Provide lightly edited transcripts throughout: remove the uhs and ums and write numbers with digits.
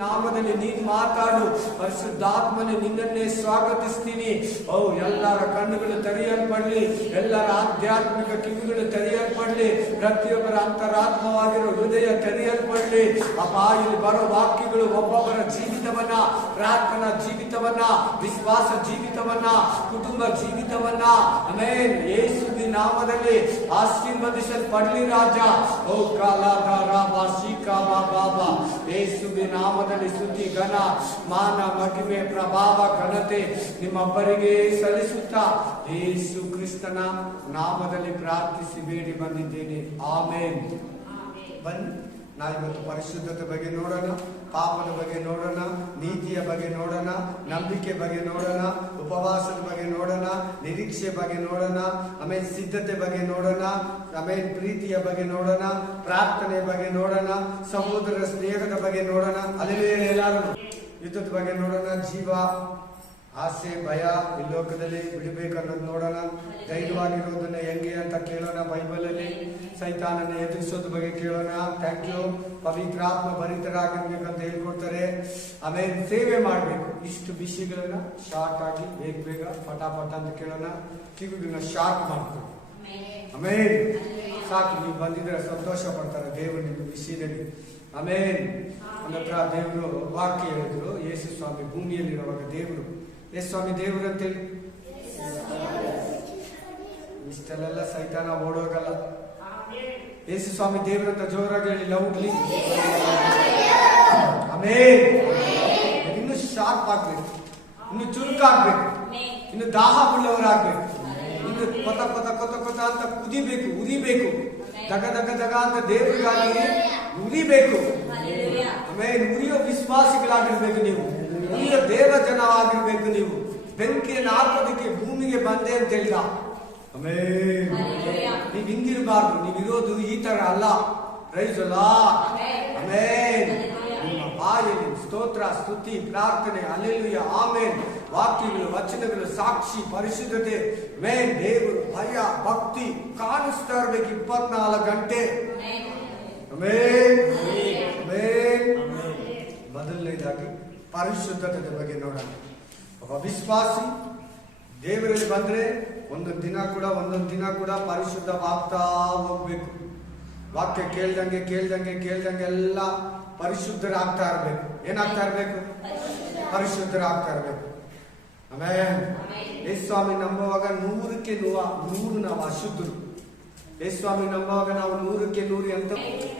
ನಾಮದಲ್ಲಿ ನೀನು ಮಾತಾಡು. ಪರಿಶುದ್ಧಾತ್ಮನೇ ನಿನ್ನನ್ನೇ ಸ್ವಾಗತಿಸ್ತೀನಿ. ಎಲ್ಲರ ಕಣ್ಣುಗಳು ತೆರೆಯಲ್ಪಡ್ಲಿ, ಎಲ್ಲರ ಆಧ್ಯಾತ್ಮಿಕ ಕಿವಿಗಳು ತೆರೆಯಲ್ಪಡ್ಲಿ, ಪ್ರತಿಯೊಬ್ಬರ ಅಂತರಾತ್ಮವಾಗಿರೋ ಹೃದಯ ತೆರೆಯಲ್ಪಡ್ಲಿ. ಅಪ್ಪ, ಇಲ್ಲಿ ಬರೋ ವಾಕ್ಯಗಳು ಒಬ್ಬೊಬ್ಬರ ಜೀವಿತವನ್ನ, ಪ್ರಾರ್ಥನಾ ಜೀವಿತವನ್ನ, ವಿಶ್ವಾಸ ಜೀವಿತವನ್ನ, ಕುಟುಂಬ ಜೀವಿತವನ್ನ ಆಮೆನ್ ಯೇಸುವಿನ ನಾಮದಲ್ಲಿ ಆಶೀರ್ವದಿಸಲ್ಪಡ್ಲಿ ರಾಜ. ಯೇಸುವಿನ ನಾಮದಲ್ಲಿ ಸ್ತುತಿ, ಘನ, ಮಾನ, ಮಹಿಮೆ, ಪ್ರಭಾವ, ಘನತೆ ನಿಮ್ಮೊಬ್ಬರಿಗೆ ಸಲ್ಲಿಸುತ್ತಾ ಯೇಸು ಕ್ರಿಸ್ತನ ನಾಮದಲ್ಲಿ ಪ್ರಾರ್ಥಿಸಿ ಬೇಡಿ ಬಂದಿದ್ದೇನೆ. ಆಮೇನ್. ಬನ್ನಿ, ನಾವಿವತ್ತು ಪರಿಶುದ್ಧತೆ ಬಗ್ಗೆ ನೋಡೋಣ, ಪಾಪದ ಬಗ್ಗೆ ನೋಡೋಣ, ನೀತಿಯ ಬಗ್ಗೆ ನೋಡೋಣ, ನಂಬಿಕೆ ಬಗ್ಗೆ ನೋಡೋಣ, ಉಪವಾಸದ ಬಗ್ಗೆ ನೋಡೋಣ, ನಿರೀಕ್ಷೆ ಬಗ್ಗೆ ನೋಡೋಣ, ಆಮೇಲೆ ಸಿದ್ಧತೆ ಬಗ್ಗೆ ನೋಡೋಣ, ಆಮೇಲೆ ಪ್ರೀತಿಯ ಬಗ್ಗೆ ನೋಡೋಣ, ಪ್ರಾರ್ಥನೆ ಬಗ್ಗೆ ನೋಡೋಣ, ಸಹೋದರ ಸ್ನೇಹದ ಬಗ್ಗೆ ನೋಡೋಣ, ಅಲ್ಲಿ ಎಲ್ಲರೂ ಯುದ್ಧದ ಬಗ್ಗೆ ನೋಡೋಣ, ಜೀವ, ಆಸೆ, ಭಯ ಈ ಲೋಕದಲ್ಲಿ ಬಿಡಬೇಕನ್ನೋದು ನೋಡೋಣ, ಧೈರ್ಯವಾಗಿರೋದನ್ನ ಹೆಂಗೆ ಅಂತ ಕೇಳೋಣ. ಬೈಬಲ್ ಅಲ್ಲಿ ಸೈತಾನನ ಎದುರಿಸೋದ್ರ ಬಗ್ಗೆ ಕೇಳೋಣ. Thank you. ಪವಿತ್ರಾತ್ಮ ಭರಿತರಾಗಿರ್ಬೇಕಂತ ಹೇಳ್ಕೊಡ್ತಾರೆ. ಆಮೇಲೆ ಸೇವೆ ಮಾಡ್ಬೇಕು. ಇಷ್ಟು ವಿಷಯಗಳನ್ನ ಶಾರ್ಟ್ ಆಗಿ ಬೇಗ ಪಟಾಪಟ ಅಂತ ಕೇಳೋಣ. ಕಿವಿಗಳನ್ನ ಶಾರ್ಟ್ ಮಾಡ್ಬೇಕು. ಆಮೇಲೆ ಸಾಕು, ನೀವು ಬಂದಿದ್ರೆ ಸಂತೋಷ ಪಡ್ತಾರೆ ದೇವರು ನಿಮ್ಮ ವಿಷಯದಲ್ಲಿ. ಆಮೇಲೆ ನನ್ನ ಹತ್ರ ದೇವರು ವಾಕ್ಯ ಹೇಳಿದ್ರು. ಯೇಸು ಸ್ವಾಮಿ ಭೂಮಿಯಲ್ಲಿರುವಾಗ ದೇವರು, ಯೇಸು ಸ್ವಾಮಿ ದೇವರು ಅಂತೇಳಿ ಇಷ್ಟೆಲ್ಲ ಸೈತಾನ ಓಡೋಗಲ್ಲ. ಯೇಸು ಸ್ವಾಮಿ ದೇವರಂತ ಜೋರಾಗಿ ಹೇಳಿ ಲೌಡ್ಲಿ. ಆಮೇಲೆ ಇನ್ನು ಶಾರ್ಪ್ ಆಗ್ಬೇಕು, ಇನ್ನು ಚುರುಕಾಗ್ಬೇಕು, ಇನ್ನು ದಾಹ ಉಳ್ಳವರಾಗ್ಬೇಕು, ಇನ್ನು ಕೊತ ಕೊತ ಕೊತ ಕೊತ ಅಂತ ಕುದಿಬೇಕು, ಉರಿಬೇಕು, ದಗ ದಗ ದಗ ಅಂತ ದೇವರಿಗಾಗಿ ಉರಿಬೇಕು. ಆಮೇಲೆ ಉರಿಯೋ ವಿಶ್ವಾಸಿಗಳಾಗಿರ್ಬೇಕು ನೀವು, ಉರಿಯೋ ದೇವ ಜನವಾಗಿರ್ಬೇಕು ನೀವು. ಬೆಂಕಿಯನ್ನು ಹಾಕೋದಕ್ಕೆ ಭೂಮಿಗೆ ಬಂದೆ ಅಂತ ಹೇಳಿದ. ಆಮೇಲೆ ನೀವ್ ಹಿಂಗಿರಬಾರ್ದು, ನೀವಿರೋದು ಈ ತರ ಅಲ್ಲ. Praise the Lord. ಆಮೇಲೆ ನಿಮ್ಮ ಬಾಯಲ್ಲಿ ಸ್ತೋತ್ರ, ಸ್ತುತಿ, ಪ್ರಾರ್ಥನೆ, ಹಲ್ಲೆಲೂಯಾ, ಆಮೇನ್, ವಾಕ್ಯಗಳು, ವಚನಗಳು, ಸಾಕ್ಷಿ, ಪರಿಶುದ್ಧತೆ, ಮೇನ್ ದೇವರು, ಭಯ, ಭಕ್ತಿ ಕಾಣಿಸ್ತಾ ಇರ್ಬೇಕು 24 ಗಂಟೆ. ಮೊದಲನೇದಾಗಿ ಪರಿಶುದ್ಧತೆ ಬಗ್ಗೆ ನೋಡೋಣ. ಒಬ್ಬ ವಿಶ್ವಾಸಿ ದೇವರಲ್ಲಿ ಬಂದ್ರೆ ಒಂದೊಂದು ದಿನ ಕೂಡ ಪರಿಶುದ್ಧವಾಗ್ತಾ ಹೋಗ್ಬೇಕು. ವಾಕ್ಯ ಕೇಳ್ದಂಗೆ ಎಲ್ಲ ಪರಿಶುದ್ಧರಾಗ್ತಾ ಇರ್ಬೇಕು. ಏನಾಗ್ತಾ ಇರ್ಬೇಕು? ಪರಿಶುದ್ಧರಾಗ್ತಾ ಇರ್ಬೇಕು. ಆಮೇಲೆ ಯೇಸು ಸ್ವಾಮಿ ನಂಬುವಾಗ 100ಕ್ಕೆ 100 ನಾವು ಅಶುದ್ಧರು. ಯೇಸು ಸ್ವಾಮಿ ನಂಬುವಾಗ ನಾವು 100ಕ್ಕೆ 100 ಎಂತ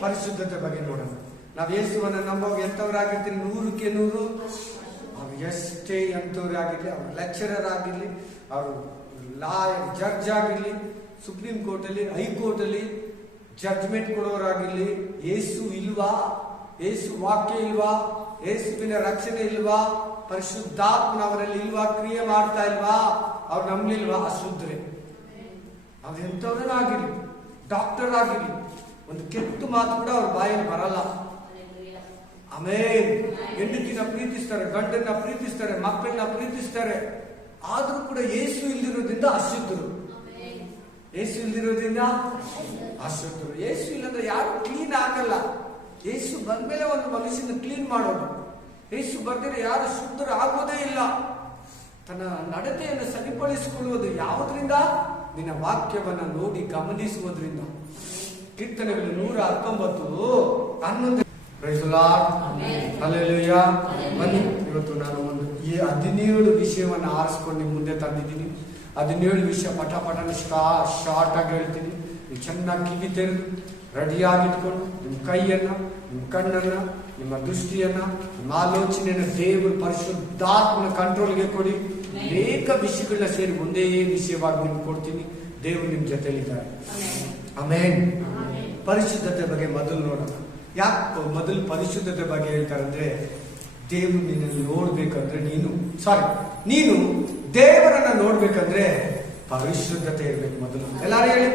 ಪರಿಶುದ್ಧತೆ ಬಗ್ಗೆ ನೋಡೋಣ. ನಾವು ಯೇಸುವನ್ನ ನಂಬುವಾಗ ಎಂತವರಾಗಿರ್ತೀವಿ? 100ಕ್ಕೆ 100. ಅವ್ರು ಎಷ್ಟೇ ಎಂತವ್ರಾಗಿರ್ಲಿ, ಅವ್ರು ಲೆಕ್ಚರರ್ ಆಗಿರ್ಲಿ, ಅವರು ಜಡ್ಜ್ ಆಗಿರ್ಲಿ, ಸುಪ್ರೀಂ ಕೋರ್ಟ್ ಅಲ್ಲಿ, ಹೈಕೋರ್ಟ್ ಅಲ್ಲಿ ಜಡ್ಜ್ಮೆಂಟ್ ಕೊಡೋರಾಗಿರ್ಲಿ, ಯೇಸು ಇಲ್ವಾ, ಯೇಸು ವಾಕ್ಯ ಇಲ್ವಾ, ಯೇಸುವಿನ ರಕ್ಷಣೆ ಇಲ್ವಾ, ಪರಿಶುದ್ಧಾತ್ಮ ಅವರಲ್ಲಿ ಇಲ್ವಾ, ಕ್ರಿಯೆ ಮಾಡ್ತಾ ಇಲ್ವಾ, ಅವ್ರು ನಂಬಲಿಲ್ವಾ, ಅಶುದ್ಧರೇ. ಅವ್ರು ಎಂತವ್ರನ್ನಾಗಿರ್ಲಿ, ಡಾಕ್ಟರ್ ಆಗಿರ್ಲಿ, ಒಂದು ಕೆಟ್ಟ ಮಾತು ಕೂಡ ಅವ್ರ ಬಾಯಲ್ಲಿ ಬರಲ್ಲ. ಆಮೇಲೆ ಹೆಂಡತಿನ ಪ್ರೀತಿಸ್ತಾರೆ, ಗಂಡನ್ನ ಪ್ರೀತಿಸ್ತಾರೆ, ಮಕ್ಕಳನ್ನ ಪ್ರೀತಿಸ್ತಾರೆ. ಆದ್ರೂ ಕೂಡ ಯೇಸು ಇಲ್ದಿರೋದ್ರಿಂದ ಅಶುದ್ಧರು. ಯೇಸು ಇಲ್ದಿರೋದ್ರಿಂದ ಅಶುದ್ಧರು. ಯೇಸು ಇಲ್ಲಂದ್ರೆ ಯಾರು ಕ್ಲೀನ್ ಆಗಲ್ಲ. ಯೇಸು ಬಂದ್ಮೇಲೆ ಒಂದು ಮನುಷ್ಯನ ಕ್ಲೀನ್ ಮಾಡೋದು. ಯೇಸು ಬರ್ದಿದ್ರೆ ಯಾರು ಶುದ್ಧರು ಆಗೋದೇ ಇಲ್ಲ. ತನ್ನ ನಡತೆಯನ್ನು ಸರಿಪಡಿಸಿಕೊಳ್ಳುವುದು ಯಾವುದರಿಂದ? ನಿನ್ನ ವಾಕ್ಯವನ್ನ ನೋಡಿ ಗಮನಿಸುವುದರಿಂದ. ಕೀರ್ತನೆಗಳು 119:11. Praise the Lord. ಹಲ್ಲೆಲೂಯಾ. ಬನ್ನಿ, ಇವತ್ತು ನಾನು ಒಂದು 17 ವಿಷಯವನ್ನು ಆರಿಸ್ಕೊಂಡು ನಿಮ್ಮ ಮುಂದೆ ತಂದಿದ್ದೀನಿ. 17 ವಿಷಯ ಪಟಪಟನ ಶಾರ್ಟ್ ಆಗಿ ಹೇಳ್ತೀನಿ. ನೀವು ಚೆನ್ನಾಗಿ ಕಿವಿ ತೆರೆದು ರೆಡಿಯಾಗಿಟ್ಕೊಂಡು ನಿಮ್ಮ ಕೈಯನ್ನ, ನಿಮ್ಮ ಕಣ್ಣನ್ನ, ನಿಮ್ಮ ದೃಷ್ಟಿಯನ್ನ, ನಿಮ್ಮ ಆಲೋಚನೆಯನ್ನ ದೇವರು ಪರಿಶುದ್ಧಾತ್ಮನ ಕಂಟ್ರೋಲ್ಗೆ ಕೊಡಿ. ಅನೇಕ ವಿಷಯಗಳನ್ನ ಸೇರಿ ಒಂದೇ ವಿಷಯವಾಗಿ ನಿಮ್ಗೆ ಕೊಡ್ತೀನಿ. ದೇವರು ನಿಮ್ ಜೊತೆಲಿದ್ದಾರೆ. ಆಮೇನ್. ಪರಿಶುದ್ಧತೆ ಬಗ್ಗೆ ಮೊದಲು ನೋಡೋಣ. ಯಾಕೆ ಮೊದಲು ಪರಿಶುದ್ಧತೆ ಬಗ್ಗೆ ಹೇಳ್ತಾರಂದ್ರೆ, ದೇವರು ನಿನ್ನನ್ನು ನೋಡ್ಬೇಕಂದ್ರೆ ನೀನು ದೇವರನ್ನ ನೋಡ್ಬೇಕಂದ್ರೆ ಪರಿಶುದ್ಧತೆ ಇರ್ಬೇಕು ಮೊದಲು. ಎಲ್ಲಾರು ಹೇಳಿ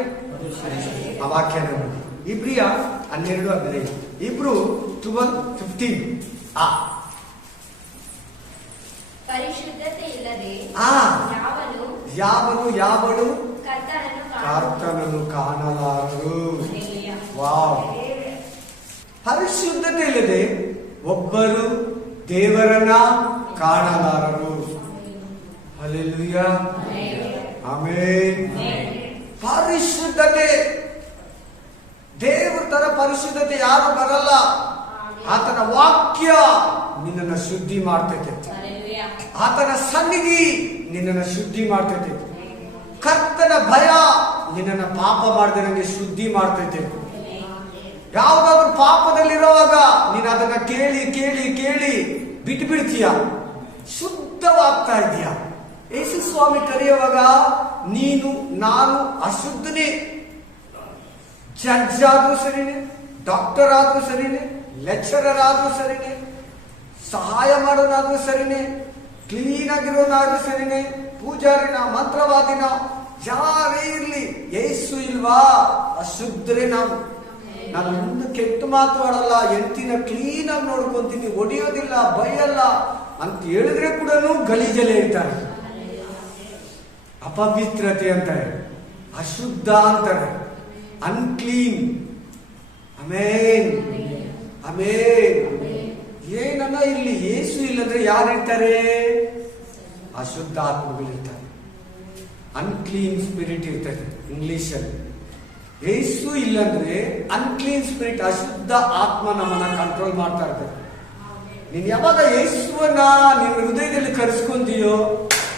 ಆ ವಾಕ್ಯ ನೋಡಿ. ಇಬ್ರಿಯ 12:15. ಇಬ್ರು 12:15. ಪರಿಶುದ್ಧತೆ ಇಲ್ಲದೆ ಯಾವನು ಕರ್ತನನ್ನು ಕಾಣಲಾರರು. ವಾವ್. ಪರಿಶುದ್ಧತೆ ಇಲ್ಲದೆ ಒಬ್ಬರು ದೇವರನ್ನ ಕಾಣಲಾರರು. Hallelujah, amen. ಪರಿಶುದ್ಧತೆ, ದೇವರ ತರ ಪರಿಶುದ್ಧತೆ ಯಾರು ಬರಲ್ಲ. ಆತನ ವಾಕ್ಯ ನಿನ್ನನ್ನು ಶುದ್ಧಿ ಮಾಡ್ತೈತೆ. ಆತನ ಸನ್ನಿಧಿ ನಿನ್ನನ್ನು ಶುದ್ಧಿ ಮಾಡ್ತೈತೆ. ಕರ್ತನ ಭಯ ನಿನ್ನನ್ನು ಪಾಪ ಮಾಡದೆ ಶುದ್ಧಿ ಮಾಡ್ತೈತೆ. ಯಾವುದಾದ್ರೂ ಪಾಪದಲ್ಲಿರುವಾಗ ನೀನು ಅದನ್ನ ಕೇಳಿ ಕೇಳಿ ಕೇಳಿ ಬಿಟ್ಟು ಬಿಡ್ತೀಯ, ಶುದ್ಧವಾಗ್ತಾ ಇದೀಯ. ಯೇಸು ಸ್ವಾಮಿ ಕರೆಯುವಾಗ ನೀನು ನಾನು ಅಶುದ್ಧನೇ. ಜಡ್ಜ್ ಆದ್ರೂ ಸರಿನೇ, ಡಾಕ್ಟರ್ ಆದ್ರೂ ಸರಿನೇ, ಲೆಕ್ಚರರ್ ಆದ್ರೂ ಸರಿನೇ, ಸಹಾಯ ಮಾಡೋನಾದ್ರೂ ಸರಿನೇ, ಕ್ಲೀನ್ ಆಗಿರೋನಾದ್ರೂ ಸರಿನೇ, ಪೂಜಾರಿನ ಮಂತ್ರವಾದಿನ ಯಾರೇ ಇರ್ಲಿ, ಯೇಸು ಇಲ್ವಾ ಅಶುದ್ಧರೇ ನಾವು. ನಾನು ಒಂದು ಕೆಟ್ಟ ಮಾತು ಆಡಲ್ಲ, ಹೆಂಡತಿನ ಕ್ಲೀನ್ ಆಗಿ ನೋಡ್ಕೊಂತೀನಿ, ಒಡೆಯೋದಿಲ್ಲ, ಬೈಯಲ್ಲ ಅಂತ ಹೇಳಿದ್ರೆ ಕೂಡ ಗಲೀಜಲ್ಲೇ ಇರ್ತಾರೆ. ಅಪವಿತ್ರತೆ ಅಂತಾರೆ, ಅಶುದ್ಧ ಅಂತಾರೆ, ಅನ್ಕ್ಲೀನ್. ಆಮೇನ್, ಆಮೇನ್. ಏನನ್ನ ಇಲ್ಲಿ ಯೇಸು ಇಲ್ಲಂದ್ರೆ ಯಾರಿರ್ತಾರೆ? ಅಶುದ್ಧ ಆತ್ಮಗಳಿರ್ತಾರೆ, ಅನ್ಕ್ಲೀನ್ ಸ್ಪಿರಿಟ್ ಇರ್ತದೆ ಇಂಗ್ಲಿಷಲ್ಲಿ. ಯೇಸು ಇಲ್ಲಂದ್ರೆ ಅನ್ಕ್ಲೀನ್ ಸ್ಪಿರಿಟ್, ಅಶುದ್ಧ ಆತ್ಮ ನಮ್ಮನ್ನ ಕಂಟ್ರೋಲ್ ಮಾಡ್ತಾ ಇರ್ತದೆ. ನೀನ್ ಯಾವಾಗ ಯೇಸುವನ್ನ ನಿನ್ನ ಹೃದಯದಲ್ಲಿ ಕರೆಸ್ಕೊಂತೀಯೋ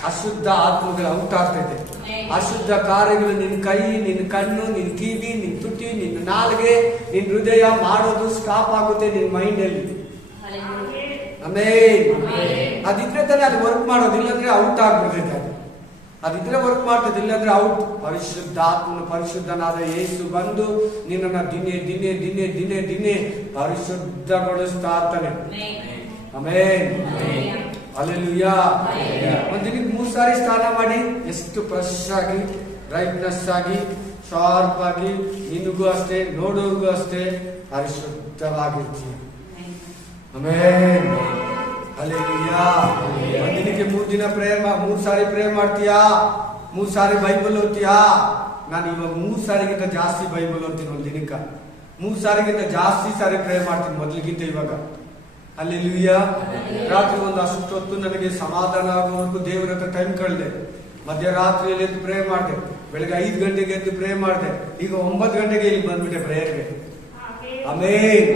ಅಶುದ್ಧ ಆತ್ಮಗಳು ಔಟ್ ಆಗ್ತೈತೆ. ಅಶುದ್ಧ ಕಾರ್ಯಗಳು ನಿನ್ನ ಕೈ, ನಿನ್ನ ಕಣ್ಣು, ನಿನ್ನ ಕಿವಿ, ನಿನ್ನ ತುಟಿ, ನಿನ್ನ ನಾಲಿಗೆ, ನಿನ್ನ ಹೃದಯ ಮಾಡೋದು ಸ್ಟಾಪ್ ಆಗುತ್ತೆ ನಿನ್ನ ಮೈಂಡ್ ಅಲ್ಲಿ. ಆಮೇನ್. ಅದಿದ್ರೆ ತಾನೇ ಅದು ವರ್ಕ್ ಮಾಡೋದಿಲ್ಲ ಅಂದ್ರೆ ಔಟ್ ಆಗ್ಬಿಡ್ತೈತೆ. ಅದಿದ್ರೆ ವರ್ಕ್ ಮಾಡ್ತದೆ, ಇಲ್ಲಾಂದ್ರೆ ಔಟ್. ಪರಿಶುದ್ಧಾತ್ಮನು, ಪರಿಶುದ್ಧನಾದ ಯೇಸು ಬಂದು ನಿನ್ನನ್ನ ದಿನೇ ದಿನೇ ದಿನೇ ದಿನೇ ದಿನೇ ಪರಿಶುದ್ಧಗೊಳಿಸ್ತಾ ಇರ್ತಾನೆ. Amen, hallelujah. ಒಂದಿನಕ್ಕೆ 3 ಸಾರಿ ಸ್ನಾನ ಮಾಡಿ ಎಷ್ಟು ಫ್ರೆಶ್ ಆಗಿ, ಬ್ರೈಟ್ನೆಸ್ ಆಗಿ, ಶಾರ್ಪ್ ಆಗಿ, ನಿನಗೂ ಅಷ್ಟೇ, ನೋಡೋರ್ಗೂ ಅಷ್ಟೇ ಪರಿಶುದ್ಧವಾಗಿರ್ತೀಯ. Amen, hallelujah. ಒಂದಿನಕ್ಕೆ 3 ದಿನ ಪ್ರೇಯರ್, 3 ಸಾರಿ ಪ್ರೇಯರ್ ಮಾಡ್ತೀಯಾ? 3 ಸಾರಿ ಬೈಬಲ್ ಓದ್ತೀಯಾ? ನಾನು ಇವಾಗ 3 ಸಾರಿಗಿಂತ ಜಾಸ್ತಿ ಬೈಬಲ್ ಓದ್ತೀನಿ ಒಂದು ದಿನಕ್ಕೆ. 3 ಸಾರಿಗಿಂತ ಜಾಸ್ತಿ ಸಾರಿ ಪ್ರೇಯರ್ ಮಾಡ್ತೀನಿ ಮೊದಲಿಗಿಂತ ಇವಾಗ. ಹಲ್ಲೆಲೂಯಾ. ರಾತ್ರಿ ಒಂದು ಅಷ್ಟು ಹೊತ್ತು ನನಗೆ ಸಮಾಧಾನ ಆಗುವವರೆಗೂ ದೇವರ ಹತ್ರ ಟೈಮ್ ಕಳೆದೆ. ಮಧ್ಯರಾತ್ರಿಯಲ್ಲಿ ಎದ್ದು ಪ್ರೇಯರ್ ಮಾಡಿದೆ, ಬೆಳಗ್ಗೆ 5 ಗಂಟೆಗೆ ಎದ್ದು ಪ್ರೇಯರ್ ಮಾಡಿದೆ, ಈಗ 9 ಗಂಟೆಗೆ ಇಲ್ಲಿ ಬಂದ್ಬಿಟ್ಟೆ ಪ್ರೇಯರ್ಗೆ. ಆಮೇನ್.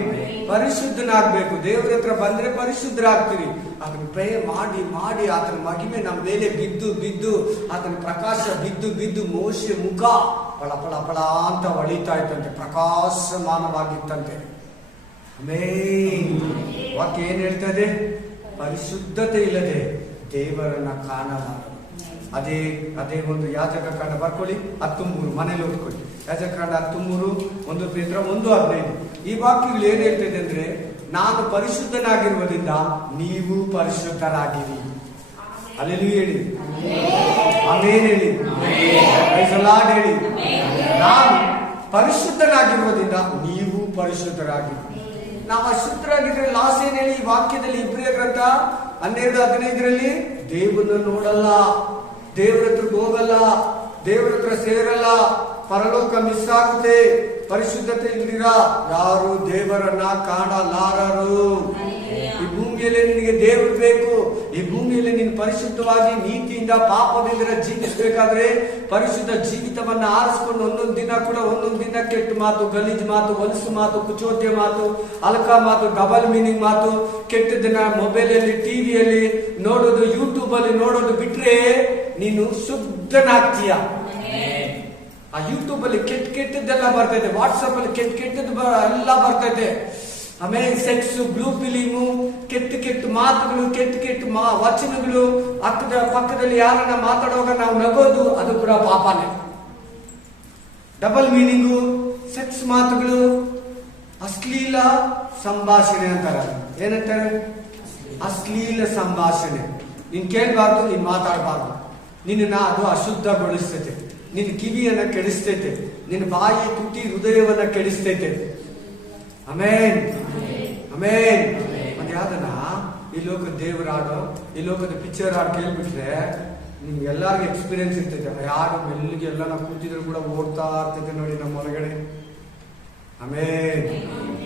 ಪರಿಶುದ್ಧನಾಗ್ಬೇಕು. ದೇವರ ಹತ್ರ ಬಂದ್ರೆ ಪರಿಶುದ್ಧರಾಗ್ತೀವಿ. ಅದನ್ನ ಪ್ರೇಯರ್ ಮಾಡಿ ಮಾಡಿ ಆತನ ಮಹಿಮೆ ನಮ್ಮ ಮೇಲೆ ಬಿದ್ದು ಬಿದ್ದು, ಆತನ ಪ್ರಕಾಶ ಬಿದ್ದು ಬಿದ್ದು ಮೋಶೆ ಮುಖ ಪಳ ಪಳ ಪಳ ಅಂತ ಹೊಳಿತಾ ಇತ್ತಂತೆ, ಪ್ರಕಾಶಮಾನವಾಗಿತ್ತಂತೆ. ಆಮೇನ್. ವಾಕ್ಯ ಏನ್ ಹೇಳ್ತದೆ? ಪರಿಶುದ್ಧತೆ ಇಲ್ಲದೆ ದೇವರನ್ನ ಕಾಣಲಾರದು. ಅದೇ ಅದೇ ಒಂದು ಯಾಜಕ ಕಾಂಡ ಬರ್ಕೊಳ್ಳಿ, 13 ಮನೇಲಿ ಓದ್ಕೊಳ್ಳಿ. ಯಾಜಕ ಕಾಂಡ 13, 1 ಪೇತ್ರ 1:15. ಈ ವಾಕ್ಯಗಳು ಏನ್ ಹೇಳ್ತಿದೆ ಅಂದ್ರೆ, ನಾನು ಪರಿಶುದ್ಧನಾಗಿರುವುದರಿಂದ ನೀವು ಪರಿಶುದ್ಧರಾಗಿರಿ. ಅಲ್ಲೆಲ್ಲೂ ಹೇಳಿ ಆಮೇನ್, ಹೇಳಿ ಪ್ರೈಸ್ ಲಾರ್ಡ್, ಹೇಳಿ ನಾನು ಪರಿಶುದ್ಧನಾಗಿರುವುದರಿಂದ ನೀವು ಪರಿಶುದ್ಧರಾಗಿರಿ. ನಾವು ಅಶುದ್ಧರಾಗಿದ್ರೆ ಲಾಸ್ ಏನ್ ಹೇಳಿ? ಈ ವಾಕ್ಯದಲ್ಲಿ ಇಬ್ರಿಯ ಗ್ರಂಥ 12:15 ದೇವರನ್ನ ನೋಡಲ್ಲ, ದೇವರ ಹತ್ರಕ್ಕೆ ಹೋಗಲ್ಲ, ದೇವರ ಹತ್ರ ಸೇರಲ್ಲ, ಪರಲೋಕ ಮಿಸ್ ಆಗುತ್ತೆ. ಪರಿಶುದ್ಧತೆ ಇಲ್ದಿರ ಯಾರು ದೇವರನ್ನ ಕಾಣಲಾರರು. ಈ ಭೂಮಿಯಲ್ಲಿ ನಿನಗೆ ದೇವರು ಬೇಕು. ಈ ಭೂಮಿಯಲ್ಲಿ ನೀನು ಪರಿಶುದ್ಧವಾಗಿ ನೀತಿಯಿಂದ ಪಾಪದಿಂದ ಜೀವಿಸಬೇಕಾದ್ರೆ ಪರಿಶುದ್ಧ ಜೀವಿತವನ್ನ ಆರಿಸಿಕೊಂಡು ಒಂದೊಂದು ದಿನ ಕೂಡ ಒಂದೊಂದು ದಿನ ಕೆಟ್ಟ ಮಾತು, ಗಲೀಜ್ ಮಾತು, ಹೊಲಸು ಮಾತು, ಕುಚೋದ್ಯ ಮಾತು, ಅಲ್ಕ ಮಾತು, ಡಬಲ್ ಮೀನಿಂಗ್ ಮಾತು, ಕೆಟ್ಟದನ್ನ ಮೊಬೈಲಲ್ಲಿ, ಟಿವಿಯಲ್ಲಿ ನೋಡೋದು, ಯೂಟ್ಯೂಬ್ ಅಲ್ಲಿ ನೋಡೋದು ಬಿಟ್ರೆ ನೀನು ಶುದ್ಧನಾಗ್ತೀಯ. ಆ ಯೂಟ್ಯೂಬ್ ಅಲ್ಲಿ ಕೆಟ್ಟ ಕೆಟ್ಟದ್ದೆಲ್ಲ ಬರ್ತೈತೆ, ವಾಟ್ಸಪ್ ಅಲ್ಲಿ ಕೆಟ್ಟ ಕೆಟ್ಟದ್ದು ಎಲ್ಲ ಬರ್ತೈತೆ. ಆಮೇಲೆ ಸೆಕ್ಸ್, ಬ್ಲೂ ಫಿಲಿಮು, ಕೆಟ್ಟ ಕೆಟ್ಟ ಮಾತುಗಳು, ಕೆಟ್ಟ ಕೆಟ್ಟ ವಚನಗಳು, ಅಕ್ಕದ ಪಕ್ಕದಲ್ಲಿ ಯಾರನ್ನ ಮಾತಾಡುವಾಗ ನಾವು ನಗೋದು, ಅದು ಕೂಡ ಪಾಪನೇ. ಡಬಲ್ ಮೀನಿಂಗು, ಸೆಕ್ಸ್ ಮಾತುಗಳು, ಅಶ್ಲೀಲ ಸಂಭಾಷಣೆ ಅಂತಾರೆ. ಏನಂತಾರೆ? ಅಶ್ಲೀಲ ಸಂಭಾಷಣೆ. ನೀನ್ ಕೇಳಬಾರ್ದು, ನೀನ್ ಮಾತಾಡಬಾರ್ದು. ನಿನ್ನ ಅದು ಅಶುದ್ಧಗೊಳಿಸ್ತೈತೆ, ನಿನ್ನ ಕಿವಿಯನ್ನ ಕೆಡಿಸ್ತೈತೆ, ನಿನ್ನ ಬಾಯಿ, ತುಟಿ, ಹೃದಯವನ್ನ ಕೆಡಿಸ್ತೈತೆ. ಆಮೇನ್, ಆಮೇನ್. ಮತ್ತೆ ಯಾವ್ದನ್ನ ಈ ಲೋಕದ ದೇವರ ಹಾಡು, ಈ ಲೋಕದ ಪಿಕ್ಚರ್ ಹಾಡು ಕೇಳ್ಬಿಟ್ರೆ ನಿಮ್ಗೆ ಎಲ್ಲಾರ್ಗು ಎಕ್ಸ್ಪೀರಿಯನ್ಸ್ ಇರ್ತೈತೆ. ಯಾರು ಮೆಲ್ಲಿಗೆ ಎಲ್ಲ ನಾವು ಕೂತಿದ್ರು ಕೂಡ ಓಡ್ತಾ ಇರ್ತೈತೆ ನೋಡಿ ನಮ್ಮ ಹೊರಗಡೆ. ಆಮೇನ್.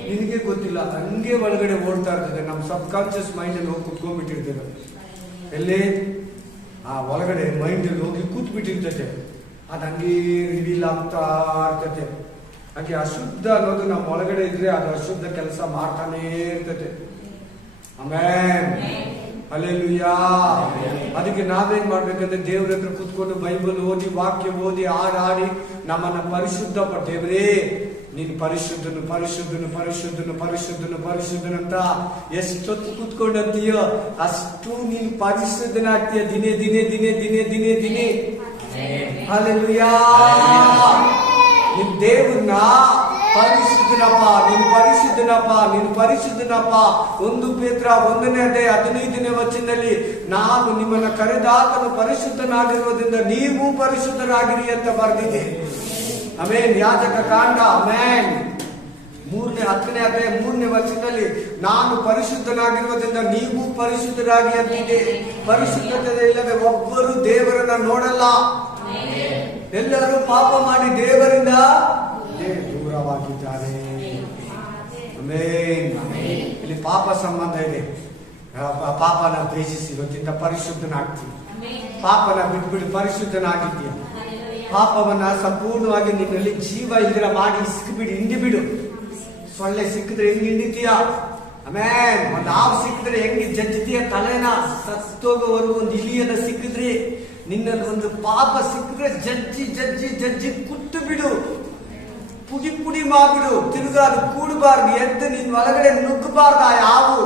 ನಿನಗೆ ಗೊತ್ತಿಲ್ಲ, ಹಂಗೆ ಒಳಗಡೆ ಓಡ್ತಾ ಇರ್ತದೆ. ನಮ್ಮ ಸಬ್ ಕಾನ್ಶಿಯಸ್ ಮೈಂಡ್ ಅಲ್ಲಿ ಹೋಗಿ ಕುತ್ಕೊಂಡ್ಬಿಟ್ಟಿರ್ತೇವೆ. ಎಲ್ಲಿ ಆ ಒಳಗಡೆ ಮೈಂಡ್ ಅಲ್ಲಿ ಹೋಗಿ ಕೂತ್ಬಿಟ್ಟಿರ್ತದೆ. ಅದು ಹಂಗೆ ರಿವೀಲ್ ಆಗ್ತಾ ಇರ್ತದೆ. ಹಾಗೆ ಅಶುದ್ಧ ಅನ್ನೋದು ನಮ್ಮ ಒಳಗಡೆ ಇದ್ರೆ ಅದು ಅಶುದ್ಧ ಕೆಲಸ ಮಾಡ್ತಾನೇ ಇರ್ತದೆ. Amen, hallelujah. ಅದಕ್ಕೆ ನಾವೇನ್ ಮಾಡ್ಬೇಕಂದ್ರೆ ದೇವ್ರ ಹತ್ರ ಕೂತ್ಕೊಂಡು ಬೈಬಲ್ ಓದಿ, ವಾಕ್ಯ ಓದಿ, ಹಾಡಿ ನಮ್ಮನ್ನ ಪರಿಶುದ್ಧ ದೇವರೇ ನೀನು ಪರಿಶುದ್ಧನು ಪರಿಶುದ್ಧನು ಪರಿಶುದ್ಧನು ಪರಿಶುದ್ಧನು ಪರಿಶುದ್ಧನಂತ ಎಷ್ಟೊತ್ತು ಕೂತ್ಕೊಂಡಂತೀಯೋ ಅಷ್ಟು ನೀನು ಪರಿಶುದ್ಧನಾಗ್ತೀಯ. ದಿನೇ ದಿನೇ ದಿನೇ ದಿನೇ ದಿನೇ ದಿನೇ. ಹಲ್ಲೆಲೂಯಾ. ನಿನ್ ದೇವ್ರನ್ನ ಪರಿಶುದ್ಧನಪ್ಪ, ನೀನು ಪರಿಶುದ್ಧನಪ್ಪ, ನೀನು ಪರಿಶುದ್ಧನಪ್ಪ. 1 ಪೇತ್ರ 1:15 ವಚನದಲ್ಲಿ ನಾನು ನಿಮ್ಮನ್ನ ಕರೆದಾಗಲು ಪರಿಶುದ್ಧನಾಗಿರುವುದರಿಂದ ನೀವು ಪರಿಶುದ್ಧರಾಗಿರಿ ಅಂತ ಬರೆದಿದೆ. ಆಮೆನ್. ಯಾಜಕ ಕಾಂಡ ಆಮೆನ್ 10ನೇ ಅಧ್ಯಾಯ 3ನೇ ವಚನದಲ್ಲಿ ನಾನು ಪರಿಶುದ್ಧನಾಗಿರುವುದರಿಂದ ನೀವು ಪರಿಶುದ್ಧರಾಗಿ ಅಂತಿದೆ. ಪರಿಶುದ್ಧತೆ ಇಲ್ಲದೆ ಒಬ್ಬರು ದೇವರನ್ನ ನೋಡಲ್ಲ. ಎಲ್ಲರೂ ಪಾಪ ಮಾಡಿ ದೇವರಿಂದ ದೂರವಾಗಿದ್ದಾರೆ. ಇಲ್ಲಿ ಪಾಪ ಸಂಬಂಧ ಇದೆ. ಪಾಪನ ದ್ವೇಷಿಸಿ ಇವತ್ತಿಂದ ಪರಿಶುದ್ಧನಾಗ್ತೀವಿ. ಪಾಪನ ಬಿಟ್ಬಿಡಿ, ಪರಿಶುದ್ಧನಾಗಿದ್ದೀಯ. ಪಾಪವನ್ನ ಸಂಪೂರ್ಣವಾಗಿ ನಿನ್ನಲ್ಲಿ ಜೀವ ಇಲ್ದಿರ ಮಾಡಿ ಸಿಕ್ಕಿಬಿಡಿ, ಹಿಂಡಿಬಿಡು. ಸೊಳ್ಳೆ ಸಿಕ್ಕಿದ್ರೆ ಹೆಂಗ್ ಹಿಂಡಿತೀಯ? ಆಮೇಲೆ ಒಂದು ಹಾವು ಸಿಕ್ಕಿದ್ರೆ ಹೆಂಗೆ ಜಜ್ಜಿತೀಯ ತಲೆನ? ಸತ್ತೋಗೋವರೆಗೂ ಒಂದು ಇಲಿಯನ್ನ ಸಿಕ್ಕಿದ್ರಿ, ನಿನ್ನಲ್ಲಿ ಒಂದು ಪಾಪ ಸಿಕ್ಕಿದ್ರೆ ಜಜ್ಜಿ ಜಜ್ಜಿ ಜಜ್ಜಿ ಕುಟ್ಟು ಬಿಡು, ಪುಡಿ ಪುಡಿ ಮಾಡ್ಬಿಡು. ತಿರುಗಾ ಅದು ಕೂಡಬಾರ್ದು, ಎದ್ದು ನಿನ್ ಒಳಗಡೆ ನುಗ್ಗಬಾರ್ದು ಆ ಹಾವು.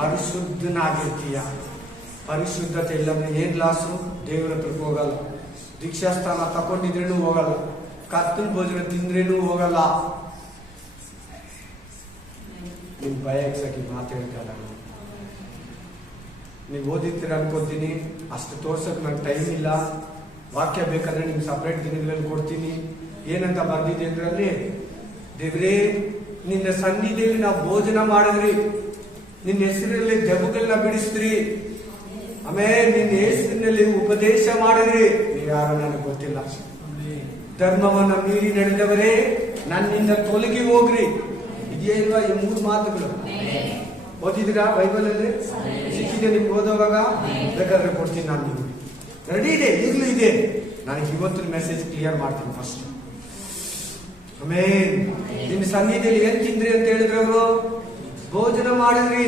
ಪರಿಶುದ್ಧನಾಗಿರ್ತೀಯ. ಪರಿಶುದ್ಧತೆ ಇಲ್ಲಂದ್ರೆ ಏನ್ ಲಾಸು? ದೇವರ ಹತ್ರಕ್ಕೆ ಹೋಗಲ್ಲ. ದೀಕ್ಷಾಸ್ಥಾನ ತಕೊಂಡಿದ್ರೇನು ಹೋಗಲ್ಲ. ಕರ್ತನ ಭೋಜನ ತಿಂದ್ರೇನು ಹೋಗಲ್ಲ. ನಿಮ್ ಭಯ ಎಕ್ಸಾಗಿ ಮಾತಾಡ್ತಾರ. ನೀವು ಓದಿರ್ತೀರ ಅನ್ಕೋತೀನಿ. ಅಷ್ಟು ತೋರ್ಸಕ್ ನಂಗೆ ಟೈಮ್ ಇಲ್ಲ. ವಾಕ್ಯ ಬೇಕಾದ್ರೆ ನಿಮ್ಗೆ ಸಪ್ರೇಟ್ ದಿನಗಳಲ್ಲಿ ಕೊಡ್ತೀನಿ. ಏನಂತ ಬಂದಿದೆ ಅಂದ್ರಲ್ಲಿ, ದೇವ್ರೇ ನಿನ್ನ ಸನ್ನಿಧಿಯಲ್ಲಿ ನಾವು ಭೋಜನ ಮಾಡಿದ್ರಿ, ನಿನ್ನ ಹೆಸರಲ್ಲಿ ದೆವ್ವಗಳನ್ನ ಬಿಡಿಸಿದ್ರಿ, ಆಮೇಲೆ ನಿನ್ನ ಹೆಸರಿನಲ್ಲಿ ಉಪದೇಶ ಮಾಡಿದ್ರಿ. ನೀವು ಯಾರು ನನಗೆ ಗೊತ್ತಿಲ್ಲ. ಧರ್ಮವನ್ನ ಮೀರಿ ನಡೆದವರೇ ನನ್ನಿಂದ ತೊಲಗಿ ಹೋಗ್ರಿ. ಇದೆಯೇ ಇಲ್ವಾ ಈ 3 ಮಾತುಗಳು? ಓದಿದಿರಾ ಬೈಬಲ್ ಅಲ್ಲಿ? ಸಿಕ್ಕಿದೆ ನಿಮ್ಗೆ ಓದೋವಾಗ? ಬೇಕಾದ್ರೆ ಕೊಡ್ತೀನಿ ನಾನು. ನಿಮ್ಗೆ ರೆಡಿ ಇದೆ, ಈಗಲೂ ಇದೆ. ನನಗೆ ಇವತ್ತಿನ ಮೆಸೇಜ್ ಕ್ಲಿಯರ್ ಮಾಡ್ತೀನಿ ಫಸ್ಟ್. ಆಮೇಲೆ ನಿನ್ನ ಸನ್ನಿಧಿಯಲ್ಲಿ ಏನ್ ತಿಂದ್ರಿ ಅಂತ ಹೇಳಿದ್ರೆ ಅವರು ಭೋಜನ ಮಾಡಿದ್ರಿ,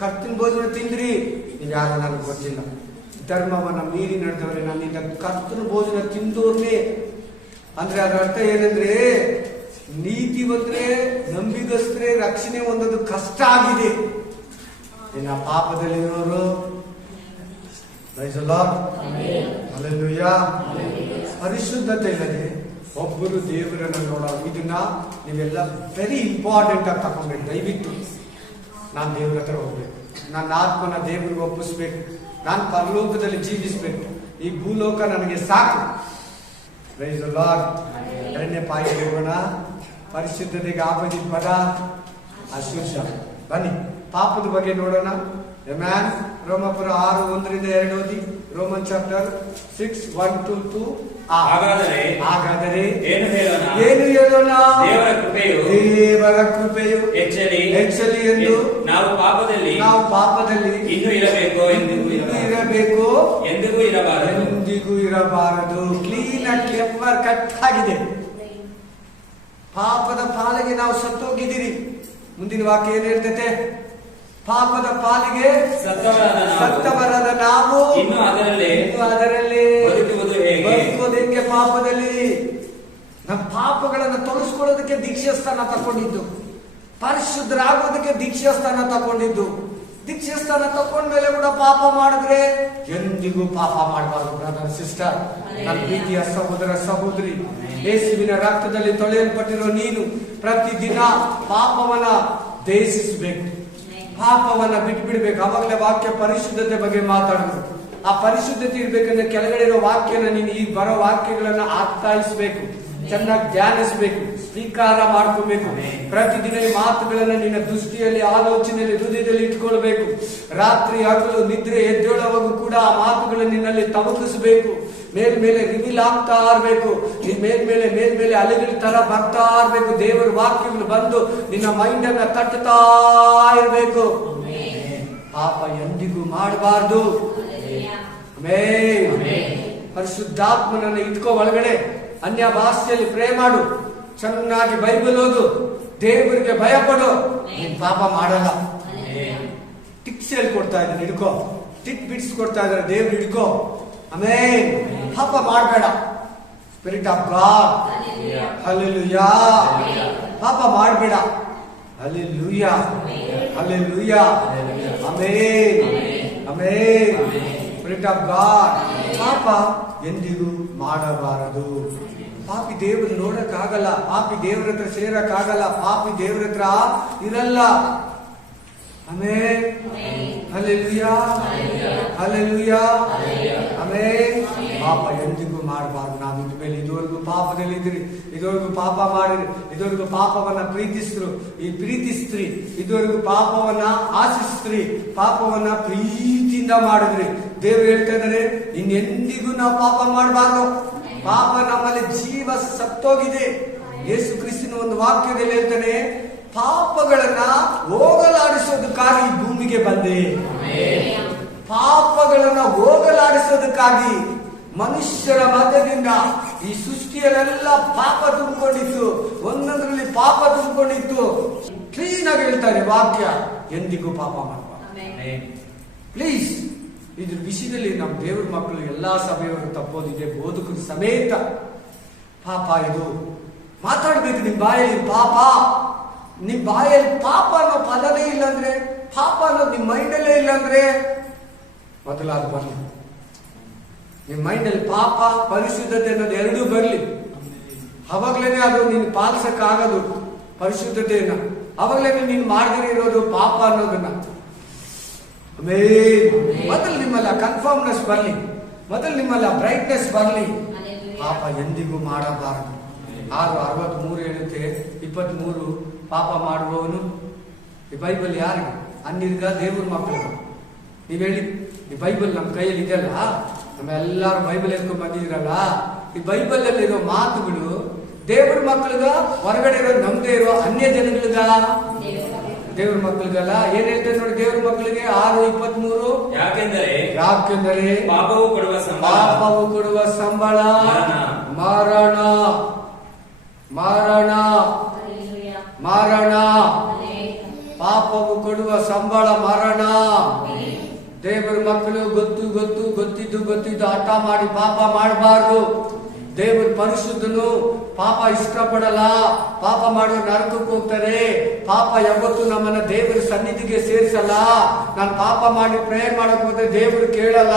ಕರ್ತನ ಭೋಜನ ತಿಂದ್ರಿ. ನೀವು ಯಾರು ನನಗೆ ಗೊತ್ತಿಲ್ಲ. ಧರ್ಮವನ್ನ ಮೀರಿ ನಡೆದವ್ರೆ ನನ್ನಿಂದ ಕರ್ತನ ಭೋಜನ ತಿಂದೋರ್ನೇ. ಅಂದ್ರೆ ಅದರ ಅರ್ಥ ಏನಂದ್ರೆ ನೀತಿವಂತರೇ ನಂಬಿಗಸ್ತರೇ ರಕ್ಷಣೆ ಹೊಂದೋದು ಕಷ್ಟ ಆಗಿದೆ. ಇನ್ನ ಪಾಪದಲ್ಲಿರೋರು ಪರಿಶುದ್ಧತೆ ಇಲ್ಲದೆ ಒಬ್ಬರು ದೇವರನ್ನು ನೋಡೋದು. ಇದನ್ನ ನೀವೆಲ್ಲ ವೆರಿ ಇಂಪಾರ್ಟೆಂಟ್ ಆಗಿ ತಗೊಂಡ್ಬೇಕು. ದಯವಿಟ್ಟು ನಾನು ದೇವ್ರ ಹತ್ರ ಹೋಗ್ಬೇಕು, ನನ್ನ ಆತ್ಮನ ದೇವರಿಗೆ ಒಪ್ಪಿಸ್ಬೇಕು, ನಾನು ಪರಲೋಕದಲ್ಲಿ ಜೀವಿಸ್ಬೇಕು. ಈ ಭೂಲೋಕ ನನಗೆ ಸಾಕು. Praise the Lord. 2ನೇ ಪಾಯಿಂಟ್ ಹೋಗೋಣ. ಪರಿಶುದ್ಧತೆಗೆ ಆಪೋಸಿಟ್ ಪದ ಅಶುದ್ಧ. ಬನ್ನಿ ಪಾಪದ ಬಗ್ಗೆ ನೋಡೋಣ. ಆಮೆನ್. ರೋಮಾಪುರ 6:1-2 ಓದಿ. Roman chapter 6:1-2. ಹಾಗಾದರೆ ಏನು ಹೇಳೋಣ? ದೇವರ ಕೃಪೆಯು ಹೆಚ್ಚಲಿ ಎಂದು ನಾವು ಪಾಪದಲ್ಲಿ ಇನ್ನೂ ಇರಬೇಕು, ಎಂದಿಗೂ ಇರಬಾರದು. ಕ್ಲೀನ್ ಆಗಿ ಕ್ಲೆಪ್ಪರ್ ಕಟ್ ಆಗಿದೆ. ಪಾಪದ ಪಾಲಿಗೆ ನಾವು ಸತ್ತೋಗಿದ್ದೀರಿ. ಮುಂದಿನ ವಾಕ್ಯ ಏನ್ ಹೇಳ್ತೈತೆ? ಪಾಪದ ಪಾಲಿಗೆ ಸತ್ತವರಾದ ನಾವು ಇನ್ನು ಅದರಲ್ಲಿ ಬದುಕುವುದು ಹೆಂಗೆ? ಪಾಪದಲ್ಲಿ ನಮ್ಮ ಪಾಪಗಳನ್ನು ತೊಳಸ್ಕೊಳ್ಳೋದಕ್ಕೆ ದೀಕ್ಷಾ ಸ್ಥಾನ ತಗೊಂಡಿದ್ದು, ಪರಿಶುದ್ಧರಾಗೋದಕ್ಕೆ ದೀಕ್ಷಾ ಸ್ಥಾನ ತಗೊಂಡಿದ್ದು. ದೀಕ್ಷಾ ಸ್ಥಾನ ತಕೊಂಡ್ಮೇಲೆ ಕೂಡ ಪಾಪ ಮಾಡಿದ್ರೆ ಎಂದಿಗೂ ಪಾಪ ಮಾಡಬಾರ್ದು. ಬ್ರದರ್ ಸಿಸ್ಟರ್, ನನ್ನ ಪ್ರೀತಿಯ ಸಹೋದರ ಸಹೋದರಿ, ಯೇಸುವಿನ ರಕ್ತದಲ್ಲಿ ತೊಳೆಯಲ್ಪಟ್ಟಿರೋ ನೀನು ಪ್ರತಿದಿನ ಪಾಪವನ್ನ ದ್ವೇಷಿಸಬೇಕು, ಪಾಪವನ್ನ ಬಿಟ್ಬಿಡ್ಬೇಕು. ಅವಾಗಲೇ ವಾಕ್ಯ ಪರಿಶುದ್ಧತೆ ಬಗ್ಗೆ ಮಾತಾಡೋದು. ಆ ಪರಿಶುದ್ಧತೆ ಇರ್ಬೇಕಂದ್ರೆ ಕೆಳಗಡೆ ಇರೋ ವಾಕ್ಯನ ನೀನು ಈ ಬರೋ ವಾಕ್ಯಗಳನ್ನ ಅರ್ಥೈಸ್ಬೇಕು, ಚೆನ್ನಾಗಿ ಧ್ಯಾನಿಸ್ಬೇಕು, ಸ್ವೀಕಾರ ಮಾಡ್ಕೋಬೇಕು. ಪ್ರತಿದಿನ ಈ ಮಾತುಗಳನ್ನ ನಿನ್ನ ದೃಷ್ಟಿಯಲ್ಲಿ, ಆಲೋಚನೆಯಲ್ಲಿ, ಹೃದಯದಲ್ಲಿ ಇಟ್ಕೊಳ್ಬೇಕು. ರಾತ್ರಿ ಹಗಲು ನಿದ್ರೆ ಎದ್ದೇಳುವಾಗ ಕೂಡ ಆ ಮಾತುಗಳನ್ನು ನಿನ್ನಲ್ಲಿ ತವಕಿಸಬೇಕು. ಮೇಲ್ಮೇಲೆ ರಿವೀಲ್ ಆಗ್ತಾ ಇರ್ಬೇಕು. ನಿನ್ ಮೇಲ್ಮೇಲೆ ಅಲೆಗಳ ತರ ಬರ್ತಾ ಇರ್ಬೇಕು. ದೇವರ ವಾಕ್ಯಗಳು ಬಂದು ನಿನ್ನ ಮೈಂಡ್ ಅನ್ನ ತಟ್ಟುತ್ತಾ ಇರ್ಬೇಕು. ಪಾಪ ಎಂದಿಗೂ ಮಾಡಬಾರ್ದು. ಪರಿಶುದ್ಧಾತ್ಮನನ್ನು ಇಟ್ಕೋ ಒಳಗಡೆ. ಅನ್ಯ ಭಾಷೆಯಲ್ಲಿ ಪ್ರೇ ಮಾಡು, ಚೆನ್ನಾಗಿ ಬೈಬಲ್ ಓದು, ದೇವರಿಗೆ ಭಯ ಪಡು. ನೀನ್ ಪಾಪ ಮಾಡಲ್ಲ. ಟಿಕ್ಸ್ ಹೇಳ್ಕೊಡ್ತಾ ಇದ್ದೀನಿ, ಹಿಡ್ಕೋ. ಟಿಕ್ ಬಿಟ್ಸ್ ಕೊಡ್ತಾ ಇದ್ದಾರೆ, ದೇವ್ರು ಹಿಡ್ಕೋ. ಆಮೇಲೆ ಪಾಪ ಮಾಡಬೇಡ. Spirit of God, hallelujah. ಪಾಪ ಮಾಡಬೇಡ. Hallelujah, hallelujah. Amen, amen. Spirit of god. ಪಾಪ ಎಂದಿಗೂ ಮಾಡಬಾರದು. ಪಾಪಿ ದೇವರು ನೋಡಕ್ಕಾಗಲ್ಲ, ಪಾಪಿ ದೇವ್ರ ಹತ್ರ ಸೇರಕ್ಕಾಗಲ್ಲ, ಪಾಪಿ ದೇವ್ರ ಹತ್ರ ಇರಲ್ಲ. Amen, hallelujah, hallelujah, amen. ಪಾಪ ಎಂದಿಗೂ ಮಾಡಬಾರ್ದು. ನಾವು ಇದ್ಮೇಲೆ ಇದುವರೆಗೂ ಪಾಪದಲ್ಲಿದ್ರಿ, ಇದುವರೆಗೂ ಪಾಪ ಮಾಡಿದ್ರಿ, ಇದುವರೆಗೂ ಪಾಪವನ್ನ ಪ್ರೀತಿಸಿದ್ರು, ಈ ಪ್ರೀತಿಸ್ತ್ರಿ, ಇದುವರೆಗೂ ಪಾಪವನ್ನ ಆಶಿಸ್ತ್ರಿ, ಪಾಪವನ್ನ ಪ್ರೀತಿಯಿಂದ ಮಾಡಿದ್ರಿ. ದೇವ್ರು ಹೇಳ್ತಾ ಇದ್ದಾರೆ, ಇನ್ನೆಂದಿಗೂ ನಾವು ಪಾಪ ಮಾಡಬಾರ್ದು. ಪಾಪ ನಮ್ಮಲ್ಲಿ ಜೀವ ಸತ್ತೋಗಿದೆ. ಯೇಸು ಕ್ರಿಸ್ತನ ಒಂದು ವಾಕ್ಯದಲ್ಲಿ ಹೇಳ್ತಾನೆ, ಪಾಪಗಳನ್ನ ಹೋಗಲಾಡಿಸೋದಕ್ಕಾಗಿ ಈ ಭೂಮಿಗೆ ಬಂದೆ. ಪಾಪಗಳನ್ನ ಹೋಗಲಾಡಿಸೋದಕ್ಕಾಗಿ ಮನುಷ್ಯರ ಮಧ್ಯದಿಂದ ಈ ಸೃಷ್ಟಿಯಲ್ಲೆಲ್ಲ ಪಾಪ ತುಂಬಿಕೊಂಡಿತ್ತು, ಒಂದೊಂದರಲ್ಲಿ ಪಾಪ ತುಂಬಿಕೊಂಡಿತ್ತು. ಕ್ಲೀನ್ ಆಗಿ ಹೇಳ್ತಾರೆ ವಾಕ್ಯ, ಎಂದಿಗೂ ಪಾಪ ಮಾಡಬಾರ್ದು. ಪ್ಲೀಸ್, ಇದ್ರ ವಿಷಯದಲ್ಲಿ ನಮ್ಮ ದೇವ್ರ ಮಕ್ಕಳು ಎಲ್ಲಾ ಸಭೆಯವರು ತಪ್ಪೋದಿದೆ, ಬೋಧಕರು ಸಮೇತ. ಪಾಪ ಇದು ಮಾತಾಡ್ಬೇಕು ನಿಮ್ ಬಾಯಲ್ಲಿ. ಪಾಪ ನಿಮ್ ಬಾಯಲ್ಲಿ ಪಾಪ ಅನ್ನೋ ಪದನೇ ಇಲ್ಲಾಂದ್ರೆ, ಪಾಪ ಅನ್ನೋದು ನಿಮ್ ಮೈಂಡಲ್ಲೇ ಇಲ್ಲಾಂದ್ರೆ ಮೊದಲಾದ ಬರ್ಲಿ. ನಿಮ್ ಮೈಂಡಲ್ಲಿ ಪಾಪ, ಪರಿಶುದ್ಧತೆ ಅನ್ನೋದು ಎರಡೂ ಬರ್ಲಿ. ಅವಾಗ್ಲೇನೆ ಅದು ನೀನು ಪಾಲಿಸಕ್ಕಾಗದು ಪರಿಶುದ್ಧತೆಯನ್ನ. ಅವಾಗ್ಲೇನೆ ನೀನು ಮಾಡದೇ ಇರೋದು ಪಾಪ ಅನ್ನೋದನ್ನ. ಮೊದಲು ನಿಮ್ಮಲ್ಲ ಕನ್ಫರ್ಮ್ನೆಸ್ ಬರ್ಲಿ, ಮೊದಲು ನಿಮ್ಮಲ್ಲ ಬ್ರೈಟ್ನೆಸ್ ಬರ್ಲಿ. ಪಾಪ ಎಂದಿಗೂ ಮಾಡಬಾರದು. 6:63 ಹೇಳುತ್ತೆ, 23 ಪಾಪ ಮಾಡುವವನು. ಈ ಬೈಬಲ್ ಯಾರಿಗೆ? ಅನ್ಯರಿಗ, ದೇವ್ರ ಮಕ್ಕಳು? ನೀವ್ ಹೇಳಿ, ಈ ಬೈಬಲ್ ನಮ್ಮ ಕೈಯಲ್ಲಿ ಇದೆಯಲ್ಲ, ನಮ್ಮೆಲ್ಲರೂ ಬೈಬಲ್ ಎತ್ಕೊಂಡ್ ಬಂದಿದ್ದೀರಲ್ಲ, ಈ ಬೈಬಲ್ ಅಲ್ಲಿರೋ ಮಾತುಗಳು ದೇವ್ರ ಮಕ್ಕಳಿಗ, ಹೊರಗಡೆ ಇರೋ ನಮ್ದೇ ಇರೋ ಅನ್ಯ ಜನಗಳಿಗ, ದೇವ್ರ ಮಕ್ಕಳಿಗಲ್ಲ. ಏನ್ ಹೇಳ್ತಾರೆ ನೋಡಿ ದೇವ್ರ ಮಕ್ಕಳಿಗೆ? 6:23 ಯಾಕೆಂದರೆ ಪಾಪವು ಕೊಡುವ ಸಂಬಳ ಮರಣ. ಮರಣ, ಮರಣ. ಪಾಪವು ಕೊಡುವ ಸಂಬಳ ಮರಣ. ದೇವರ ಮಕ್ಕಳು ಗೊತ್ತಿದ್ದು ಹಠ ಮಾಡಿ ಪಾಪ ಮಾಡಬಾರ್ದು. ದೇವರು ಪರಿಶುದ್ಧನು, ಪಾಪ ಇಷ್ಟಪಡಲ್ಲ. ಪಾಪ ಮಾಡೋ ನರಕಕ್ಕೆ ಹೋಗ್ತಾರೆ. ಪಾಪ ಯಾವತ್ತು ನಮ್ಮನ್ನ ದೇವರ ಸನ್ನಿಧಿಗೆ ಸೇರಿಸಲ್ಲ. ನಾನು ಪಾಪ ಮಾಡಿ ಪ್ರೇಯರ್ ಮಾಡಕ್ ಹೋದ್ರೆ ದೇವರು ಕೇಳಲ್ಲ.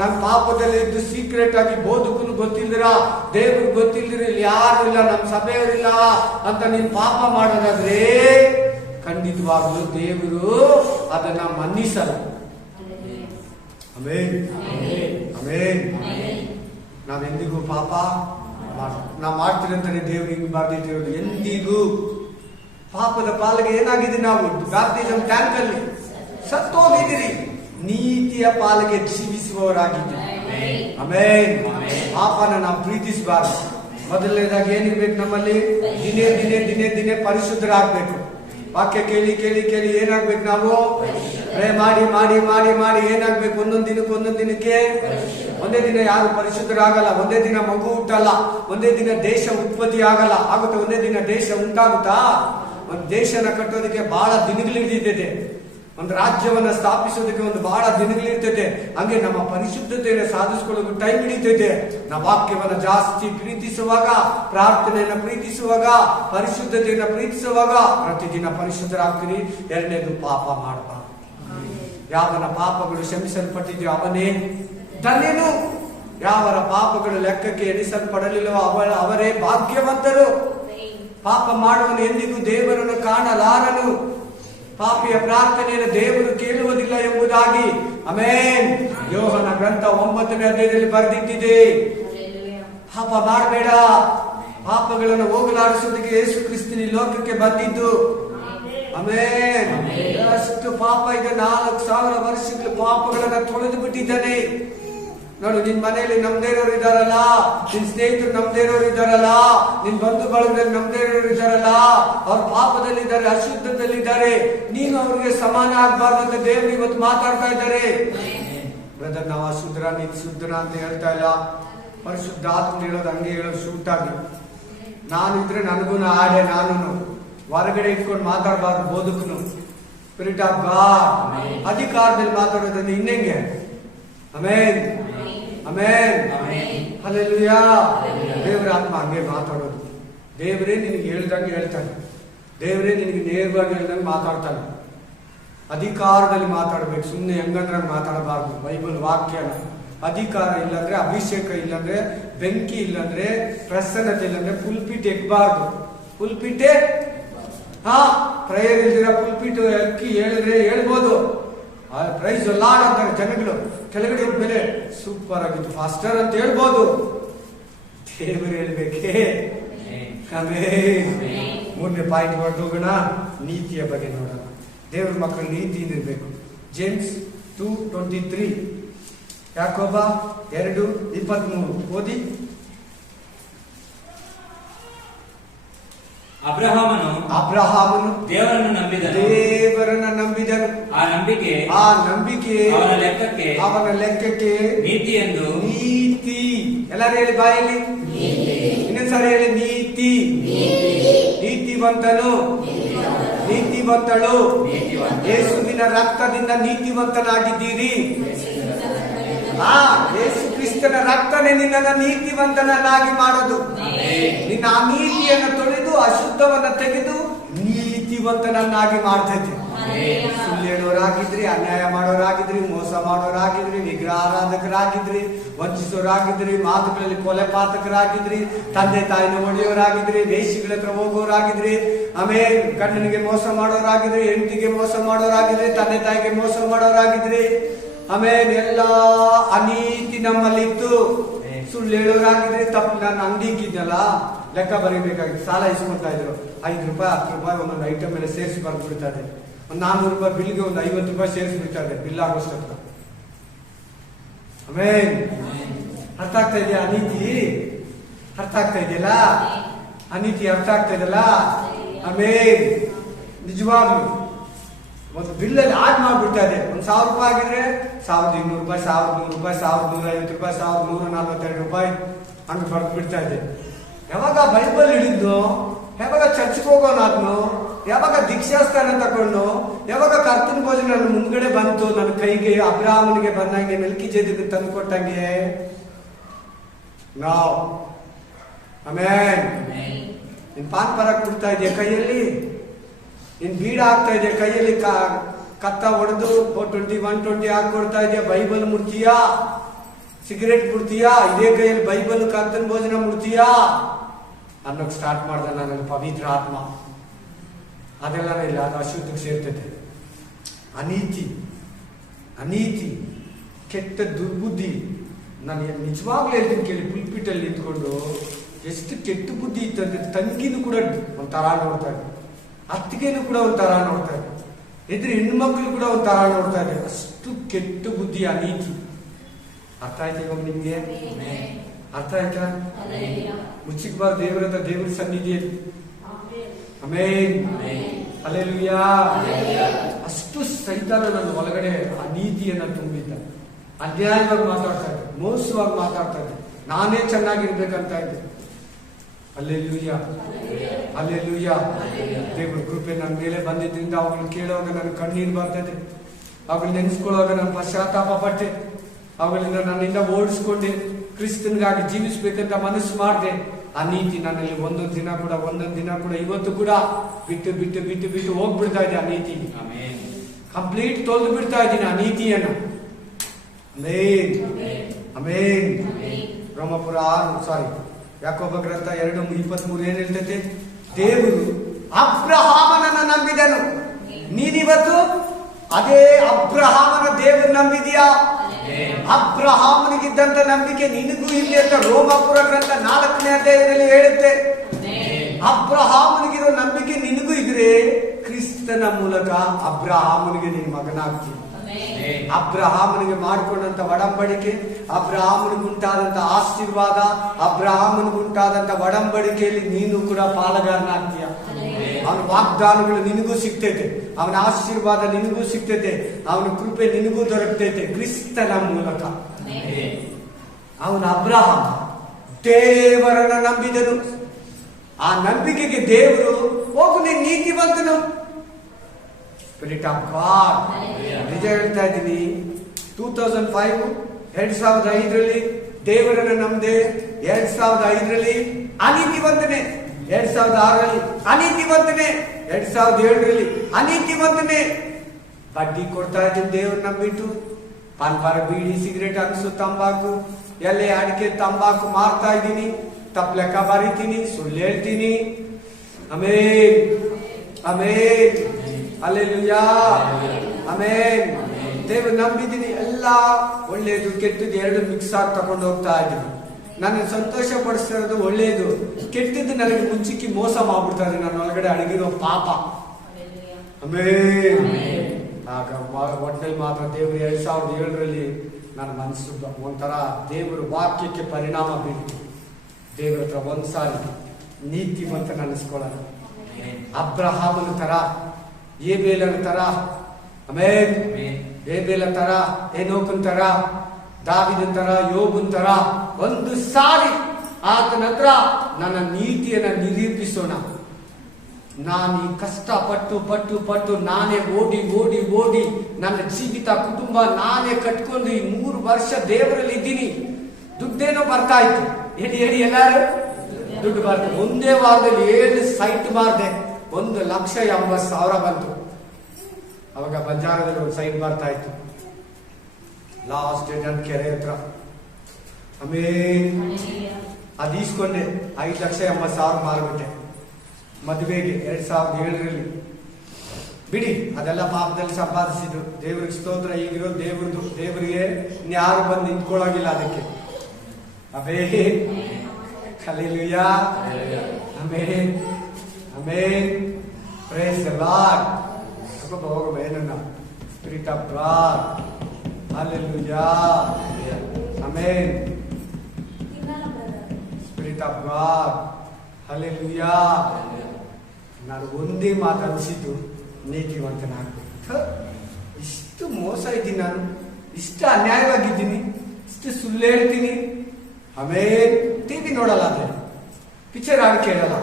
ನಾನು ಪಾಪದಲ್ಲಿ ಇದ್ದು ಸೀಕ್ರೆಟ್ ಆಗಿ ಬೋಧಕನು ಗೊತ್ತಿಲ್ದಿರ, ದೇವ್ರು ಗೊತ್ತಿಲ್ದಿರ, ಇಲ್ಲಿ ಯಾರು ಇಲ್ಲ, ನಮ್ಮ ಸಭೆಯವರಿಲ್ಲ ಅಂತ ನೀನ್ ಪಾಪ ಮಾಡೋದಾದ್ರೆ ಖಂಡಿತವಾಗ್ಲೂ ದೇವರು ಅದನ್ನ ಮನ್ನಿಸಲ್ಲ. Amen, amen. ನಾವೆಂದಿಗೂ ಪಾಪ ನಾವು ಮಾಡ್ತೀವಿ ಅಂತಾನೆ ದೇವ್ರು ಹಿಂಗ್ ಬರ್ದಿಟ್ಟಿರೋದು. ಎಂದಿಗೂ ಪಾಪದ ಪಾಲಿಗೆ ಏನಾಗಿದೆ? ನಾವು ಬ್ಯಾಪ್ಟಿಸಮ್ ಟ್ಯಾಂಕ್ ಅಲ್ಲಿ ಸತ್ತೋಗಿದ್ದೀರಿ, ನೀತಿಯ ಪಾಲಿಗೆ ಜೀವಿಸುವವರಾಗಿದ್ದೀವಿ. ಆಮೆನ್. ಪಾಪನ ನಾವು ಪ್ರೀತಿಸಬಾರ್ದು. ಮೊದಲನೇದಾಗಿ ಏನಿರ್ಬೇಕು ನಮ್ಮಲ್ಲಿ? ದಿನೇ ಪರಿಶುದ್ಧರಾಗಬೇಕು. ವಾಕ್ಯ ಕೇಳಿ ಏನಾಗ್ಬೇಕು? ನಾವು ಪ್ರೇ ಮಾಡಿ ಏನಾಗ್ಬೇಕು? ಒಂದೊಂದ್ ದಿನಕ್ಕೆ ಒಂದೇ ದಿನ ಯಾರು ಪರಿಶುದ್ಧರಾಗಲ್ಲ. ಒಂದೇ ದಿನ ಮಗು ಹುಟ್ಟಲ್ಲ. ಒಂದೇ ದಿನ ದೇಶ ಉತ್ಪತ್ತಿ ಆಗಲ್ಲ. ಆಗುತ್ತೆ? ಒಂದೇ ದಿನ ದೇಶ ಉಂಟಾಗುತ್ತಾ? ಒಂದು ದೇಶನ ಕಟ್ಟೋದಕ್ಕೆ ಬಹಳ ದಿನಗಳಿರ್ತೈತೆ. ಒಂದು ರಾಜ್ಯವನ್ನ ಸ್ಥಾಪಿಸೋದಕ್ಕೆ ಒಂದು ಬಹಳ ದಿನಗಳಿರ್ತೈತೆ. ಹಂಗೆ ನಮ್ಮ ಪರಿಶುದ್ಧತೆಯನ್ನು ಸಾಧಿಸ್ಕೊಳ್ಳೋಕೆ ಟೈಮ್ ಹಿಡಿತೈತೆ. ನಾವು ವಾಕ್ಯವನ್ನ ಜಾಸ್ತಿ ಪ್ರೀತಿಸುವಾಗ, ಪ್ರಾರ್ಥನೆಯನ್ನ ಪ್ರೀತಿಸುವಾಗ, ಪರಿಶುದ್ಧತೆಯನ್ನ ಪ್ರೀತಿಸುವಾಗ ಪ್ರತಿದಿನ ಪರಿಶುದ್ಧರಾಗ್ತೀರಿ. ಎರಡನೇದು, ಪಾಪ ಮಾಡಬಾರದು. ಯಾವನ ಪಾಪಗಳು ಕ್ಷಮಿಸಲ್ಪಟ್ಟಿದೆಯೋ ಅವನೇ ಧನ್ಯನು. ಯಾವರ ಪಾಪಗಳು ಲೆಕ್ಕಕ್ಕೆ ಎಣಿಸಲ್ಪಡಲಿಲ್ಲವೋ ಅವರೇ ಭಾಗ್ಯವಂತರು. ಪಾಪ ಮಾಡುವನು ಎಂದಿಗೂ ದೇವರನ್ನು ಕಾಣಲಾರನು. ಪಾಪಿಯ ಪ್ರಾರ್ಥನೆಯನ್ನು ದೇವರು ಕೇಳುವುದಿಲ್ಲ ಎಂಬುದಾಗಿ ಆಮೆನ್ ಯೋಹನ ಗ್ರಂಥ 9ನೇ ಅಧ್ಯಾಯದಲ್ಲಿ ಬರೆದಿಟ್ಟಿದೆ. ಪಾಪ ಮಾಡಬೇಡ. ಪಾಪಗಳನ್ನು ಹೋಗಲಾಡಿಸೋದಕ್ಕೆ ಯೇಸು ಕ್ರಿಸ್ತನ ಲೋಕಕ್ಕೆ ಬಂದಿದ್ದು. ಆಮೆನ್. ಎಷ್ಟು ಪಾಪ ಇದೆ! 4000 ವರ್ಷಗಳ ಪಾಪಗಳನ್ನ ತೊಳೆದು ಬಿಟ್ಟಿದ್ದಾನೆ. ನೋಡು, ನಿನ್ ಮನೆಯಲ್ಲಿ ನಮ್ದೇ ಇರೋರು ಇದಾರಲ್ಲ, ನಿನ್ ಸ್ನೇಹಿತರು ನಮ್ದೇ ಇರೋರು ಇದಾರಲ್ಲ, ನಿನ್ ಬಂಧು ಬಳಗದಲ್ಲಿ ನಮ್ದೇ ಇರೋರು ಇದಾರಲ್ಲ, ಅವ್ರ ಪಾಪದಲ್ಲಿದ್ದಾರೆ, ಅಶುದ್ಧದಲ್ಲಿದ್ದಾರೆ, ನೀನು ಅವ್ರಿಗೆ ಸಮಾನ ಆಗ್ಬಾರ್ದು ಅಂತ ದೇವ್ರು ಇವತ್ತು ಮಾತಾಡ್ತಾ ಇದ್ದಾರೆ. ಬ್ರದರ್, ನಾವು ಅಶುದ್ಧರ ನೀನ್ ಶುದ್ಧನ ಅಂತ ಹೇಳ್ತಾ ಇಲ್ಲ. ಪರಿಶುದ್ಧ ಆತ್ಮ ಹೇಳೋದು ಹಂಗೆ ಹೇಳೋದು ಶೂಟ್ ಆಗಿ. ನಾನು ಇದ್ರೆ ನನಗೂ ಆಡೆ, ನಾನು ಹೊರಗಡೆ ಇಟ್ಕೊಂಡು ಮಾತಾಡಬಾರ್ದು. ಬೋಧಕನು ಸ್ಪಿರಿಟ್ ಆಫ್ ಗಾಡ್ ಅಧಿಕಾರದಲ್ಲಿ ಮಾತಾಡೋದ್ರಿಂದ ಇನ್ನೆಂಗೆ. Amen, amen, hallelujah. ದೇವರ ಆತ್ಮ ಹಂಗೆ ಮಾತಾಡೋದು. ದೇವರೇ ನಿನಗೆ ಹೇಳ್ದಂಗೆ ಹೇಳ್ತಾನೆ, ದೇವರೇ ನಿನಗೆ ನೇರವಾಗಿ ಹೇಳ್ದಂಗೆ ಮಾತಾಡ್ತಾನೆ. ಅಧಿಕಾರದಲ್ಲಿ ಮಾತಾಡ್ಬೇಕು, ಸುಮ್ಮನೆ ಹೆಂಗಂದ್ರಂಗೆ ಮಾತಾಡಬಾರ್ದು. ಬೈಬಲ್ ವಾಕ್ಯನ ಅಧಿಕಾರ ಇಲ್ಲಂದ್ರೆ, ಅಭಿಷೇಕ ಇಲ್ಲಂದ್ರೆ, ಬೆಂಕಿ ಇಲ್ಲಂದ್ರೆ, ಪ್ರಸನ್ನತೆ ಇಲ್ಲಂದ್ರೆ ಪುಲ್ಪಿಟ್ ಎಕ್ಬಾರ್ದು. ಪುಲ್ಪಿಟೇ ಪ್ರೇಯರ್ ಇಲ್ದಿರ ಪುಲ್ಪಿಟ್ ಎಕ್ಕಿ ಹೇಳಿದ್ರೆ ಹೇಳ್ಬೋದು. ಪ್ರೈಸ್ ಲಾರ್ಡ್ ಅಂತಾರೆ ಜನಗಳು. ಕೆಳಗಡೆ ಮೇಲೆ ಸೂಪರ್ ಆಗಿತ್ತು ಫಾಸ್ಟರ್ ಅಂತ ಹೇಳ್ಬೋದು. ದೇವರು ಹೇಳ್ಬೇಕೇ. ಮೂರನೇ ಪಾಯಿಂಟ್ ಹೊರಟೋಗೋಣ, ನೀತಿಯ ಬಗ್ಗೆ ನೋಡೋಣ. ದೇವ್ರ ಮಕ್ಕಳು ನೀತಿಯಿಂದ ಇರ್ಬೇಕು. ಜೇಮ್ಸ್ 2:23, ಯಾಕೋಬ 2:23 ಓದಿ. ಅಬ್ರಹಾಮನು ದೇವರನ್ನು ನಂಬಿದನು. ಆ ನಂಬಿಕೆ ಅವನ ಲೆಕ್ಕಕ್ಕೆ ನೀತಿ ಎಂದು. ನೀತಿ ಎಲ್ಲರೂ ಹೇಳಿ ಬಾಯಲ್ಲಿ, ಇನ್ನೊಂದ್ಸರಿ ಹೇಳಿ, ನೀತಿ. ನೀತಿವಂತನು, ನೀತಿವಂತಳು. ಯೇಸುವಿನ ರಕ್ತದಿಂದ ನೀತಿವಂತನಾಗಿದ್ದೀರಿ. ಯೇಸು ಕ್ರಿಸ್ತನ ರಕ್ತನೇ ನಿನ್ನನ್ನು ನೀತಿವಂತನನ್ನಾಗಿ ಮಾಡೋದು. ನಿನ್ನ ಅನೀತಿಯನ್ನು ತೊಳೆದು ಅಶುದ್ಧವನ್ನ ತೆಗೆದು ನೀತಿವಂತನನ್ನಾಗಿ ಮಾಡ್ತೈತಿ. ಸುಳ್ಳು ಹೇಳೋರಾಗಿದ್ರಿ, ಅನ್ಯಾಯ ಮಾಡೋರಾಗಿದ್ರಿ, ಮೋಸ ಮಾಡೋರಾಗಿದ್ರಿ, ವಿಗ್ರಹ ಆರಾಧಕರಾಗಿದ್ರಿ, ವಂಚಿಸೋರಾಗಿದ್ರಿ, ಮಾತುಗಳಲ್ಲಿ ಕೊಲೆ ಪಾತಕರಾಗಿದ್ರಿ, ತಂದೆ ತಾಯಿನ ಹೊಡೆಯೋರಾಗಿದ್ರಿ, ವೇಷಿಗಳ ಹತ್ರ ಹೋಗೋರಾಗಿದ್ರಿ, ಆಮೇಲೆ ಗಂಡನಿಗೆ ಮೋಸ ಮಾಡೋರಾಗಿದ್ರಿ, ಹೆಂಡತಿಗೆ ಮೋಸ ಮಾಡೋರಾಗಿದ್ರಿ, ತಂದೆ ತಾಯಿಗೆ ಮೋಸ ಮಾಡೋರಾಗಿದ್ರಿ, ಆಮೇಲೆ ಎಲ್ಲ ಅನೀತಿ ನಮ್ಮಲ್ಲಿತ್ತು. ಸುಳ್ಳು ಹೇಳೋರಾಗಿದ್ರೆ ತಪ್ಪು. ನಾನು ಅಂಗಡಿಗಿದ್ದಲ್ಲ, ಲೆಕ್ಕ ಬರೀಬೇಕಾಗಿತ್ತು. ಸಾಲ ಇಸ್ಕೊಳ್ತಾ ಇದ್ರು, 5 ರೂಪಾಯಿ 10 ರೂಪಾಯಿ ಒಂದೊಂದು ಐಟಮ್ ಮೇಲೆ ಸೇರಿಸಿ ಬರ್ದು ಬಿಡ್ತಾರೆ. ಒಂದು 400 ರೂಪಾಯಿ ಬಿಲ್ಗೆ ಒಂದು 50 ರೂಪಾಯಿ ಸೇರಿಸಿ ಬಿಡ್ತಾರೆ ಬಿಲ್ ಆಗೋಷ್ಟು. ಆಮೇಲೆ ಅರ್ಥ ಆಗ್ತಾ ಇದೆಯಾ ಅನೀತಿ? ಅರ್ಥ ಆಗ್ತಾ ಇದೆಯಲ್ಲ ಅನೀತಿ? ಅರ್ಥ ಆಗ್ತಾ ಇದೆಯಲ್ಲ? ಆಮೇಲೆ ನಿಜವಾಗ್ಲು ಒಂದು ಬಿಲ್ಲಲ್ಲಿ ಆಡ್ ಮಾಡ್ಬಿಡ್ತಾ ಇದೆ. 1000 ರೂಪಾಯಿ ಆಗಿದ್ರೆ 1200 ರೂಪಾಯಿ, 1100 ರೂಪಾಯಿ, 1150 ರೂಪಾಯಿ, 1142 ರೂಪಾಯಿ ಹಂಗೆ ಬರ್ದು ಬಿಡ್ತಾ ಇದೆ. ಯಾವಾಗ ಬೈಬಲ್ ಹಿಡಿದ್ನು, ಯಾವಾಗ ಚರ್ಚ್ಗೆ ಹೋಗೋನಾದ್ನು, ಯಾವಾಗ ದೀಕ್ಷಾಸ್ಥಾನ ತಗೊಂಡು, ಯಾವಾಗ ಕರ್ತನ ಭೋಜನ ನನ್ನ ಮುಂದ್ಗಡೆ ಬಂತು, ನನ್ನ ಕೈಗೆ ಅಬ್ರಾಹ್ಮನಿಗೆ ಬಂದಂಗೆ, ಮೆಲ್ಕಿಜೆದೆಕ್ಗೆ ತಂದು ಕೊಟ್ಟಂಗೆ ನಾವು. ಆಮೇನ್. ನಿನ್ ಪಾನ್ ಪರಾಕ್ ಬಿಡ್ತಾ ಇದೆಯಾ ಕೈಯಲ್ಲಿ? ಇನ್ ಬೀಡ ಆಗ್ತಾ ಇದೆ ಕೈಯಲ್ಲಿ, ಕತ್ತ ಹೊಡೆದು 420 120 ಹಾಕೊಡ್ತಾ ಇದೆಯಾ? ಬೈಬಲ್ ಮುಡ್ತೀಯಾ? ಸಿಗರೇಟ್ ಮುಡ್ತೀಯಾ? ಇದೇ ಕೈಯಲ್ಲಿ ಬೈಬಲ್ ಕರ್ತನ ಭೋಜನ ಮುಡ್ತೀಯಾ ಅನ್ನೋಕ್ ಸ್ಟಾರ್ಟ್ ಮಾಡ್ದ ನನ್ನ ಪವಿತ್ರ ಆತ್ಮ. ಅದೆಲ್ಲ ಇಲ್ಲ, ಅದು ಅಶುದ್ಧಕ್ಕೆ ಸೇರ್ತೈತೆ. ಅನೀತಿ, ಅನೀತಿ, ಕೆಟ್ಟ ದುರ್ಬುದ್ಧಿ. ನಾನು ನಿಜವಾಗ್ಲೂ ಹೇಳ್ತೀನಿ ಕೇಳಿ, ಪುಲ್ಪಿಟಲ್ಲಿ ನಿಂತ್ಕೊಂಡು ಎಷ್ಟು ಕೆಟ್ಟ ಬುದ್ಧಿ ಇತ್ತಂದ್ರೆ, ತಂಗಿನೂ ಕೂಡ ಒಂಥರ ನೋಡ್ತಾ ಇದೆ, ಅತ್ತಿಗೆನೂ ಕೂಡ ಒಂಥರ ನೋಡ್ತಾ ಇದೆ, ಎದುರು ಹೆಣ್ಮಕ್ಳು ಕೂಡ ಒಂಥರ ನೋಡ್ತಾ ಇದೆ. ಅಷ್ಟು ಕೆಟ್ಟ ಬುದ್ಧಿ ಅನೀತಿ. ಅರ್ಥ ಆಯ್ತಾ ಇವಾಗ ನಿಮ್ಗೆ? ಅರ್ಥ ಆಯ್ತಾ? ಮುಚ್ಚಿಕ್ಬಾರ್ದು ದೇವರ ಹತ್ರ, ದೇವರ ಸನ್ನಿಧಿಯಲ್ಲಿ. Amen, hallelujah. ಅಷ್ಟು ಸೈತಾನ ನನ್ನ ಒಳಗಡೆ ಆ ನೀತಿಯನ್ನ ತುಂಬಿದ್ದ. ಅನ್ಯಾಯವಾಗಿ ಮಾತಾಡ್ತಾ ಇದ್ದೆ, ಮೋಸವಾಗಿ ಮಾತಾಡ್ತಾ ಇದ್ದೆ, ನಾನೇ ಚೆನ್ನಾಗಿರ್ಬೇಕಂತ ಇದ್ದೆ. Hallelujah, hallelujah. ದೇವರ ಕೃಪೆ ನನ್ನ ಮೇಲೆ ಬಂದಿದ್ದರಿಂದ ಅವುಗಳನ್ನ ಕೇಳುವಾಗ ನನ್ನ ಕಣ್ಣೀರು ಬರ್ತದೆ, ಅವುಗಳನ್ನ ನೆನೆಸ್ಕೊಳ್ಳುವಾಗ ನಾನು ಪಶ್ಚಾತ್ತಾಪ ಪಟ್ಟೆ, ಅವುಗಳಿಂದ ನನ್ನಿಂದ ಓಡಿಸ್ಕೊಂಡೆ, ಕ್ರಿಸ್ತನ್ಗಾಗಿ ಜೀವಿಸ್ಬೇಕಂತ ಮನಸ್ಸು ಮಾಡಿದೆ. ಆ ನೀತಿ ನನ್ನಲ್ಲಿ ಒಂದೊಂದು ದಿನ ಕೂಡ ಇವತ್ತು ಕೂಡ ಬಿಟ್ಟು ಹೋಗ್ಬಿಡ್ತಾ ಇದೆ. ಆ ನೀತಿ ಕಂಪ್ಲೀಟ್ ತೊಳೆದು ಬಿಡ್ತಾ ಇದ್ದೀನಿ ಆ ನೀತಿಯನ್ನ. Amen, amen. ರೋಮಪುರ 6 ಯಾಕೋಬ ಗ್ರಂಥ 2:23 ಏನ್ ಹೇಳ್ತೈತೆ? ದೇವರು ಅಬ್ರಹಾಮನನ್ನ ನಂಬಿದನು. ನೀನಿವತ್ತು ಅದೇ ಅಬ್ರಹಾಮನ ದೇವರು ನಂಬಿದೀಯಾ? ಅಬ್ರಹಾಮನಿಗಿದ್ದಂತ ನಂಬಿಕೆ ನಿನಗೂ ಇಲ್ಲಿ ಅಂತ ರೋಮಪುರ ಗ್ರಂಥ 4ನೇ ಅಧ್ಯಾಯದಲ್ಲಿ ಹೇಳುತ್ತೆ. ಅಬ್ರಹಾಮನಿಗಿರೋ ನಂಬಿಕೆ ನಿನಗೂ ಇದ್ರೆ ಕ್ರಿಸ್ತನ ಮೂಲಕ ಅಬ್ರಹಾಮನಿಗೆ ನೀನು ಮಗನಾಗ್ತೀನಿ. ಅಬ್ರಹಾಮನಿಗೆ ಮಾಡಿಕೊಂಡಂತ ಒಡಂಬಡಿಕೆ, ಅಬ್ರಹಾಮನಿಗುಂಟಾದಂತ ಆಶೀರ್ವಾದ, ಅಬ್ರಹಾಮನಿಗುಂಟಾದಂತ ಒಡಂಬಡಿಕೆಯಲ್ಲಿ ನೀನು ಕೂಡ ಪಾಲುಗಾರನಾಗ್ತೀಯ. ಅವನ ವಾಗ್ದಾನಗಳು ನಿನಗೂ ಸಿಗ್ತೈತೆ, ಅವನ ಆಶೀರ್ವಾದ ನಿನಗೂ ಸಿಗ್ತೈತೆ, ಅವನ ಕೃಪೆ ನಿನಗೂ ದೊರಕ್ತೈತೆ ಕ್ರಿಸ್ತನ ಮೂಲಕ. ಅವನ ಅಬ್ರಹಾಮ ದೇವರನ್ನ ನಂಬಿದನು. ಆ ನಂಬಿಕೆಗೆ ದೇವರು ಹೋಗು ನೀನು ನೀತಿವಂತನು. Spirit of god. ನಿಜ ಹೇಳ್ತಾ ಇದ್ದೀನಿ, 2005 2005ರಲ್ಲಿ ದೇವರನ್ನ ನಂಬದೆ, 2005ರಲ್ಲಿ ಅನೀತಿವಂತನೆ, 2006ರಲ್ಲಿ ಅನೀತಿವಂತನೆ, 2007ರಲ್ಲಿ ಅನೀತಿವಂತನೆ. ಬಡ್ಡಿ ಕೊಡ್ತಾ ಇದ್ದೀನಿ ದೇವ್ರು ನಂಬಿಟ್ಟು. ಪಾನ್ಪಾರ, ಬೀಡಿ, ಸಿಗರೇಟ್, ಅನ್ಸು, ತಂಬಾಕು, ಎಲೆ, ಅಡಿಕೆ, ತಂಬಾಕು ಮಾರ್ತಾ ಇದ್ದೀನಿ. ತಪ್ಪು ಲೆಕ್ಕ ಬರೀತೀನಿ, ಸುಳ್ಳು ಹೇಳ್ತೀನಿ. ಆಮೇನ್ ಆಮೇನ್ ಹಲ್ಲೆಲೂಯಾ ಆಮೇನ್. ದೇವ್ರು ನಂಬಿದ್ದೀನಿ. ಎಲ್ಲ ಒಳ್ಳೇದು ಕೆಟ್ಟದ್ದು ಎರಡು ಮಿಕ್ಸ್ ಆಗಿ ತಗೊಂಡು ಹೋಗ್ತಾ ಇದ್ದೀನಿ. ನನ್ನ ಸಂತೋಷ ಪಡಿಸ್ತಾ ಇರೋದು ಒಳ್ಳೇದು, ಕೆಟ್ಟದ್ದು ನನಗೆ ಮುಚ್ಚಿಕ್ಕಿ ಮೋಸ ಮಾಡ್ಬಿಡ್ತಾರೆ ನನ್ನ ಒಳಗಡೆ ಅಡಗಿರೋ ಪಾಪ. ಆಮೇನ್. ಆಗ ಒಟ್ಟಲ್ಲಿ ಮಾತ್ರ ದೇವರು 2007ರಲ್ಲಿ ನನ್ನ ಮನಸ್ಸು ಒಂಥರ ದೇವರ ವಾಕ್ಯಕ್ಕೆ ಪರಿಣಾಮ ಬೀರಿತು. ದೇವರ ಹತ್ರ ಒಂದ್ಸಾರಿ ನೀತಿವಂತ ಅನ್ನಿಸ್ಕೊಳ್ಳೋಣ. ಅಬ್ರಹಾಮನ ತರ, ಏಬೇಲನ ತರ, ಆಮೇನ್, ಏಬೇಲ ತರ, ಏನೋಕನ ತರ, ದಾವಿದನ ತರ, ಯೋಬನ ತರ ಒಂದು ಸಾರಿ ಆತನ ಹತ್ರ ನನ್ನ ನೀತಿಯನ್ನ ನಿರೂಪಿಸೋಣ. ನಾನು ಈ ಕಷ್ಟ ಪಟ್ಟು ಪಟ್ಟು ಪಟ್ಟು ನಾನೇ ಓಡಿ ಓಡಿ ಓಡಿ ನನ್ನ ಜೀವಿತ ಕುಟುಂಬ ನಾನೇ ಕಟ್ಕೊಂಡು ಈ 3 ವರ್ಷ ದೇವರಲ್ಲಿ ಇದ್ದೀನಿ. ದುಡ್ಡೇನೋ ಬರ್ತಾ ಇತ್ತು. ಹೇಳಿ ಹೇಳಿ ಎಲ್ಲಾರು ದುಡ್ಡು ಬರ್ತದೆ. ಒಂದೇ ವಾರದಲ್ಲಿ 7 ಸೈಟ್ ಮಾರ್ದೆ, 1,80,000 ಬಂತು. ಅವಾಗ ಬಂಜಾರದಲ್ಲಿ ಒಂದು ಸೈಟ್ ಬರ್ತಾ ಇತ್ತು, ಲಾಸ್ಟ್ ನನ್ನ ಕೆರೆ ಹತ್ರ. ಆಮೇಲೆ ಅದು ಈಸ್ಕೊಂಡೆ, 5,80,000 ಮಾರ್ಬಿಟ್ಟೆ ಮದುವೆಗೆ 2007ರಲ್ಲಿ. ಬಿಡಿ, ಅದೆಲ್ಲ ಪಾಪದಲ್ಲಿ ಸಂಪಾದಿಸಿದ್ರು. ದೇವ್ರಿಗೆ ಸ್ತೋತ್ರ. ಈಗಿರೋ ದೇವ್ರದ್ದು, ದೇವರಿಗೆ ಇನ್ಯಾರು ಬಂದು ನಿಂತ್ಕೊಳ್ಳೋಗಿಲ್ಲ ಅದಕ್ಕೆ. Amen hallelujah amen amen praise the Lord. ಹೋಗಬೇನನ್ನ spirit of God. Hallelujah amen. Spirit of God. Hallelujah. ನಾನು ಒಂದೇ ಮಾತು ಅನಿಸಿದ್ದು, ನೀತಿವಂತನಾಗಬೇಕು. ಇಷ್ಟು ಮೋಸ ಇದ್ದೀನಿ ನಾನು, ಇಷ್ಟು ಅನ್ಯಾಯವಾಗಿದ್ದೀನಿ, ಇಷ್ಟು ಸುಳ್ಳು ಹೇಳ್ತೀನಿ. ಆಮೇಲೆ ಟಿವಿ ನೋಡಲ್ಲ, ಅದೇ ಪಿಕ್ಚರ್ ಹಾಡು ಕೇಳಲ್ಲ.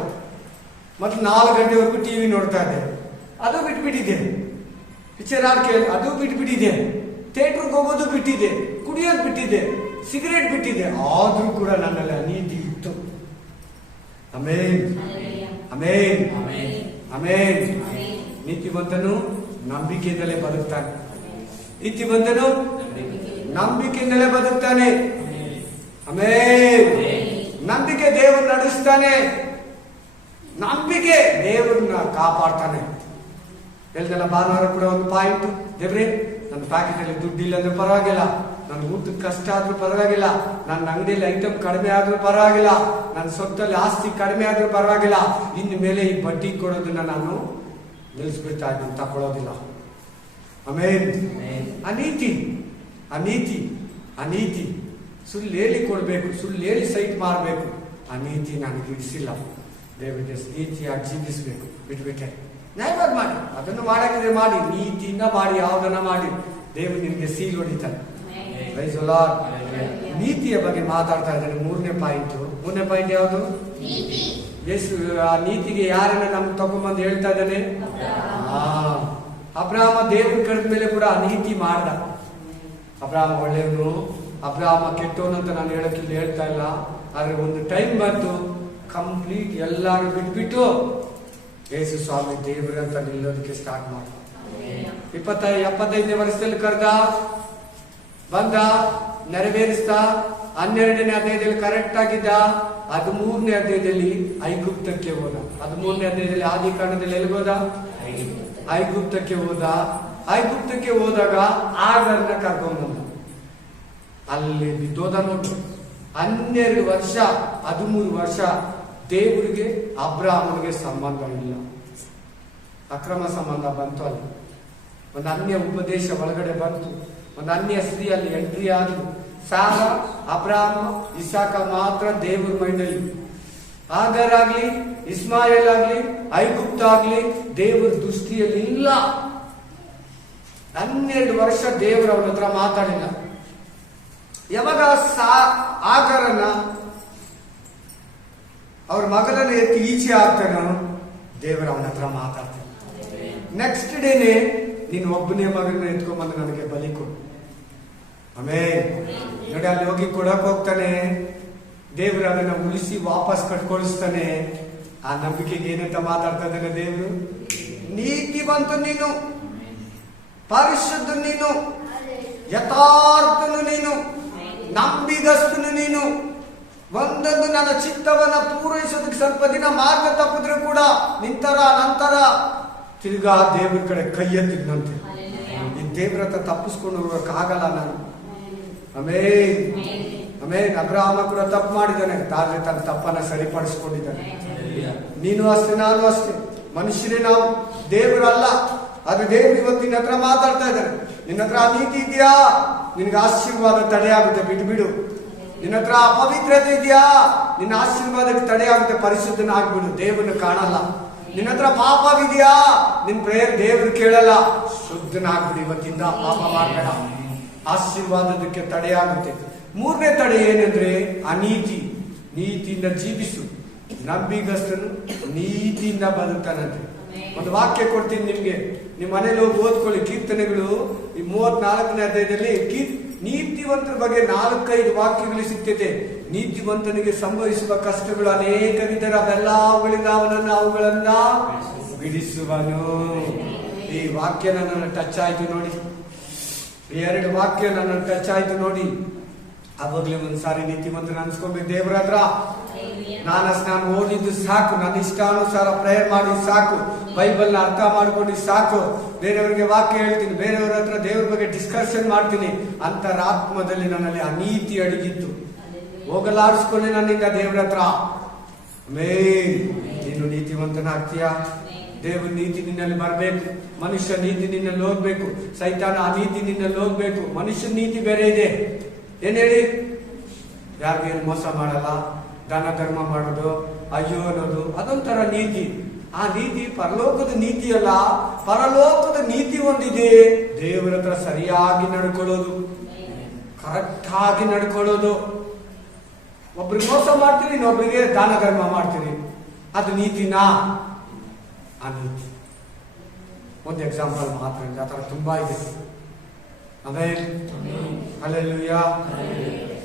ಮತ್ತು 4 ಗಂಟೆವರೆಗೂ ಟಿವಿ ನೋಡ್ತಾ ಇದ್ದೆ, ಅದು ಬಿಟ್ಬಿಟ್ಟಿದೆ. ಪಿಕ್ಚರ್ ಹಾಡು ಕೇಳ, ಅದು ಬಿಟ್ಬಿಟ್ಟಿದೆ. ಥಿಯೇಟ್ರಿಗೆ ಹೋಗೋದು ಬಿಟ್ಟಿದೆ, ಕುಡಿಯೋದು ಬಿಟ್ಟಿದೆ, ಸಿಗರೇಟ್ ಬಿಟ್ಟಿದೆ. ಆದ್ರೂ ಕೂಡ ನನ್ನಲ್ಲಿ ಅನೀತಿ ಇತ್ತು. ಆಮೇನ್ ಆಮೇನ್ ಆಮೇನ್. ನೀತಿವಂತನು ನಂಬಿಕೆಯಿಂದಲೇ ಬದುಕ್ತಾನೆ. ನೀತಿವಂತನು ನಂಬಿಕೆಯಿಂದಲೇ ಬದುಕ್ತಾನೆ. ಆಮೇನ್. ನಂಬಿಕೆ ದೇವರು ನಡೆಸ್ತಾನೆ. ನಂಬಿಕೆ ದೇವರನ್ನ ಕಾಪಾಡ್ತಾನೆ. ಎಲ್ಲದೆಲ್ಲ ಭಾನುವಾರ ಕೂಡ ಒಂದು ಪಾಯಿಂಟ್, ದೇವ್ರೆ ನನ್ನ ಪ್ಯಾಕೆಟ್ ಅಲ್ಲಿ ದುಡ್ಡಿಲ್ಲ ಅಂದ್ರೆ ಪರವಾಗಿಲ್ಲ, ನನ್ನ ಊಟದ ಕಷ್ಟ ಆದ್ರೂ ಪರವಾಗಿಲ್ಲ, ನನ್ನ ಅಂಗಡಿಯಲ್ಲಿ ಐಟಮ್ ಕಡಿಮೆ ಆದ್ರೂ ಪರವಾಗಿಲ್ಲ, ನನ್ನ ಸ್ವತ್ತಲ್ಲಿ ಆಸ್ತಿ ಕಡಿಮೆ ಆದ್ರೂ ಪರವಾಗಿಲ್ಲ, ಇನ್ನು ಮೇಲೆ ಈ ಬಡ್ಡಿ ಕೊಡೋದನ್ನ ನಾನು ನಿಲ್ಲಿಸ್ಬಿಡ್ತಾ ಇದ್ದೀನಿ, ತಕೊಳ್ಳೋದಿಲ್ಲ. ಆಮೇನ್. ಅನೀತಿ ಅನೀತಿ ಅನೀತಿ, ಸುಳ್ಳು ಹೇಳಿ ಕೊಡ್ಬೇಕು, ಸುಳ್ಳು ಹೇಳಿ ಸೈಟ್ ಮಾರಬೇಕು. ಅನೀತಿ ನನಗೆ ಇಡಿಸಿಲ್ಲ. ದೇವರಿಗೆ ನೀತಿಯಾಗಿ ಜೀವಿಸ್ಬೇಕು. ಬಿಟ್ಬಿಟ್ಟೆ. ನ್ಯಾಯವಾಗಿ ಮಾಡಿ, ಅದನ್ನು ಮಾಡಕ್ಕಿದ್ರೆ ಮಾಡಿ, ನೀತಿಯಿಂದ ಮಾಡಿ, ಯಾವುದನ್ನ ಮಾಡಿ, ದೇವರು ನಿಮಗೆ ಸೀಲ್ ಹೊಡಿತಾನೆ. Praise the Lord. ನೀತಿಯ ಬಗ್ಗೆ ಮಾತಾಡ್ತಾ ಇದ್ದಾನೆ. 3ನೇ ಪಾಯಿಂಟ್ ಯಾವುದು? ಯೇಸು ಆ ನೀತಿಗೆ ಯಾರನ್ನ ನಮ್ಗೆ ತಗೊಂಡ್ಬಂದು ಹೇಳ್ತಾ ಇದ್ದಾನೆ? ಅಬ್ರಹಾಮ ದೇವ್ರ ಕರೆದ ಮೇಲೆ ಕೂಡ ಅನೀತಿ ಮಾಡ್ದ. ಅಬ್ರಹಾಮ ಒಳ್ಳೆಯವನು, ಅಬ್ರಹಾಮ ಕೆಟ್ಟವನು ಅಂತ ನಾನು ಹೇಳಕ್ಕಿಲ್ಲ, ಹೇಳ್ತಾ ಇಲ್ಲ. ಆದ್ರೆ ಒಂದು ಟೈಮ್ ಬಂತು, ಕಂಪ್ಲೀಟ್ ಎಲ್ಲಾರು ಬಿಟ್ಬಿಟ್ಟು ಯೇಸು ಸ್ವಾಮಿ ದೇವರಂತ ನಿಲ್ಲೋದಕ್ಕೆ ಸ್ಟಾರ್ಟ್ ಮಾಡ. 75ನೇ ವರ್ಷದಲ್ಲಿ ಕರೆದ, ಬಂದ, ನೆರವೇರಿಸ್ದ. 12ನೇ ಅಧ್ಯಾಯದಲ್ಲಿ ಕರೆಕ್ಟ್ ಆಗಿದ್ದ. 13ನೇ ಅಧ್ಯಾಯದಲ್ಲಿ ಐಗುಪ್ತಕ್ಕೆ ಹೋದ. 13ನೇ ಅಧ್ಯಾಯದಲ್ಲಿ ಆದಿಕಾಂಡದಲ್ಲಿ ಎಲ್ಲಿಗೋದ? ಐಗುಪ್ತಕ್ಕೆ ಹೋದ. ಐಗುಪ್ತಕ್ಕೆ ಹೋದಾಗ ಆಗರ್ನ ಕರ್ಕೊಂಡ್ಬಂದ. ಅಲ್ಲಿ ಬಿದ್ದೋದ ನೋಡಿ. 12 ವರ್ಷ 13 ವರ್ಷ ದೇವರಿಗೆ ಅಬ್ರಹಾಮನಿಗೆ ಸಂಬಂಧ ಇಲ್ಲ. ಅಕ್ರಮ ಸಂಬಂಧ ಬಂತು ಅಲ್ಲಿ. ಒಂದು ಅನ್ಯ ಉಪದೇಶ ಒಳಗಡೆ ಬಂತು, ಒಂದು ಅನ್ಯ ಸ್ತ್ರೀ ಅಲ್ಲಿ ಎಂಟ್ರಿ ಆದ್ಲು. ಸಾರ, ಅಬ್ರಾಮ, ಇಸಾಕ ಮಾತ್ರ ದೇವ್ರ ಮೈಂಡಲ್ಲಿ. ಆಗರ್ ಆಗ್ಲಿ, ಇಸ್ಮಾಯೇಲ್ ಆಗ್ಲಿ, ಐಗುಪ್ತ ಆಗ್ಲಿ ದೇವ್ರ ದೃಷ್ಟಿಯಲ್ಲಿ ಇಲ್ಲ. 12 ವರ್ಷ ದೇವ್ರ ಅವನ ಹತ್ರ ಮಾತಾಡಿಲ್ಲ. ಯಾವಾಗ ಆಗರನ್ನ ಅವ್ರ ಮಗನನ್ನ ಎತ್ತಿ ಈಚೆ ಆಗ್ತಾನೋ ದೇವರ ಅವನ ಹತ್ರ ಮಾತಾಡ್ತಾನೆ. ನೆಕ್ಸ್ಟ್ ಡೇನೆ ನೀನು ಒಬ್ಬನೇ ಮಗನ ಎತ್ಕೊಂಡ್ಬಂದು ನನಗೆ ಬಲಿ ಕೊಡು. ಆಮೇಲೆ ನೋಡಿ ಅಲ್ಲಿ ಹೋಗಿ ಕೊಡಕ್ ಹೋಗ್ತಾನೆ. ದೇವ್ರು ಅದನ್ನ ಉಳಿಸಿ ವಾಪಸ್ ಕಟ್ಕೊಳಿಸ್ತಾನೆ. ಆ ನಂಬಿಕೆಗೆ ಏನಂತ ಮಾತಾಡ್ತಾ ಇದ್ದಾನೆ ದೇವ್ರು? ನೀತಿವಂತ ನೀನು, ಪರಿಶುದ್ಧ ನೀನು, ಯಥಾರ್ಥನು ನೀನು, ನಂಬಿಗಸ್ತನು ನೀನು. ಒಂದೊಂದು ನನ್ನ ಚಿತ್ತವನ್ನ ಪೂರೈಸೋದಕ್ಕೆ ಸ್ವಲ್ಪ ದಿನ ಮಾರ್ಗ ತಪ್ಪಿದ್ರು ಕೂಡ ನಂತರ ತಿರ್ಗಾ ದೇವ್ರ ಕಡೆ ಕೈ ಎತ್ತಿದ್ನಂತೆ. ಈ ದೇವ್ರ ಹತ್ರ ತಪ್ಪಿಸ್ಕೊಂಡು ಹೋಗಕ್ಕಾಗಲ್ಲ ನಾನು. ಆಮೇಲೆ ಅಬ್ರಹಾಮ ಕೂಡ ತಪ್ಪು ಮಾಡಿದ್ದಾನೆ, ಆದ್ರೆ ತನ್ನ ತಪ್ಪನ್ನ ಸರಿಪಡಿಸ್ಕೊಂಡಿದ್ದಾನೆ. ನೀನು ಅಷ್ಟೇ, ನಾನು ಅಷ್ಟೇ, ಮನುಷ್ಯರೇ ನಾವು, ದೇವರಲ್ಲ. ಅದು ದೇವ್ರು ಇವತ್ತು ನಿನ್ನ ಹತ್ರ ಮಾತಾಡ್ತಾ ಇದ್ದಾನೆ. ನಿನ್ನ ಹತ್ರ ನೀತಿ ಇದೆಯಾ, ನಿನಗೆ ಆಶೀರ್ವಾದ ತಡೆ ಆಗುತ್ತೆ, ಬಿಡು. ನಿನ್ನ ಹತ್ರ ಅಪವಿತ್ರತೆ ಇದೆಯಾ, ನಿನ್ನ ಆಶೀರ್ವಾದಕ್ಕೆ ತಡೆ ಆಗುತ್ತೆ, ಪರಿಶುದ್ಧನ ಆಗ್ಬಿಡು, ದೇವರನ್ನು ಕಾಣಲ್ಲ. ನಿನ್ನ ಹತ್ರ ಪಾಪವಿದೆಯಾ, ನಿನ್ ಪ್ರೇಯರ್ ದೇವರು ಕೇಳಲ್ಲ, ಶುದ್ಧನಾಗ್ಬಿಡು. ಇವತ್ತಿಂದ ಪಾಪ ಮಾಡಬೇಡ, ಆಶೀರ್ವಾದಕ್ಕೆ ತಡೆ ಆಗುತ್ತೆ. 3ನೇ ತಡೆ ಏನಂದ್ರೆ ಅನೀತಿ. ನೀತಿಯಿಂದ ಜೀವಿಸು, ನಂಬಿಗಸ್ತನು ನೀತಿಯಿಂದ ಬದುಕ್ತಾನಂತೆ. ಒಂದು ವಾಕ್ಯ ಕೊಡ್ತೀನಿ ನಿಮ್ಗೆ, ನಿಮ್ ಮನೇಲಿ ಹೋಗಿ ಓದ್ಕೊಳ್ಳಿ. ಕೀರ್ತನೆಗಳು ಈ 34ನೇ ಅಧ್ಯಾಯದಲ್ಲಿ ನೀತಿವಂತರ ಬಗ್ಗೆ 4-5 ವಾಕ್ಯಗಳು ಸಿಗ್ತೈತೆ. ನೀತಿವಂತನಿಗೆ ಸಂಭವಿಸುವ ಕಷ್ಟಗಳು ಅನೇಕವಿದ್ದರೆ ಅವೆಲ್ಲವುಗಳಿಂದ ಅವನನ್ನು ಅವುಗಳನ್ನ ಬಿಡಿಸುವನು. ಈ ವಾಕ್ಯ ನನ್ನನ್ನು ಟಚ್ ಆಯ್ತು ನೋಡಿ, 2 ವಾಕ್ಯ ನನ್ನನ್ನು ಟಚ್ ಆಯ್ತು ನೋಡಿ. ಅವಾಗ್ಲೇ ಒಂದ್ಸಾರಿ ನೀತಿವಂತನ ಅನ್ಸ್ಕೊಬೇಕು ದೇವ್ರ ಹತ್ರ. ನಾನು ಓದಿದ್ದು ಸಾಕು, ನನ್ನ ಇಷ್ಟಾನುಸಾರ ಪ್ರೇಯರ್ ಮಾಡಿ ಸಾಕು, ಬೈಬಲ್ನ ಅರ್ಥ ಮಾಡ್ಕೊಂಡು ಸಾಕು, ಬೇರೆಯವ್ರಿಗೆ ವಾಕ್ಯ ಹೇಳ್ತೀನಿ, ಬೇರೆಯವ್ರ ಹತ್ರ ದೇವ್ರ ಬಗ್ಗೆ ಡಿಸ್ಕಷನ್ ಮಾಡ್ತೀನಿ. ಅಂತರಾತ್ಮದಲ್ಲಿ ನನ್ನಲ್ಲಿ ಅನೀತಿ ಅಡಗಿತ್ತು. ಹೋಗಲಾಡಿಸ್ಕೊಂಡೆ ನನ್ನಿಂದ ದೇವ್ರ ಹತ್ರ. ನೀನು ನೀತಿವಂತನಾಗ್ತೀಯ, ದೇವ್ರ ನೀತಿ ನಿನ್ನಲ್ಲಿ ಬರ್ಬೇಕು, ಮನುಷ್ಯ ನೀತಿ ನಿನ್ನಲ್ಲಿ ಹೋಗ್ಬೇಕು, ಸೈತಾನ ಅನೀತಿ ನಿನ್ನಲ್ಲಿ ಹೋಗ್ಬೇಕು. ಮನುಷ್ಯ ನೀತಿ ಬೇರೆ ಇದೆ. ಏನ್ ಹೇಳಿ, ಯಾರಿಗೇನು ಮೋಸ ಮಾಡಲ್ಲ, ದಾನ ಧರ್ಮ ಮಾಡೋದು, ಅಯ್ಯೋ ಅನ್ನೋದು, ಅದೊಂಥರ ನೀತಿ. ಆ ನೀತಿ ಪರಲೋಕದ ನೀತಿ ಅಲ್ಲ. ಪರಲೋಕದ ನೀತಿ ಒಂದಿದೆ, ದೇವರ ಹತ್ರ ಸರಿಯಾಗಿ ನಡ್ಕೊಳ್ಳೋದು, ಕರೆಕ್ಟ್ ಆಗಿ ನಡ್ಕೊಳ್ಳೋದು. ಒಬ್ರಿಗೆ ಮೋಸ ಮಾಡ್ತೀರಿ, ಇನ್ನೊಬ್ರಿಗೆ ದಾನ ಧರ್ಮ ಮಾಡ್ತೀರಿ, ಅದು ನೀತಿನಾ? ಅನೀತಿ. ಒಂದು ಎಕ್ಸಾಂಪಲ್ ಮಾತ್ರ, ಆ ಥರ ತುಂಬಾ ಇದೆ. ಹಲ್ಲೆಲೂಯಾ.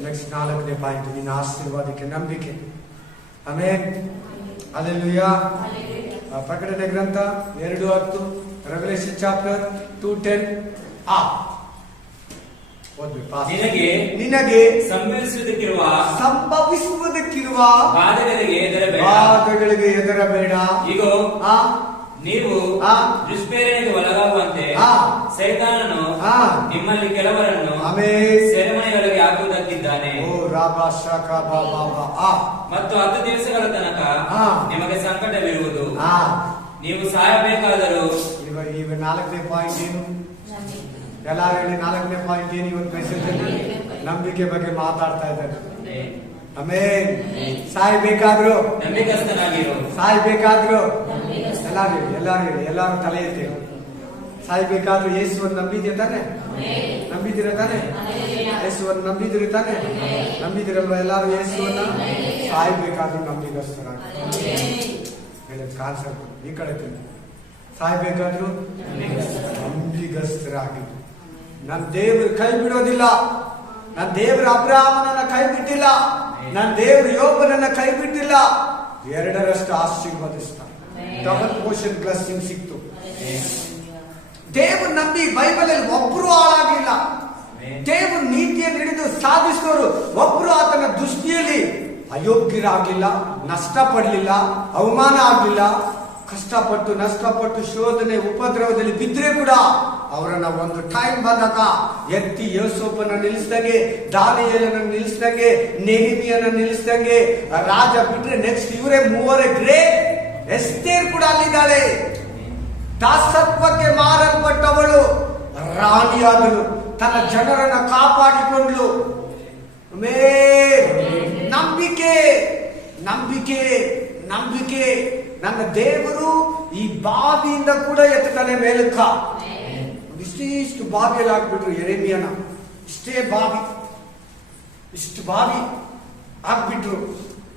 ನೆಕ್ಸ್ಟ್ 4ನೇ ಪಾಯಿಂಟ್, ನಿನ್ನ ಆಶೀರ್ವಾದಕ್ಕೆ ನಂಬಿಕೆ. ಆಮೇನ್. ಹಲ್ಲೆಲೂಯಾ. ಪ್ರಕಟಣೆ ಗ್ರಂಥ 2:10, ರೆವಲೇಷನ್ ಚಾಪ್ಟರ್ 2:10. ನಿನಗೆ ಸಂಭವಿಸುವುದಕ್ಕಿರುವ ಬಾಧೆಗಳಿಗೆ ಹೆದರಬೇಡ. ಇಗೋ ನೀವು ದುಷ್ಪ್ರೇರಣೆಗೆ ಒಳಗಾಗುವಂತೆ ಸೈತಾನನು ನಿಮ್ಮಲ್ಲಿ ಕೆಲವರನ್ನು ಸೆರೆಮನೆಯೊಳಗೆ ಹಾಕುವುದಕ್ಕಿದ್ದಾನೆ. ಮತ್ತು 10 ದಿವಸಗಳ ತನಕ ನಿಮಗೆ ಸಂಕಟವಿರುವುದು, ನೀವು ಸಾಯಬೇಕಾದರೂ. ಈಗ 4ನೇ ಪಾಯಿಂಟ್ ಏನು? ಎಲ್ಲಾರು ಹೇಳಿ, 4ನೇ ಪಾಯಿಂಟ್ ಏನು ಇವತ್ತು ಮೆಸೇಜ್ ಅಲ್ಲಿ? ನಂಬಿಕೆ ಬಗ್ಗೆ ಮಾತಾಡ್ತಾ ಇದ್ದಾರೆ. ಆಮೇನ್. ಸಾಯ್ಬೇಕಾದ್ರು ನಂಬಿಕಸ್ಥನಾಗಿರು, ಸಾಯ್ಬೇಕಾದ್ರು ಎಲ್ಲಾರು ತಲೆ ಎತ್ತಿ. ಸಾಯ್ಬೇಕಾದ್ರು ಯೇಸುವನ್ನು ನಂಬಿದ್ಯ ತಾನೆ? ನಂಬಿದಿರ ತಾನೆ? ಯೇಸುವನ್ನು ನಂಬಿದಿರಿ ತಾನೆ? ನಂಬಿದಿರಲ್ವ ಎಲ್ಲಾರು ಯೇಸುವನ್ನ? ಸಾಯ್ಬೇಕಾದ್ರು ನಂಬಿಗಸ್ತರಾಗಿ. ಕಾನ್ಸೆಪ್ಟ್ ಈ ಕಡೆ ಸಾಯ್ಬೇಕಾದ್ರು ನಂಬಿಗಸ್ತರಾಗಿ. ನನ್ನ ದೇವರು ಕೈ ಬಿಡೋದಿಲ್ಲ. ನನ್ನ ದೇವರು ಅಬ್ರಹಾಮನನ್ನ ಕೈ ಬಿಟ್ಟಿಲ್ಲ. ನನ್ನ ದೇವರು ಯೋಬನನ್ನ ಕೈ ಬಿಟ್ಟಿಲ್ಲ. 2ರಷ್ಟು ಆಶೀರ್ವದಿಸ್ತಾನೆ. ಡಬಲ್ ಪೋರ್ಷನ್ ಬ್ಲೆಸ್ಸಿಂಗ್ ಸಿಕ್ತು. ದೇವರು ನಂಬಿ ಬೈಬಲ್ ಅಲ್ಲಿ ಒಬ್ರು ಹಾಳಾಗಿಲ್ಲ. ದೇವರು ನೀತಿಯನ್ನು ಹಿಡಿದು ಸಾಧಿಸಿದವರು ಒಬ್ರು ಆತನ ದೃಷ್ಟಿಯಲ್ಲಿ ಅಯೋಗ್ಯರಾಗ್ಲಿಲ್ಲ, ನಷ್ಟ ಪಡ್ಲಿಲ್ಲ, ಅವಮಾನ ಆಗ್ಲಿಲ್ಲ. ನಷ್ಟಪಟ್ಟು ಶೋಧನೆ ಉಪದ್ರವದಲ್ಲಿ ಬಿದ್ರೆ ಕೂಡ ಅವರನ್ನ ಒಂದು ಟೈಮ್ ಬಂದಾಗ ಎತ್ತಿ ಯೋಸೇಫನ ನಿಲ್ಲಿಸಿದಂಗೆ, ದಾನಿಯೇಲನ ನಿಲ್ಲಿಸಿದಂಗೆ, ನೆಹೆಮೀಯನ ನಿಲ್ಲಿಸಿದಂಗೆ, ರಾಜ ಬಿಟ್ರೆ ನೆಕ್ಸ್ಟ್ ಇವರೇ 3 ಗ್ರೇಟ್. ಎಸ್ತೇರ್ ಕೂಡ ಅಲ್ಲಿದ್ದಾಳೆ. ದಾಸತ್ವಕ್ಕೆ ಮಾರಲ್ಪಟ್ಟವಳು ರಾಣಿಯಾದಳು, ತನ್ನ ಜನರನ್ನ ಕಾಪಾಡಿಕೊಂಡ್ಲು. ನಂಬಿಕೆ ನಂಬಿಕೆ ನಂಬಿಕೆ. ನನ್ನ ದೇವರು ಈ ಬಾವಿಯಿಂದ ಕೂಡ ಎತ್ತಾನೆ ಮೇಲಕ್ಕ. ಇಷ್ಟು ಬಾವಿಯಲ್ಲಿ ಹಾಕ್ಬಿಟ್ರು ಯೆರೆಮೀಯನ. ಇಷ್ಟೇ ಬಾವಿ, ಇಷ್ಟು ಬಾವಿ ಹಾಕ್ಬಿಟ್ರು.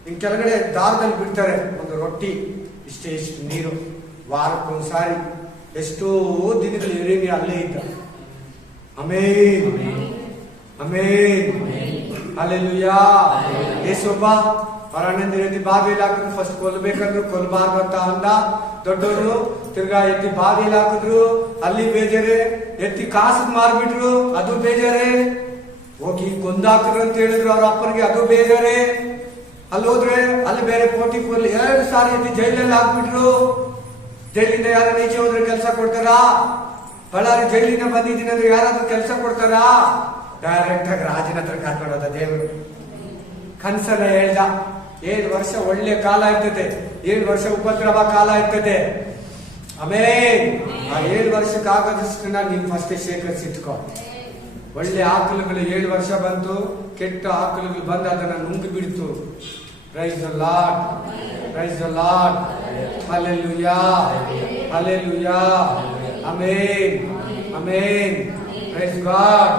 ಇನ್ ಕೆಳಗಡೆ ದಾರದಲ್ಲಿ ಬಿಡ್ತಾರೆ ಒಂದು ರೊಟ್ಟಿ, ಇಷ್ಟೇ ಇಷ್ಟು ನೀರು. ವಾರಕ್ಕೊಂದ್ಸಾರಿ ಎಷ್ಟೋ ದಿನಗಳು ಯೆರೆಮೀಯ ಅಲ್ಲೇ ಇದ್ದ. Amen amen hallelujah. ಯೇಸೊಬ್ಬ ಅವರಣ್ಣಂದ ಎತ್ತಿ ಬಾವಿಯಲ್ಲಿ ಹಾಕಿದ್ರು. ಫಸ್ಟ್ ಕೊಲ್ಬೇಕಂದ್ರು, ಕೊಲ್ಬಾರ್ದು ಅಂತ ಅಂದ ದೊಡ್ಡವರು. ತಿರ್ಗಾ ಎತ್ತಿ ಬಾವಿಯಲ್ಲಿ ಹಾಕಿದ್ರು, ಅಲ್ಲಿ ಬೇಜಾರೆ. ಎತ್ತಿ ಕಾಸು ಮಾರ್ಬಿಟ್ರು, ಅದು ಬೇಜಾರೆ. ಹೋಗಿ ಕೊಂದಾಕಿದ್ರು ಅಂತ ಹೇಳಿದ್ರು ಅವ್ರ ಅಪ್ಪನಿಗೆ, ಅದು ಬೇಜಾರೆ. ಅಲ್ಲಿ ಹೋದ್ರೆ ಅಲ್ಲಿ ಬೇರೆ ಪೋಟಿಫೋರ್ಲಿ 2 ಸಾರಿ ಎತ್ತಿ ಜೈಲಲ್ಲಿ ಹಾಕ್ಬಿಟ್ರು. ಜೈಲಿಂದ ಯಾರು ನೀಚೆ ಹೋದ್ರೆ ಕೆಲಸ ಕೊಡ್ತಾರಾ? ಬಳ್ಳಾರಿ ಜೈಲಿಂದ ಬಂದಿದ್ದೀನಿ ಅಂದ್ರೆ ಯಾರಾದ್ರೂ ಕೆಲಸ ಕೊಡ್ತಾರಾ? ಡೈರೆಕ್ಟ್ ಆಗಿ ರಾಜನ ಹತ್ರ ಕರ್ಕೊಂಡೋದ ದೇವರು. ಕನ್ಸನ್ನ ಹೇಳ್ದ, 7 ವರ್ಷ ಒಳ್ಳೆ ಕಾಲ ಇರ್ತದೆ, 7 ವರ್ಷ ಉಪದ್ರವ ಕಾಲ ಇರ್ತದೆ. ಆಮೇಲೆ ಆ 7 ವರ್ಷಕ್ಕಾಗದಷ್ಟು ನೀನ್ ಫಸ್ಟ್ ಶೇಖರಿಸಿಟ್ಕೋ. ಒಳ್ಳೆ ಆಕಳುಗಳು 7 ವರ್ಷ ಬಂತು, ಕೆಟ್ಟ ಆಕಳುಗಳು ಬಂದು ಅದನ್ನ ನುಂಗಿ ಬಿಡ್ತು. Praise the lord, praise the lord, hallelujah hallelujah. Amen amen, praise God.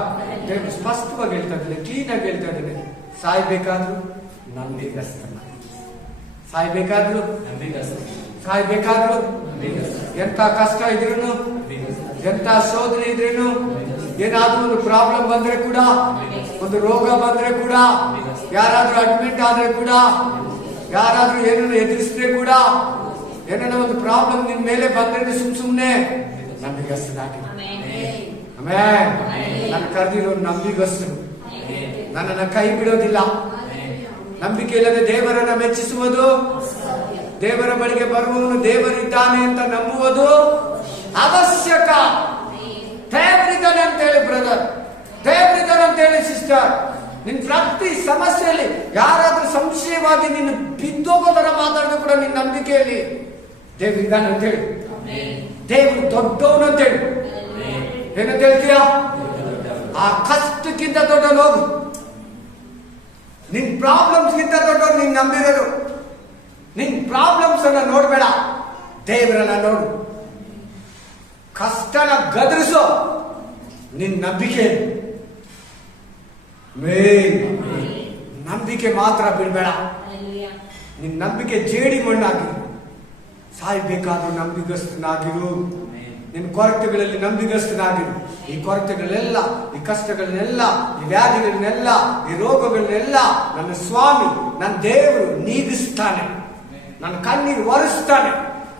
ದೇವರು ಸ್ಪಷ್ಟವಾಗಿ ಹೇಳ್ತಾ ಇದ್ದಾನೆ, ಕ್ಲೀನ್ ಆಗಿ ಹೇಳ್ತಾ ಇದ್ದಾನೆ. ಸಾಯ್ಬೇಕಾದ್ರು ನಂಬಿಗಸ್ತನ, ಸಾಯ್ಬೇಕಾದ್ರು ಸಾಯ್ಬೇಕಾದ್ರು, ಎಂತ ಕಷ್ಟ ಇದ್ರೂ, ಎಂತ ಶೋಧನೆ ಇದ್ರೇನು, ಏನಾದ್ರೂ ಒಂದು ಪ್ರಾಬ್ಲಮ್ ಬಂದ್ರೆ ಕೂಡ, ಒಂದು ರೋಗ ಬಂದ್ರೆ ಕೂಡ, ಯಾರಾದ್ರೂ ಅಡ್ಮಿಟ್ ಆದ್ರೆ ಕೂಡ, ಯಾರಾದ್ರೂ ಏನನ್ನು ಎದುರಿಸಿದ್ರೆ ಕೂಡ, ಏನನ್ನ ಒಂದು ಪ್ರಾಬ್ಲಮ್ ನಿನ್ ಮೇಲೆ ಬಂದ್ರೆ ಸುಮ್ನೆ ನಂಬಿಗಸ್ತನಾಗಿ. ಆಮೆನ್. ನನ್ನ ಕರೆದಿರೋ ನಂಬಿಗಸ್ತರು, ನನ್ನನ್ನ ಕೈ ಬಿಡೋದಿಲ್ಲ. ನಂಬಿಕೆ ಇಲ್ಲದೆ ದೇವರನ್ನ ಮೆಚ್ಚಿಸುವುದು, ದೇವರ ಬಳಿಗೆ ಬರುವವನು ದೇವರಿದ್ದಾನೆ ಅಂತ ನಂಬುವುದು ಅವಶ್ಯಕ. ದೇವರಿದ್ದಾನೆ ಅಂತೇಳಿ ಬ್ರದರ್, ದೇವರಿದ್ದಾನೆ ಅಂತೇಳಿ ಸಿಸ್ಟರ್. ನಿನ್ ಪ್ರತಿ ಸಮಸ್ಯೆಯಲ್ಲಿ ಯಾರಾದ್ರೂ ಸಂಶಯವಾಗಿ ನಿನ್ನ ಬಿದ್ದೋಗೋ ತರ ಮಾತಾಡಿದ್ರು ಕೂಡ ನಿನ್ನ ನಂಬಿಕೆಯಲ್ಲಿ ದೇವರಿದ್ದಾನೆ ಅಂತೇಳಿ, ದೇವರು ದೊಡ್ಡವನು ಅಂತೇಳಿ ಏನಂತ ಹೇಳ್ತೀರಾ? ಆ ಕಷ್ಟಕ್ಕಿಂತ ದೊಡ್ಡವನು ಹೋಗು. ನಿನ್ ಪ್ರಾಬ್ಲಮ್ಸ್ ಗಿಂತ ದೊಡ್ಡವ್ರು ನಿನ್ ನಂಬಿರೋದು. ನಿನ್ ಪ್ರಾಬ್ಲಮ್ಸ್ ಅನ್ನ ನೋಡ್ಬೇಡ, ದೇವರನ್ನ ನೋಡು. ಕಷ್ಟನ ಗದರಿಸೋ ನಿನ್ ನಂಬಿಕೆ. ನಂಬಿಕೆ ಮಾತ್ರ ಬಿಡ್ಬೇಡ. ನಿನ್ ನಂಬಿಕೆ ಜೇಡಿ ಮಣ್ಣಾಗಿ. ಸಾಯ್ಬೇಕಾದ್ರೂ ನಂಬಿಗಸ್ತನಾಗಿರು. ನಿನ್ನ ಕೊರತೆಗಳಲ್ಲಿ ನಂಬಿಗಸ್ತನಾಗಿರು. ಈ ಕೊರತೆಗಳೆಲ್ಲ, ಈ ಕಷ್ಟಗಳನ್ನೆಲ್ಲ, ಈ ವ್ಯಾಧಿಗಳನ್ನೆಲ್ಲ, ಈ ರೋಗಗಳನ್ನೆಲ್ಲ ನನ್ನ ಸ್ವಾಮಿ, ನನ್ನ ದೇವರು ನೀಗಿಸ್ತಾನೆ. ನನ್ನ ಕಣ್ಣೀರು ಒರೆಸ್ತಾನೆ,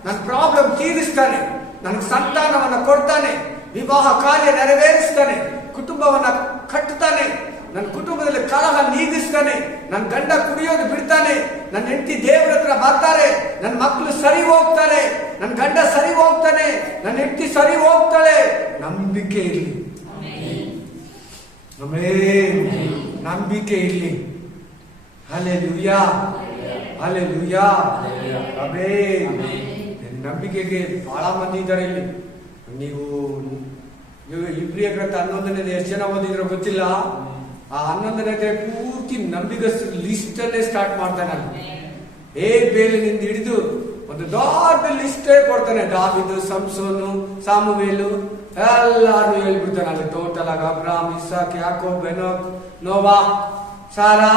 ನನ್ನ ಪ್ರಾಬ್ಲಮ್ ತೀರಿಸ್ತಾನೆ, ನನಗೆ ಸಂತಾನವನ್ನ ಕೊಡ್ತಾನೆ, ವಿವಾಹ ಕಾರ್ಯ ನೆರವೇರಿಸ್ತಾನೆ, ಕುಟುಂಬವನ್ನ ಕಟ್ಟುತ್ತಾನೆ, ನನ್ನ ಕುಟುಂಬದಲ್ಲಿ ಕಲಹ ನೀಗಿಸ್ತಾನೆ, ನನ್ನ ಗಂಡ ಕುಡಿಯೋದು ಬಿಡ್ತಾನೆ, ನನ್ನ ಹೆಂಡತಿ ದೇವರ ಹತ್ರ ಬರ್ತಾರೆ, ನನ್ನ ಮಕ್ಕಳು ಸರಿ ಹೋಗ್ತಾರೆ, ನನ್ನ ಗಂಡ ಸರಿ ಹೋಗ್ತಾನೆ, ನನ್ನ ಹೆಂಡತಿ ಸರಿ ಹೋಗ್ತಾಳೆ. ನಂಬಿಕೆ ಇರಲಿ, ನಂಬಿಕೆ ಇರಲಿ. Hallelujah hallelujah. ನಂಬಿಕೆಗೆ ಬಹಳ ಮಂದಿ ಇದ್ದಾರೆ ಇಲ್ಲಿ. ನೀವು ಇಬ್ರಿಯ ಗ್ರಂಥ 11ನೇ ಎಷ್ಟು ಜನ ಓದಿದ್ರೆ ಗೊತ್ತಿಲ್ಲ. ಆ 11ನೇ ಪೂರ್ತಿ ನಂಬಿಗಸ್ತರ ಲಿಸ್ಟ್ ಅಲ್ಲೇ ಸ್ಟಾರ್ಟ್ ಮಾಡ್ತಾನೆ. ಬೇಲಿನಿಂದ ಹಿಡಿದು ಒಂದು ದೊಡ್ಡ ಲಿಸ್ಟೇ ಕೊಡ್ತಾನೆ. ದಾವೀದು, ಸಂಸೋನು, ಸಾಮುವೇಲು ಎಲ್ಲಾರು ಹೇಳ್ಬಿಡ್ತಾನೆ ಅಲ್ಲಿ ಟೋಟಲ್ ಆಗಿ. ಅಬ್ರಾಮ್, ಇಸಾಕ್, ಯಾಕೋಬ್, ಹೆನೋಕ್, ನೋವಾ, ಸಾರಾ,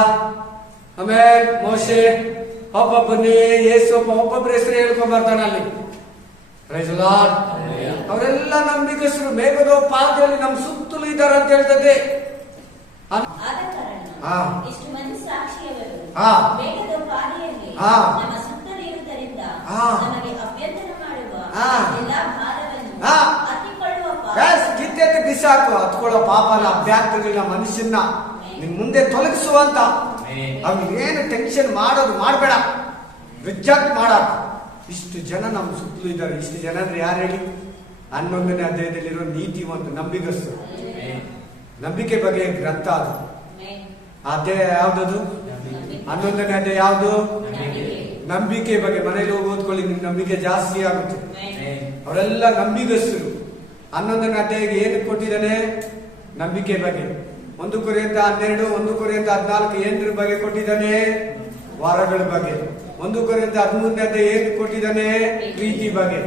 ಆಮೇಲೆ ಮೋಶೆ, ಒಬ್ಬೊಬ್ಬನೇ ಯೇಸೊಬ್ಬ ಒಬ್ಬೊಬ್ಬರ ಹೆಸರು ಹೇಳ್ಕೊಂಡ್ ಬರ್ತಾನೆ ಅಲ್ಲಿ. Praise Lord. ಅವರೆಲ್ಲ ನಂಬಿಗಸ್ತರು. ಮೇಘದ ಪಾದದಲ್ಲಿ ನಮ್ಮ ಸುತ್ತಲೂ ಇದ್ದಾರೆ ಅಂತ ಹೇಳ್ತದೆ. ಬಿಸಾಕು ಹತ್ಕೊಳ್ಳೋ ಪಾಪನ, ಅಭ್ಯಾಸಗಳನ್ನ, ಮನುಷ್ಯನ ನಿನ್ ಮುಂದೆ ತೊಲಗಿಸುವಂತ. ಅವ್ನಿಗೇನು ಟೆನ್ಷನ್ ಮಾಡೋದು ಮಾಡಬೇಡ, ರಿಜೆಕ್ಟ್ ಮಾಡ. ಇಷ್ಟು ಜನ ನಮ್ಮ ಸುತ್ತಲೂ ಇದ್ದಾರೆ. ಇಷ್ಟು ಜನ ಅಂದ್ರೆ ಯಾರು ಹೇಳಿ? 11ನೇ ಅಧ್ಯಾಯದಲ್ಲಿರೋ ನೀತಿವಂತ ನಂಬಿಗಸ್ತರು. ನಂಬಿಕೆ ಬಗ್ಗೆ ಗ್ರಂಥ ಅದು. ಅಧ್ಯಾಯ ಯಾವ್ದದು? 11ನೇ ಅಧ್ಯಾಯ ಯಾವ್ದು? ನಂಬಿಕೆ ಬಗ್ಗೆ ಮನೇಲಿ ಹೋಗಿ ಓದ್ಕೊಳ್ಳಿ, ನಿಮ್ ನಂಬಿಕೆ ಜಾಸ್ತಿ ಆಗುತ್ತೆ. ಅವರೆಲ್ಲ ನಂಬಿಗಸ್ತರು. 11ನೇ ಅಧ್ಯಾಯಕ್ಕೆ ಏನು ಕೊಟ್ಟಿದ್ದಾನೆ? ನಂಬಿಕೆ ಬಗ್ಗೆ. 1 ಕೊರಿಂಥ 12, 1 ಕೊರಿಂಥ 14 ಏನ್ರ ಬಗ್ಗೆ ಕೊಟ್ಟಿದ್ದಾನೆ? ವಾರಗಳ ಬಗ್ಗೆ. 1 ಕೊರಿಂಥ 13ನೇ ಅಧ್ಯಾಯ ಏನು ಕೊಟ್ಟಿದ್ದಾನೆ? ಪ್ರೀತಿ ಬಗ್ಗೆ.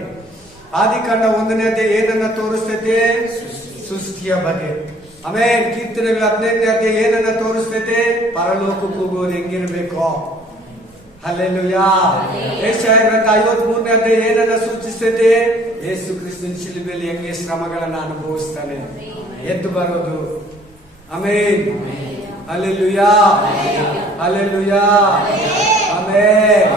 ಆದಿಕಾಂಡ 1ನೇ ಅಧ್ಯಾಯ ಏನನ್ನ ತೋರಿಸ್ತೈತೆ? ಸೃಷ್ಟಿಯ ಬಗ್ಗೆ. ಆಮೇಲೆ ಕೀರ್ತನೆಗಳು 15ನೇ ಅಧ್ಯಾಯ ಏನನ್ನ ತೋರಿಸ್ತೈತೆ? ಪರಲೋಕಕ್ಕೆ ಹೋಗೋರು ಹೆಂಗಿರ್ಬೇಕು. ಹಲ್ಲೆಲೂಯಾ. ಯೆಶಾಯ 53ನೇ ಅಧ್ಯಾಯ ಏನನ್ನ ಸೂಚಿಸ್ತೈತೆ? ಯೇಸು ಕ್ರಿಸ್ತನ ಶಿಲುಬೆಯಲ್ಲಿ ಹೆಂಗೆ ಶ್ರಮಗಳನ್ನ ಅನುಭವಿಸ್ತಾನೆ, ಎದ್ದು ಬರೋದು. Amen. Hallelujah, hallelujah, amen,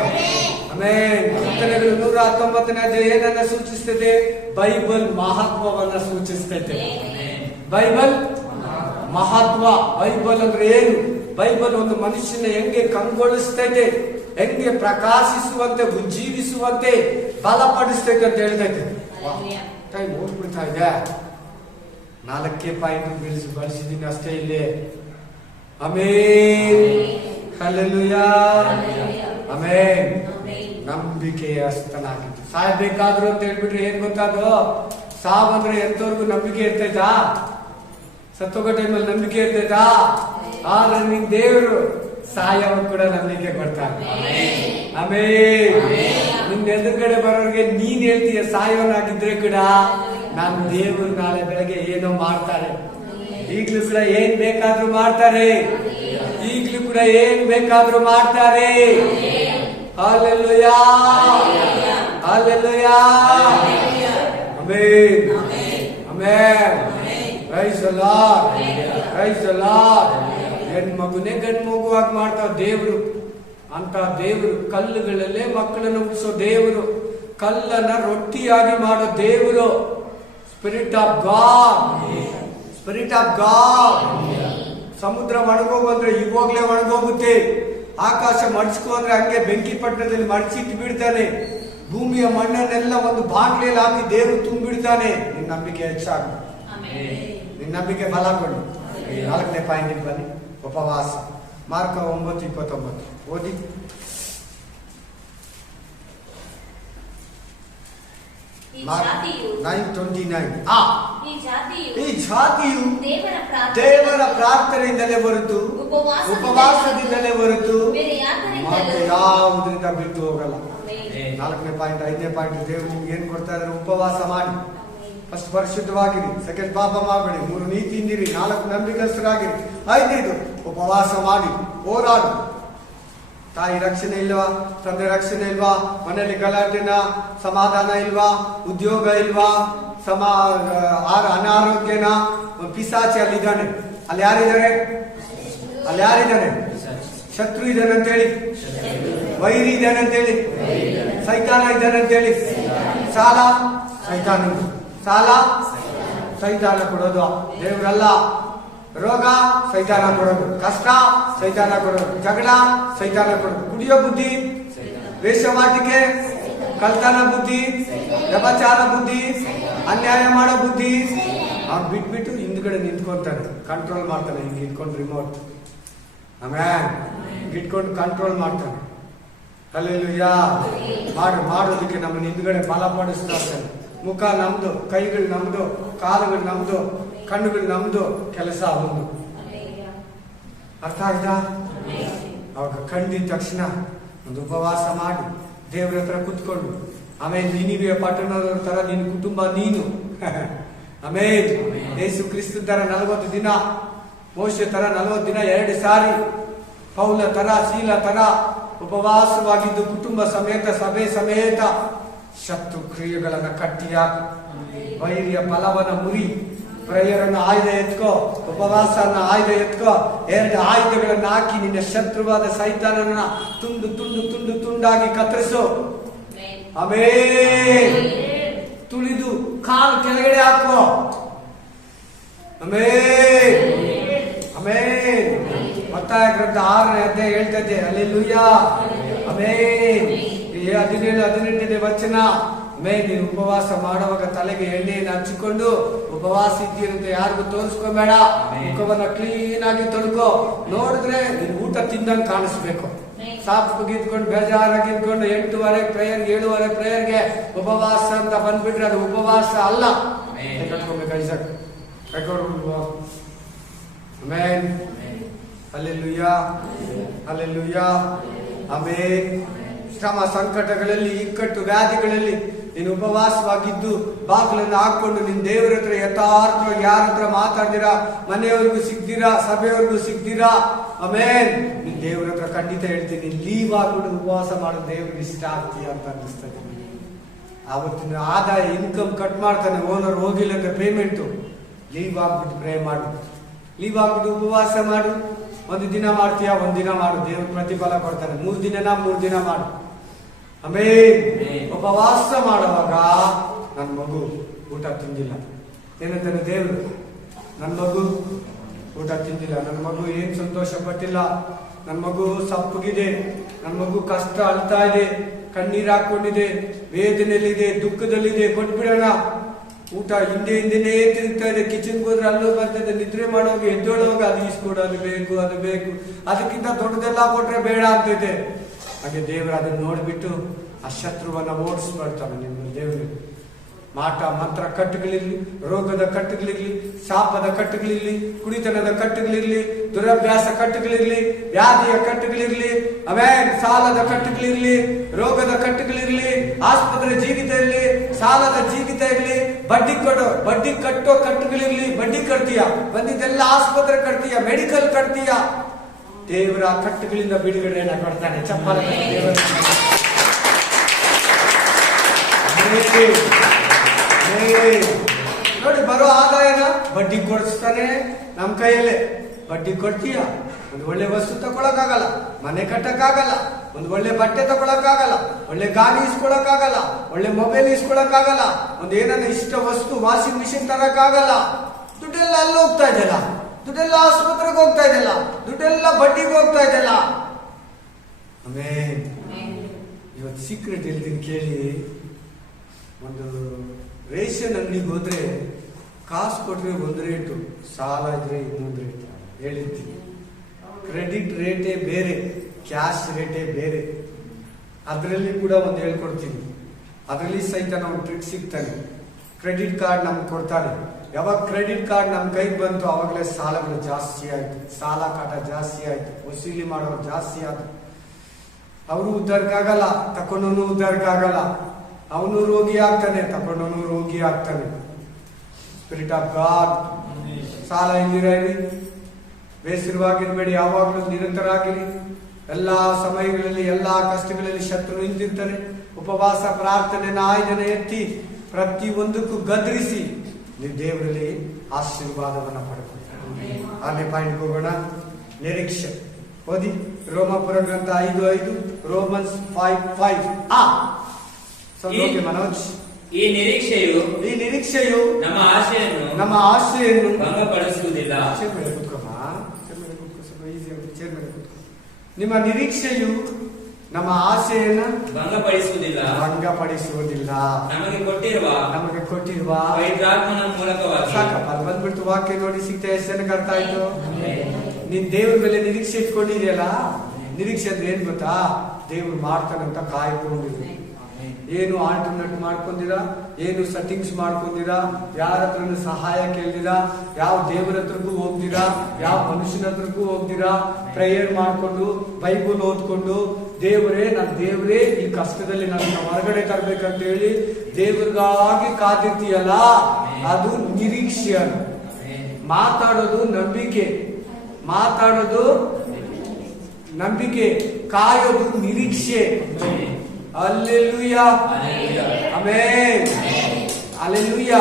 amen. ಕೀರ್ತನೆಗಳು 119ನೇ ಅಧ್ಯಾಯ ಏನನ್ನ ಸೂಚಿಸ್ತೈತೆ? ಬೈಬಲ್ ಮಹತ್ವವನ್ನ ಸೂಚಿಸ್ತೈತೆ. ಬೈಬಲ್ ಮಹತ್ವ. ಬೈಬಲ್ ಅಂದ್ರೆ ಏನು? ಬೈಬಲ್ ಒಂದು ಮನುಷ್ಯನ ಹೆಂಗೆ ಕಂಗೊಳಿಸ್ತೈತೆ, ಹೆಂಗೆ ಪ್ರಕಾಶಿಸುವಂತೆ, ಉಜ್ಜೀವಿಸುವಂತೆ, ಬಲಪಡಿಸ್ತೈತೆ ಅಂತ ಹೇಳ್ತೈತೆ. ಟೈಮ್ ಹೋಗ್ಬಿಡ್ತಾ ಇದೆ. 4 ಪಾಯಿಂಟ್ ಬಳಸಿದ್ದೀನಿ ಅಷ್ಟೇ ಇಲ್ಲಿ. Amen, hallelujah, amen. ನಂಬಿಕೆಯ ಹಸ್ತನಾಗಿತ್ತು. ಸಾಯ್ಬೇಕಾದ್ರು ಅಂತ ಹೇಳ್ಬಿಟ್ರೆ ಏನ್ ಗೊತ್ತಾದು? ಸಾವಂದ್ರೆ ಎಂತವ್ರಿಗೂ ನಂಬಿಕೆ ಇರ್ತೈತಾ? ಸತ್ತೋಗೋ ಟೈಮಲ್ಲಿ ನಂಬಿಕೆ ಇರ್ತೈತಾ? ಆದ್ರೆ ನಿನ್ ದೇವರು ಸಾಯವ ಕೂಡ ನಂಬಿಕೆ ಕೊಡ್ತಾನೆ. ಆಮೆನ್. ನಿನ್ ಎದುರುಗಡೆ ಬರೋರಿಗೆ ನೀನ್ ಹೇಳ್ತೀಯ ಸಾಯವನಾಗಿದ್ರೆ ಕೂಡ ನಮ್ ದೇವರು ನಾಳೆ ಬೆಳಗ್ಗೆ ಏನೋ ಮಾಡ್ತಾರೆ. ಈಗ್ಲೂ ಕೂಡ ಏನ್ ಬೇಕಾದ್ರೂ ಮಾಡ್ತಾರೆ. ಈಗ್ಲೂ ಕೂಡ ಏನ್ ಬೇಕಾದ್ರೂ ಮಾಡ್ತಾರೆ. Hallelujah, hallelujah, amen, amen. Praise the Lord, praise the Lord. ಹೆಣ್ಮಗುನೇ ಗಂಡು ಮಗುವಾಗಿ ಮಾಡ್ತಾವ ದೇವರು. ಅಂತ ದೇವರು ಕಲ್ಲುಗಳಲ್ಲೇ ಮಕ್ಕಳನ್ನು ಹುಟ್ಟಿಸೋ ದೇವರು, ಕಲ್ಲನ್ನ ರೊಟ್ಟಿಯಾಗಿ ಮಾಡೋ ದೇವರು. Spirit of God, spirit of god. ಸಮುದ್ರ ಒಣಗೋಗು ಅಂದ್ರೆ ಇವಾಗ್ಲೇ ಒಣಗೋಗುತ್ತೆ. ಆಕಾಶ ಮಡ್ಚ್ಕೋ ಅಂದ್ರೆ ಹಂಗೆ ಬೆಂಕಿ ಪಟ್ಟಣದಲ್ಲಿ ಮಡ್ಚಿಟ್ಟು ಬಿಡ್ತಾನೆ. ಭೂಮಿಯ ಮಣ್ಣನ್ನೆಲ್ಲ ಒಂದು ಬಾಗ್ಲೆಯಲ್ಲಿ ಹಾಕಿ ದೇವರು ತುಂಬಿಡ್ತಾನೆ. ನಿನ್ನ ನಂಬಿಕೆ ಹೆಚ್ಚಾಗ, ನಿನ್ನ ನಂಬಿಕೆ ಬಲಗೊಂಡು. 4ನೇ ಪಾಯಿಂಟ್ ಬನ್ನಿ. ಉಪವಾಸ. ಮಾರ್ಕ 9:29 ಓದಿ. ಈ ಜಾತಿಯು ದೇವರ ಪ್ರಾರ್ಥನೆಯಿಂದಲೇ ಹೊರತು, ಉಪವಾಸದಿಂದಲೇ ಹೊರತು ಮತ್ತೆ ಯಾವುದರಿಂದ ಬಿಟ್ಟು ಹೋಗಲ್ಲ. 4ನೇ ಪಾಯಿಂಟ್. 5ನೇ ಪಾಯಿಂಟ್, ದೇವರು ಏನ್ ಕೊಡ್ತಾ ಇದ್ದಾರೆ? ಉಪವಾಸ ಮಾಡಿ. ಫಸ್ಟ್ ಪರಿಶುದ್ಧವಾಗಿರಿ, 2nd ಪಾಪ ಮಾಡಬೇಡಿ, 3 ನೀತಿಯಿಂದಿರಿ, 4 ನಂಬಿಕಸ್ಥರಾಗಿರಿ, 5ನೇದು ಉಪವಾಸ ಮಾಡಿ ಹೋರಾಡು. ತಾಯಿ ರಕ್ಷಣೆ ಇಲ್ವಾ? ತಂದೆ ರಕ್ಷಣೆ ಇಲ್ವಾ? ಮನೆಯಲ್ಲಿ ಗಲಾಟೆನ, ಸಮಾಧಾನ ಇಲ್ವಾ? ಉದ್ಯೋಗ ಇಲ್ವಾ? ಅನಾರೋಗ್ಯನ, ಪಿಸಾಚಿ ಅಲ್ಲಿದ್ದಾನೆ. ಅಲ್ಲಿ ಯಾರಿದ್ದಾರೆ? ಅಲ್ಲಿ ಯಾರಿದ್ದಾನೆ? ಶತ್ರು ಇದ್ದಾನೆ ಅಂತೇಳಿ, ವೈರಿ ಇದ್ದಾನೆ ಅಂತೇಳಿ, ಸೈತಾನ ಇದ್ದಾನೆ ಅಂತೇಳಿ. ಸಾಲ ಸೈತಾನ, ಸಾಲ ಸೈತಾನ ಕೊಡೋದು, ದೇವರಲ್ಲ. ರೋಗ ಸೈತಾನ ಕೊಡೋದು, ಕಷ್ಟ ಸೈತಾನ ಕೊಡೋದು, ಜಗಳ ಸೈತಾನ ಕೊಡೋದು, ಕುಡಿಯೋ ಬುದ್ಧಿ, ವೇಷವಾಟಿಕೆ, ಕಳ್ತನ ಬುದ್ಧಿ, ವ್ಯಭಚಾರ ಬುದ್ಧಿ, ಅನ್ಯಾಯ ಮಾಡೋ ಬುದ್ಧಿ. ಅವ್ನು ಬಿಟ್ಬಿಟ್ಟು ಹಿಂದ್ಗಡೆ ನಿಂತ್ಕೊಂತಾನೆ, ಕಂಟ್ರೋಲ್ ಮಾಡ್ತಾನೆ. ಹಿಂಗೆ ಇಟ್ಕೊಂಡು ರಿಮೋಟ್, ಆಮೇಲೆ ಇಟ್ಕೊಂಡು ಕಂಟ್ರೋಲ್ ಮಾಡ್ತಾನೆ. ಹಲ್ಲೆಲೂಯಾ. ಮಾಡೋದಕ್ಕೆ ನಮ್ಮನ್ನ ಹಿಂದ್ಗಡೆ ಬಲಪಡಿಸ್ತಾ ಇರ್ತಾನೆ. ಮುಖ ನಮ್ದು, ಕೈಗಳು ನಮ್ದು, ಕಾಲುಗಳು ನಮ್ದು, ಕಣ್ಣುಗಳು ನಮ್ದು, ಕೆಲಸ ಅವನು. ಅರ್ಥ ಆಯ್ತಾ? ಅವಾಗ ಕಂಡಿದ ತಕ್ಷಣ ಒಂದು ಉಪವಾಸ ಮಾಡಿ ದೇವ್ರ ಹತ್ರ ಕುತ್ಕೊಂಡು, ಆಮೇಲೆ ನಿನಿವೆ ಪಟ್ಟಣದ ತರ ನಿನ್ನ ಕುಟುಂಬ ನೀನು. ಆಮೇಲೆ ಯೇಸು ಕ್ರಿಸ್ತ ತರ 40 ದಿನ, ಮೋಶೆ ತರ 40 ದಿನ 2 ಸಾರಿ, ಪೌಲ ತರ, ಶೀಲ ತರ ಉಪವಾಸವಾಗಿದ್ದು ಕುಟುಂಬ ಸಮೇತ, ಸಭೆ ಸಮೇತ ಶತ್ರು ಕ್ರಿಯೆಗಳನ್ನ ಕಟ್ಟಿಯಾಕ, ವೈರಿಯ ಫಲವನ್ನ ಮುರಿ, ಪ್ರೇಯರನ್ನ ಆಯುಧ ಎತ್ಕೋ, ಉಪವಾಸನ ಆಯುಧ ಎತ್ಕೋ. 2 ಆಯುಧಗಳನ್ನ ಹಾಕಿ ನಿನ್ನ ಶತ್ರುವಾದ ಸೈತಾನನ ತುಂಡು ತುಂಡು ತುಂಡು ತುಂಡಾಗಿ ಕತ್ತರಿಸು. ಆಮೇಲೆ ತುಳಿದು ಕಾಲು ಕೆಳಗಡೆ ಹಾಕೋ. ಆಮೇಲೆ ಆಮೇಲೆ ಮತ್ತಾಯ ಗ್ರಂಥ 6ನೇ ಅಧ್ಯಾಯ ಹೇಳ್ತದೆ. ಹಲ್ಲೆಲೂಯಾ. ಆಮೇಲೆ 17-18ನೇ ವಚನ, ನೀನು ಉಪವಾಸ ಮಾಡುವಾಗ ತಲೆಗೆ ಎಣ್ಣೆಯನ್ನು ಹಚ್ಚಿಕೊಂಡು ಉಪವಾಸ ಇದ್ದೀರಂತ ಯಾರಿಗೂ ತೋರಿಸ್ಕೋಬೇಡ. ಮುಖವನ್ನ ಕ್ಲೀನ್ ಆಗಿ ತೊಳ್ಕೊ. ನೋಡಿದ್ರೆ ನೀನು ಊಟ ತಿಂದಂಗ್ ಕಾಣಿಸ್ಬೇಕು. ಸಾಫ್ ಗಿದ್ಕೊಂಡು ಬೇಜಾರಾಗಿ ಇದ್ಕೊಂಡು 8:30 ಪ್ರೇಯರ್ 7:30 ಪ್ರೇಯರ್ಗೆ ಉಪವಾಸ ಅಂತ ಬಂದ್ಬಿಟ್ರೆ ಅದು ಉಪವಾಸ ಅಲ್ಲ. ಕಟ್ಕೋಬೇಕು Isaac amen. Hallelujah hallelujah amen. ಶ್ರಮ ಸಂಕಟಗಳಲ್ಲಿ ಇಕ್ಕಟ್ಟು ವ್ಯಾಧಿಗಳಲ್ಲಿ ನೀನು ಉಪವಾಸವಾಗಿದ್ದು ಬಾಗಿಲನ್ನು ಹಾಕೊಂಡು ನಿನ್ ದೇವರ ಹತ್ರ ಯಥಾರ್ಥವಾಗಿ ಯಾರ ಹತ್ರ ಮಾತಾಡ್ದಿರಾ, ಮನೆಯವ್ರಿಗೂ ಸಿಗ್ದಿರಾ, ಸಭೆಯವ್ರಿಗೂ ಸಿಗ್ದಿರಾ, ಆಮೇನ್, ನಿನ್ ದೇವರ ಹತ್ರ ಖಂಡಿತ ಹೇಳ್ತೀನಿ, ಲೀವ್ ಆಗ್ಬಿಟ್ಟು ಉಪವಾಸ ಮಾಡೋದು ದೇವ್ರಿಗೆ ಇಷ್ಟ ಆಗ್ತೀಯ ಅಂತ ಅನ್ನಿಸ್ತದೆ. ಆವತ್ತಿನ ಆದಾಯ ಇನ್ಕಮ್ ಕಟ್ ಮಾಡ್ತಾನೆ ಓನರ್, ಹೋಗಿಲ್ಲ ಅಂತ ಪೇಮೆಂಟು. ಲೀವ್ ಆಗ್ಬಿಟ್ಟು ಪ್ರೇ ಮಾಡು, ಲೀವ್ ಆಗ್ಬಿಟ್ಟು ಉಪವಾಸ ಮಾಡು. ಒಂದು ದಿನ ಮಾಡ್ತೀಯಾ, ಒಂದಿನ ಮಾಡು, ದೇವ್ರ ಪ್ರತಿಫಲ ಕೊಡ್ತಾನೆ. 3 ದಿನ ಮಾಡು. ಆಮೇನ್. ಉಪವಾಸ ಮಾಡುವಾಗ ನನ್ನ ಮಗು ಊಟ ತಿಂದಿಲ್ಲ ಏನಂತಾನೆ ದೇವ್ರು, ನನ್ನ ಮಗು ಊಟ ತಿಂದಿಲ್ಲ, ನನ್ನ ಮಗು ಏನ್ ಸಂತೋಷ ಪಟ್ಟಿಲ್ಲ, ನನ್ನ ಮಗು ಸಪ್ಪಗಿದೆ, ನನ್ನ ಮಗು ಕಷ್ಟ ಅಳ್ತಾ ಇದೆ, ಕಣ್ಣೀರ್ ಹಾಕೊಂಡಿದೆ, ವೇದನೆಯಲ್ಲಿದೆ, ದುಃಖದಲ್ಲಿದೆ, ಕೊಟ್ಬಿಡೋಣ. ಊಟ ಹಿಂದೆನೇ ತಿರುಗ್ತಾ ಇದೆ, ಕಿಚನ್ಗೆ ಹೋದ್ರೆ ಅಲ್ಲೂ ಬರ್ತದೆ, ನಿದ್ರೆ ಮಾಡೋವಾಗ ಎದ್ದೊಳೋವಾಗ ಅದು ಈಸ್ಕೊಡು, ಅದು ಬೇಕು, ಅದಕ್ಕಿಂತ ದೊಡ್ಡದೆಲ್ಲ ಕೊಟ್ರೆ ಬೇಡ ಅಂತೈತೆ. ಹಾಗೆ ದೇವರು ಅದನ್ನ ನೋಡ್ಬಿಟ್ಟು ಆ ಶತ್ರುವನ್ನ ಓಡಿಸ್ಬಿಡ್ತಾನೆ. ನಿಮ್ಮ ದೇವರು ಮಾಟ ಮಂತ್ರ ಕಟ್ಟುಗಳಿರ್ಲಿ, ರೋಗದ ಕಟ್ಟುಗಳಿರ್ಲಿ, ಶಾಪದ ಕಟ್ಟುಗಳಿರ್ಲಿ, ಕುಡಿತನದ ಕಟ್ಟುಗಳಿರ್ಲಿ, ದುರಭ್ಯಾಸ ಕಟ್ಟುಗಳಿರ್ಲಿ, ವ್ಯಾಧಿಯ ಕಟ್ಟುಗಳಿರ್ಲಿ, ಆಮೇಲೆ ಸಾಲದ ಕಟ್ಟುಗಳಿರ್ಲಿ, ರೋಗದ ಕಟ್ಟುಗಳಿರ್ಲಿ, ಆಸ್ಪತ್ರೆ ಜೀವಿತ ಇರ್ಲಿ, ಸಾಲದ ಜೀವಿತ ಇರ್ಲಿ, ಬಡ್ಡಿ ಕಟ್ಟೋ ಕಟ್ಟುಗಳಿರ್ಲಿ, ಬಡ್ಡಿ ಕಟ್ತೀಯ, ಬಂದಿದ್ದೆಲ್ಲ ಆಸ್ಪತ್ರೆ ಕಟ್ತೀಯ, ಮೆಡಿಕಲ್ ಕಟ್ತೀಯ, ದೇವರ ಕಟ್ಟುಗಳಿಂದ ಬಿಡುಗಡೆಯನ್ನ ಕೊಡ್ತಾನೆ. ಚಪ್ಪಾಳೆ ದೇವರ ನೋಡಿ, ಬರೋ ಆದಾಯನ ಬಡ್ಡಿ ಕೊಡಿಸ್ತಾನೆ ನಮ್ ಕೈಯಲ್ಲೇ. ಬಡ್ಡಿ ಕೊಡ್ತೀಯ, ಒಂದು ಒಳ್ಳೆ ವಸ್ತು ತಗೊಳಕ್ಕಾಗಲ್ಲ, ಮನೆ ಕಟ್ಟಕ್ಕಾಗಲ್ಲ, ಒಂದು ಒಳ್ಳೆ ಬಟ್ಟೆ ತಗೊಳಕ್ಕಾಗಲ್ಲ, ಒಳ್ಳೆ ಗಾಡಿ ಇಸ್ಕೊಳಕ್ಕಾಗಲ್ಲ, ಒಳ್ಳೆ ಮೊಬೈಲ್ ಇಸ್ಕೊಳಕ್ಕಾಗಲ್ಲ, ಒಂದು ಏನನ್ನ ಇಷ್ಟ ವಸ್ತು ವಾಷಿಂಗ್ ಮಿಷಿನ್ ತರಕ್ಕಾಗಲ್ಲ. ದುಡ್ಡೆಲ್ಲ ಅಲ್ಲಿ ಹೋಗ್ತಾ ಇದೆಯಲ್ಲ, ದುಡ್ಡೆಲ್ಲ ಆಸ್ಪತ್ರೆಗೆ ಹೋಗ್ತಾ ಇದೆಯಲ್ಲ, ದುಡ್ಡೆಲ್ಲ ಬಡ್ಡಿಗೆ ಹೋಗ್ತಾ ಇದೆಯಲ್ಲ. ಆಮೇನ್. ಇವತ್ತು ಸೀಕ್ರೆಟ್ ಹೇಳ್ತೀನಿ ಕೇಳಿ. ಒಂದು ರೇಷನ್ ಅಂಗಡಿಗೆ ಹೋದ್ರೆ ಕಾಸು ಕೊಟ್ರೆ ಒಂದು ರೇಟು, ಸಾಲ ಇದ್ರೆ ಇನ್ನೊಂದು ರೇಟ್ ಹೇಳಿರ್ತೀನಿ. ಕ್ರೆಡಿಟ್ ರೇಟೇ ಬೇರೆ, ಕ್ಯಾಶ್ ರೇಟೇ ಬೇರೆ. ಅದರಲ್ಲಿ ಕೂಡ ಒಂದು ಹೇಳ್ಕೊಡ್ತೀನಿ. ಅದರಲ್ಲಿ ಸಹಿತ ನಾವು ಟ್ರಿಕ್ ಸಿಗ್ತಾನೆ. ಕ್ರೆಡಿಟ್ ಕಾರ್ಡ್ ನಮ್ಗೆ ಕೊಡ್ತಾರೆ. ಯಾವಾಗ ಕ್ರೆಡಿಟ್ ಕಾರ್ಡ್ ನಮ್ಮ ಕೈಗೆ ಬಂತು ಅವಾಗಲೇ ಸಾಲಗಳು ಜಾಸ್ತಿ ಆಯ್ತು, ಸಾಲ ಕಾಟ ಜಾಸ್ತಿ ಆಯ್ತು, ವಸೂಲಿ ಮಾಡೋರು ಜಾಸ್ತಿ ಆಯ್ತು. ಅವರು ಉದ್ಧಾರಕ್ಕಾಗಲ್ಲ, ತಕೊಂಡವನು ಉದ್ಧಾರಕ್ಕಾಗಲ್ಲ. ಅವನು ರೋಗಿ ಆಗ್ತಾನೆ, ತಕೊಂಡವನು ರೋಗಿ ಆಗ್ತಾನೆ. Spirit of god. ಸಾಲ ಇಲ್ಲಿರಿ, ಬೇಸರವಾಗಿರ್ಬೇಡಿ, ಯಾವಾಗಲೂ ನಿರಂತರ ಆಗಿರಿ. ಎಲ್ಲಾ ಸಮಯಗಳಲ್ಲಿ ಎಲ್ಲಾ ಕಷ್ಟಗಳಲ್ಲಿ ಶತ್ರು ನಿಂತಿರ್ತಾನೆ. ಉಪವಾಸ ಪ್ರಾರ್ಥನೆನ ಆಯುಧನ ಎತ್ತಿ ಪ್ರತಿ ಒಂದಕ್ಕೂ ಗದರಿಸಿ ನೀವು ದೇವರಲ್ಲಿ ಆಶೀರ್ವಾದವನ್ನ ಪಡ್ಕೊಳ್ಳಿ. 6ನೇ ಪಾಯಿಂಟ್ ಹೋಗೋಣ. ನಿರೀಕ್ಷೆ ಓದಿ. ರೋಮಾಪುರ ಗ್ರಂಥ 5:5, ರೋಮನ್ಸ್ 5:5. ಮನೋಜ್, ಈ ನಿರೀಕ್ಷೆಯು ನಮ್ಮ ಆಶೆಯನ್ನು ಭಂಗಪಡಿಸುವುದಿಲ್ಲ. ನಿಮ್ಮ ನಿರೀಕ್ಷೆಯು ನಮ್ಮ ಆಸೆಯನ್ನು ಭಂಗಪಡಿಸುವುದಿಲ್ಲ. ನಮಗೆ ಕೊಟ್ಟಿರುವ ಪವಿತ್ರಾತ್ಮನ ಮೂಲಕವಾಗಿ. ಸಾಕಪ್ಪ, ಅದು ಬಂದ್ಬಿಟ್ಟು ವಾಕ್ಯ ನೋಡಿ ಸಿಗ್ತಾ ಎಷ್ಟು ಜನಕ್ಕೆ ಅರ್ಥ ಆಯ್ತು. ನೀನ್ ದೇವ್ರ ಮೇಲೆ ನಿರೀಕ್ಷೆ ಇಟ್ಕೊಂಡಿದೆಯಲ್ಲ, ನಿರೀಕ್ಷೆ ಅಂದ್ರೆ ಏನ್ ಗೊತ್ತಾ? ದೇವ್ರು ಮಾಡ್ತಾನಂತ ಕಾಯ್ಕೊಂಡಿದ್ರು. ಏನು ಆಲ್ಟರ್ನೇಟ್ ಮಾಡ್ಕೊಂಡಿರಾ, ಏನು ಸೆಟ್ಟಿಂಗ್ಸ್ ಮಾಡ್ಕೊಂಡಿರಾ, ಯಾರ ಹತ್ರನೂ ಸಹಾಯ ಕೇಳ್ದಿರಾ, ಯಾವ ದೇವರ ಹತ್ರಕ್ಕೂ ಹೋಗ್ದಿರಾ, ಯಾವ ಮನುಷ್ಯನ ಹತ್ರಕ್ಕೂ ಹೋಗ್ದಿರಾ, ಪ್ರೇಯರ್ ಮಾಡ್ಕೊಂಡು ಬೈಬಲ್ ಓದ್ಕೊಂಡು ದೇವರೇ ಈ ಕಷ್ಟದಲ್ಲಿ ನನ್ನ ಹೊರಗಡೆ ತರ್ಬೇಕಂತ ಹೇಳಿ ದೇವ್ರಿಗಾಗಿ ಕಾದಿರ್ತೀಯಲ್ಲ, ಅದು ನಿರೀಕ್ಷೆ. ಮಾತಾಡೋದು ನಂಬಿಕೆ, ಕಾಯೋದು ನಿರೀಕ್ಷೆ. Alleluia, amen, alleluia.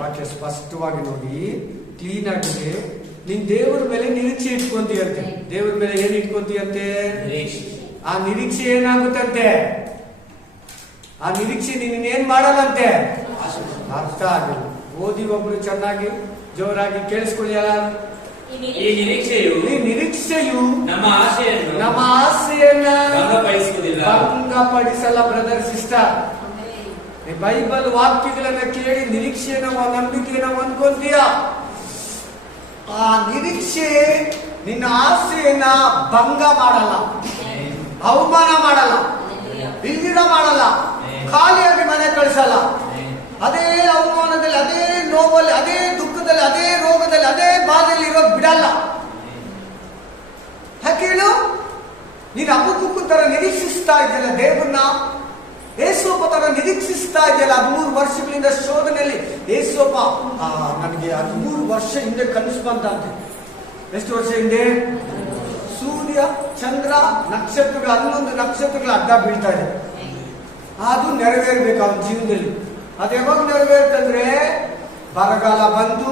ವಾಕ್ಯ ಸ್ಪಷ್ಟವಾಗಿ ನೋಡಿ, ಕ್ಲೀನ್ ಆಗಿದೆ. ನೀನ್ ದೇವರ ಮೇಲೆ ನಿರೀಕ್ಷೆ ಇಟ್ಕೊಂತೀಯಂತೆ. ದೇವರ ಮೇಲೆ ಏನ್ ಇಟ್ಕೊಂತೀಯಂತೆ? ಆ ನಿರೀಕ್ಷೆ ಏನಾಗುತ್ತಂತೆ? ಆ ನಿರೀಕ್ಷೆ ನೀನೇನ್ ಮಾಡಲ್ಲಂತೆ. ಅರ್ಥ ಆಗಿಲ್ಲ. ಓದಿ ಒಬ್ರು ಚೆನ್ನಾಗಿ ಜೋರಾಗಿ ಕೇಳಿಸ್ಕೊಳ್ಳಿ. ಈ ನಿರೀಕ್ಷೆಯು ನಮ್ಮ ಆಸೆಯನ್ನ ಭಂಗಪಡಿಸಲ್ಲ. ಬ್ರದರ್ ಸಿಸ್ಟರ್, ಈ ಬೈಬಲ್ ವಾಕ್ಯಗಳನ್ನ ಕೇಳಿ ನಿರೀಕ್ಷೆನ ನಂಬಿಕೆನ ಹೊಂದ್ಕೊಂತೀಯ. ಆ ನಿರೀಕ್ಷೆ ನಿನ್ನ ಆಸೆಯನ್ನ ಭಂಗ ಮಾಡಲ್ಲ, ಅವಮಾನ ಮಾಡಲ್ಲ, ಇಲ್ದಿರ ಮಾಡಲ್ಲ, ಖಾಲಿಯಾಗಿ ಮನೆ ಕಳಿಸಲ್ಲ. ಅದೇ ಅವಮಾನದಲ್ಲಿ, ಅದೇ ನೋವಲ್ಲಿ, ಅದೇ ದುಃಖದಲ್ಲಿ, ಅದೇ ರೋಗದಲ್ಲಿ, ಅದೇ ಬಾಧೆಯಲ್ಲಿ ಇರೋದು ಬಿಡಲ್ಲ. ಯಾಕೆ ಹೇಳು? ನೀನು ಅಬ್ಬುಕ್ಕೂ ತರ ನಿರೀಕ್ಷಿಸ್ತಾ ಇದೆಯಲ್ಲ ದೇವರನ್ನ, ಏಸೋಪ ತರ ನಿರೀಕ್ಷಿಸ್ತಾ ಇದೆಯಲ್ಲ. 13 ವರ್ಷಗಳಿಂದ ಶೋಧನೆಯಲ್ಲಿ ಏಸೋಪ ನನಗೆ 13 ವರ್ಷ ಹಿಂದೆ ಕನಸು ಬಂತಂತೆ. ಎಷ್ಟು ವರ್ಷ ಹಿಂದೆ? ಸೂರ್ಯ, ಚಂದ್ರ, ನಕ್ಷತ್ರಗಳು, 11 ನಕ್ಷತ್ರಗಳು ಅಡ್ಡ ಬೀಳ್ತಾ ಇದೆ. ಅದು ನೆರವೇರ್ಬೇಕು ಅವನ ಜೀವನದಲ್ಲಿ. ಅದು ಯಾವಾಗ ನೆರವೇರ್ತಂದ್ರೆ ಬರಗಾಲ ಬಂದು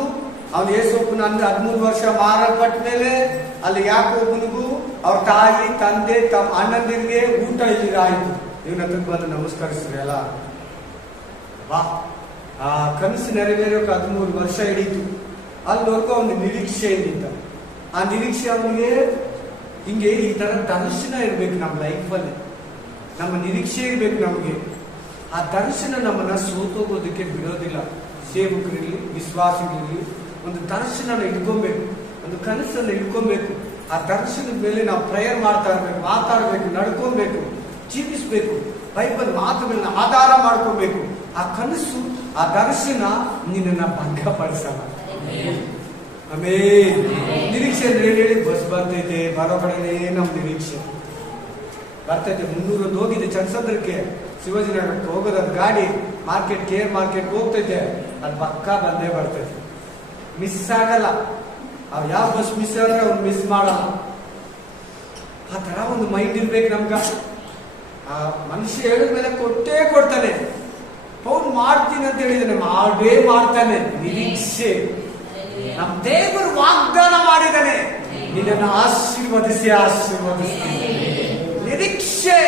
ಅವನು ಏಸೋಪನ 13 ವರ್ಷ ಮಾರಲ್ಪಟ್ಟ ಮೇಲೆ ಅಲ್ಲಿ ಯಾಕೋಬನಿಗೂ ಅವ್ರ ತಾಯಿ, ತಂದೆ, ತಮ್ಮ ಅಣ್ಣಂದಿರಿಗೆ ಊಟ ಇಲ್ಲಿ ಆಯಿತು. ಇವನ ಹತ್ರ ಬಂದು ನಮಸ್ಕರಿಸ್ರಿ ಅಲ್ಲ. ವಾ, ಆ ಕನಸು ನೆರವೇರೋಕೆ 13 ವರ್ಷ ಹಿಡೀತು. ಅಲ್ಲಿವರೆಗೂ ಅವನ ನಿರೀಕ್ಷೆಯಿಂದ, ಆ ನಿರೀಕ್ಷೆ ಅವನಿಗೆ ಹಿಂಗೆ ಈ ತರ ದರ್ಶನ ಇರ್ಬೇಕು ನಮ್ಮ ಲೈಫಲ್ಲಿ. ನಮ್ಮ ನಿರೀಕ್ಷೆ ಇರ್ಬೇಕು ನಮಗೆ. ಆ ದರ್ಶನ ನಮ್ಮನ್ನ ಸೋತೋಗೋದಕ್ಕೆ ಬಿಡೋದಿಲ್ಲ. ಸೇವಕರಿರ್ಲಿ, ವಿಶ್ವಾಸಿಗಳಿರ್ಲಿ, ಒಂದು ದರ್ಶನ ಇಟ್ಕೊಬೇಕು, ಒಂದು ಕನಸನ್ನು ಇಟ್ಕೊಬೇಕು. ಆ ದರ್ಶನದ ಮೇಲೆ ನಾವು ಪ್ರೇಯರ್ ಮಾಡ್ತಾ ಇರ್ಬೇಕು, ಮಾತಾಡ್ಬೇಕು, ನಡ್ಕೊಬೇಕು, ಜೀವಿಸ್ಬೇಕು. ಬೈಬಲ್ ಮಾತುಗಳನ್ನ ಆಧಾರ ಮಾಡ್ಕೋಬೇಕು. ಆ ಕನಸು, ಆ ದರ್ಶನ ನಿನ್ನನ್ನ ಭಂಗಪಡಿಸಲ್ಲ. ಆಮೇಲೆ ನಿರೀಕ್ಷೆ ಅಂದ್ರೆ ಏನ್ ಹೇಳಿ? ಬಸ್ ಬರ್ತೈತೆ, ಬರೋ ಕಡೆನೇ ನಮ್ ನಿರೀಕ್ಷೆ ಬರ್ತೈತೆ. 300 ಹೋಗಿದೆ ಚಂದ್ರಕ್ಕೆ, ಶಿವಾಜಿನಗರಕ್ಕೆ ಹೋಗೋದು ಗಾಡಿ, ಮಾರ್ಕೆಟ್, ಕೇರ್ ಮಾರ್ಕೆಟ್ ಹೋಗ್ತೈತೆ, ಅದು ಪಕ್ಕ ಬಂದೇ ಬರ್ತೈತೆ, ಮಿಸ್ ಆಗಲ್ಲ. ಅವ್ ಯಾವ ಬಸ್ ಮಿಸ್ ಆದ್ರೆ ಅವ್ನು ಮಿಸ್ ಮಾಡಲ್ಲ. ಆ ತರ ಒಂದು ಮೈಂಡ್ ಇರ್ಬೇಕು ನಮ್ಗ. ಆ ಮನುಷ್ಯ ಹೇಳಿದ್ಮೇಲೆ ಕೊಟ್ಟೇ ಕೊಡ್ತಾನೆ. ಫೋನ್ ಮಾಡ್ತೀನಿ ಅಂತ ಹೇಳಿದಾನೆ, ಮಾಡೇ ಮಾಡ್ತಾನೆ. ನಿರೀಕ್ಷೆ, ನಮ್ ದೇವರು ವಾಗ್ದಾನ ಮಾಡಿದಾನೆ, ನಿನ್ನನ್ನು ಆಶೀರ್ವದಿಸಿ ನಿರೀಕ್ಷೆ.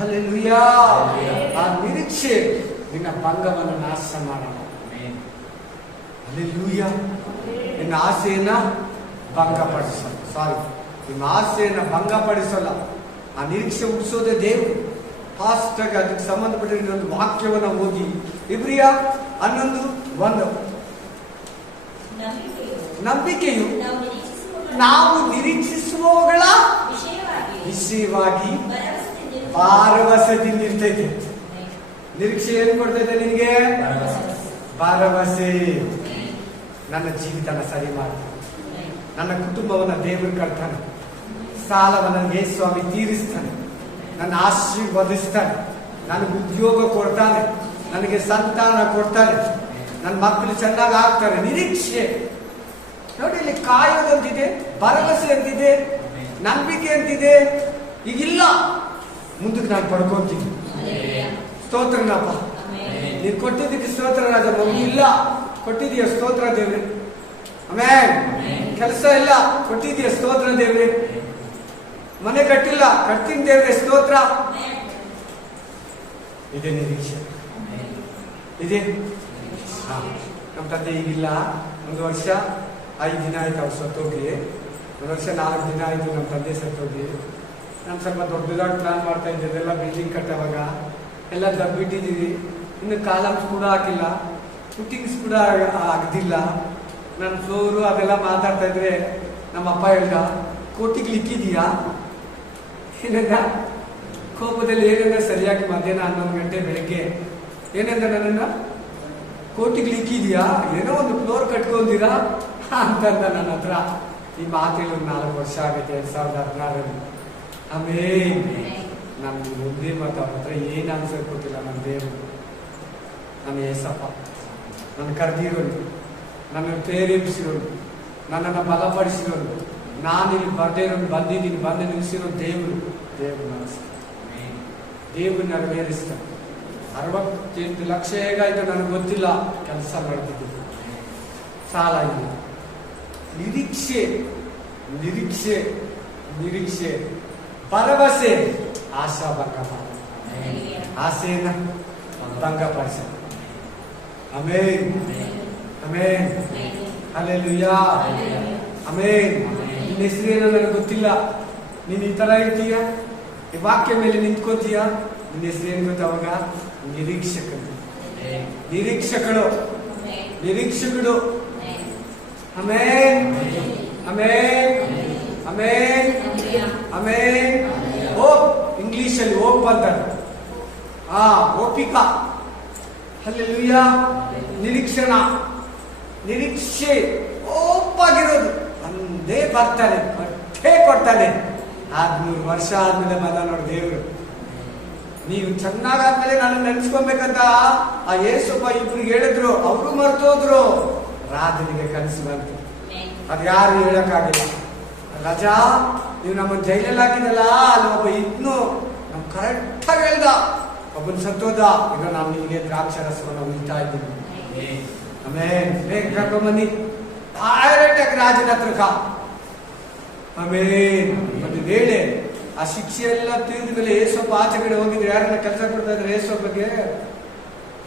ಹಲ್ಲೆಲೂಯಾ. ಆ ನಿರೀಕ್ಷೆ ನಿನ್ನ ಭಂಗವನ್ನು ನಾಶ ಮಾಡಲ್ಲ. ಹಲ್ಲೆಲೂಯಾ. ನಿನ್ನ ಆಸೆಯನ್ನ ಭಂಗಪಡಿಸಲ್ಲ. ನಿಮ್ಮ ಆಸೆಯನ್ನ ಭಂಗಪಡಿಸಲ್ಲ. ಆ ನಿರೀಕ್ಷೆ ಹುಟ್ಟಿಸೋದೇ ದೇವರು. ಫಾಸ್ಟ್ ಆಗಿ ಅದಕ್ಕೆ ಸಂಬಂಧಪಟ್ಟ ಇನ್ನೊಂದು ವಾಕ್ಯವನ್ನ ಓದಿ. ಇಬ್ರಿಯ 11:1. ನಂಬಿಕೆಯು ನಾವು ನಿರೀಕ್ಷಿಸುವವುಗಳ ವಿಷಯವಾಗಿ ಭರವಸೆದಿಂದಿರ್ತೈತೆ. ನಿರೀಕ್ಷೆ ಏನ್ ಕೊಡ್ತೈತೆ ನಿನಗೆ? ಭರವಸೆ. ನನ್ನ ಜೀವಿತನ ಸರಿ ಮಾಡ್ತಾನೆ, ನನ್ನ ಕುಟುಂಬವನ್ನ ದೇವರು ಕಟ್ತಾನೆ, ಸಾಲವನ್ನ ಯೇಸುಸ್ವಾಮಿ ತೀರಿಸ್ತಾನೆ, ನನ್ನ ಆಶೀರ್ವದಿಸ್ತಾನೆ, ನನಗೆ ಉದ್ಯೋಗ ಕೊಡ್ತಾನೆ, ನನಗೆ ಸಂತಾನ ಕೊಡ್ತಾನೆ, ನನ್ನ ಮಕ್ಕಳು ಚೆನ್ನಾಗಿ ಆಗ್ತಾರೆ. ನಿರೀಕ್ಷೆ ನೋಡಿ, ಇಲ್ಲಿ ಕಾಯೋದಂತಿದೆ, ಭರವಸೆ ಅಂತಿದೆ, ನಂಬಿಕೆ ಅಂತಿದೆ. ಈಗಿಲ್ಲ, ಮುಂದಕ್ಕೆ ನಾನು ಪಡ್ಕೊಂತೀನಿ. ಸ್ತೋತ್ರನಪ್ಪ, ನೀನು ಕೊಟ್ಟಿದ್ದಕ್ಕೆ ಸ್ತೋತ್ರ ರಾಜ. ಮಗು ಇಲ್ಲ, ಕೊಟ್ಟಿದೀಯ, ಸ್ತೋತ್ರ ದೇವ್ರೆ. ಆಮೇಲೆ ಕೆಲಸ ಇಲ್ಲ, ಕೊಟ್ಟಿದೀಯ, ಸ್ತೋತ್ರ ದೇವ್ರೆ. ಮನೆ ಕಟ್ಟಿಲ್ಲ, ಕಟ್ತೀನಿ ದೇವ್ರೆ, ಸ್ತೋತ್ರ. ಇದೆ ನಿರೀಕ್ಷೆ, ಇದೆ. ನಮ್ಮ ತಂದೆ ಈಗಿಲ್ಲ, 1 ವರ್ಷ 5 ದಿನ ಆಯ್ತು ಅವ್ರು ಸತ್ತೋಗಿ. 1 ವರ್ಷ 4 ದಿನ ಆಯ್ತು ನಮ್ಮ ತಂದೆ ಸತ್ತೋಗಿ. ನಾನು ಸ್ವಲ್ಪ ದೊಡ್ಡ ಪ್ಲಾನ್ ಮಾಡ್ತಾ ಇದ್ದೆ, ಎಲ್ಲ ಬಿಲ್ಡಿಂಗ್ ಕಟ್ಟೋವಾಗ ಎಲ್ಲ ದಬ್ಬಿಟ್ಟಿದ್ದೀವಿ. ಇನ್ನು ಕಾಲಮ್ಸ್ ಕೂಡ ಹಾಕಿಲ್ಲ, ಫುಟ್ಟಿಂಗ್ಸ್ ಕೂಡ ಆಗದಿಲ್ಲ. ನನ್ನ ಫ್ಲೋರು ಅದೆಲ್ಲ ಮಾತಾಡ್ತಾ ಇದ್ರೆ ನಮ್ಮ ಅಪ್ಪ ಹೇಳ್ದ, ಕೋಟಿಗೆ ಲಿಕ್ಕಿದೀಯಾ? ಏನಂದ? ಕೋಪದಲ್ಲಿ ಏನಂದ್ರೆ ಸರಿಯಾಗಿ ಮಧ್ಯಾಹ್ನ 11 ಗಂಟೆ ಬೆಳಗ್ಗೆ ಏನಂದ ನನ್ನನ್ನ, ಕೋಟಿಗೆ ಲಿಕ್ಕಿದೀಯಾ? ಏನೋ ಒಂದು ಫ್ಲೋರ್ ಕಟ್ಕೊಂಡಿರಾ ಅಂತಂದ ನನ್ನ ಹತ್ರ. ಈ ಮಾತೇಳಿ ಒಂದು 4 ವರ್ಷ ಆಗೈತೆ, 2016ರಲ್ಲಿ. ಆಮೇಲೆ ನಮ್ಗೆ ಒಂದೇ ಮಾತು, ಅವ್ರ ಹತ್ರ ಏನು ಆನ್ಸರ್ ಕೊಟ್ಟಿಲ್ಲ. ನನ್ನ ದೇವರು, ನನ್ನ ಏಸಪ್ಪ, ನನ್ನ ಕರೆದಿರೋದು, ನನ್ನ ಪ್ರೇರೇಪಿಸಿರೋದು, ನನ್ನನ್ನು ಬಲಪಡಿಸಿರೋದು, ನಾನು ಇಲ್ಲಿ ಬರ್ದೇ ಇರೋದು, ಬಂದಿದ್ದೀನಿ, ಬಂದು ನಿಲ್ಲಿಸಿರೋ ದೇವರು. ದೇವರು ನೆರವೇರಿಸ್ತಾನೆ. 68 ಲಕ್ಷ ಹೇಗಾಯ್ತು ನನಗೆ ಗೊತ್ತಿಲ್ಲ, ಕೆಲಸ ಮಾಡ್ತಿದ್ದೀನಿ, ಸಾಲ ಇಲ್ಲ. ನಿರೀಕ್ಷೆ, ನಿರೀಕ್ಷೆ, ನಿರೀಕ್ಷೆ, ಭರವಸೆ, ಆಶಾ ಭಂಗ, ಆಸೆಯನ್ನ ಭಂಗಪಡಿಸ. ಆಮೇನ್, ಆಮೇನ್, ಹಲ್ಲೆಲೂಯಾ, ಆಮೇನ್. ನಿನ್ನ ಹೆಸರೇನೋ ನನಗೆ ಗೊತ್ತಿಲ್ಲ, ನೀನು ಈ ತರ ಇರ್ತೀಯ, ಈ ವಾಕ್ಯ ಮೇಲೆ ನಿಂತ್ಕೋತೀಯ. ನಿನ್ನ ಹೆಸರೇನು ಗೊತ್ತ? ಅವಾಗ ನಿರೀಕ್ಷಕರು, ನಿರೀಕ್ಷಕರು, ನಿರೀಕ್ಷಕರು. Amen, amen, amen, amen. Hope, English ಅಲ್ಲಿ ಹೋಪ್ ಅಂತಾರೆ. ಓಪಿಕಾ. ಹಲ್ಲೆಲೂಯಾ. ನಿರೀಕ್ಷಣಾ, ನಿರೀಕ್ಷೆ, ಓಪಾಗಿರೋದು. ಒಂದೇ ಬರ್ತಾನೆ, ಕೊಟ್ಟೇ ಕೊಡ್ತಾನೆ. 3 ವರ್ಷ ಆದ್ಮೇಲೆ ಬಂದ ನೋಡಿ ದೇವರು. ನೀವು ಚೆನ್ನಾಗಾದ್ಮೇಲೆ ನಾನು ನೆನ್ಸ್ಕೊಬೇಕಂತ ಆ ಯೇಸಪ್ಪ ಇಬ್ರಿಗೆ ಹೇಳಿದ್ರು, ಅವರು ಮರ್ತೋದ್ರು. ರಾಜನಿಗೆ ಕನಸು ಬಂತು, ಅದು ಯಾರು ಹೇಳಕ್ಕಾಗಿಲ್ಲ. ರಾಜಾ, ನೀವು ನಮ್ಮನ್ನು ಜೈಲಲ್ಲಿ ಹಾಕಿದಲ್ಲ, ಅಲ್ಲಿ ಒಬ್ಬ ಇದ್ನು, ನಮ್ ಕರೆಕ್ಟ್ ಆಗಿ ಹೇಳ್ದ, ಒಬ್ಬನ್ ಸತ್ತೋದ. ಈಗ ನಾವು ನಿಮಗೆ ದ್ರಾಕ್ಷರಸವನ್ನು ಉಳಿತಾ ಇದ್ದೀವಿ. ಆಮೇಲೆ ಬೇಗ ಕರ್ಕೊಂಬನ್ನಿ ಡೈರೆಕ್ಟ್ ಆಗಿ ರಾಜನ ಹತ್ರಕ. ಆಮೇಲೆ ಒಂದು ವೇಳೆ ಆ ಶಿಕ್ಷೆ ಎಲ್ಲ ತಿಳಿದ ಮೇಲೆ ಏಸೊಬ್ಬ ಆಚೆ ಕಡೆ ಹೋಗಿದ್ರೆ ಯಾರನ್ನ ಕೆಲಸ ಕೊಡ್ತಾ ಇದ್ರೆ ಏಸೊಬ್ಬಗೆ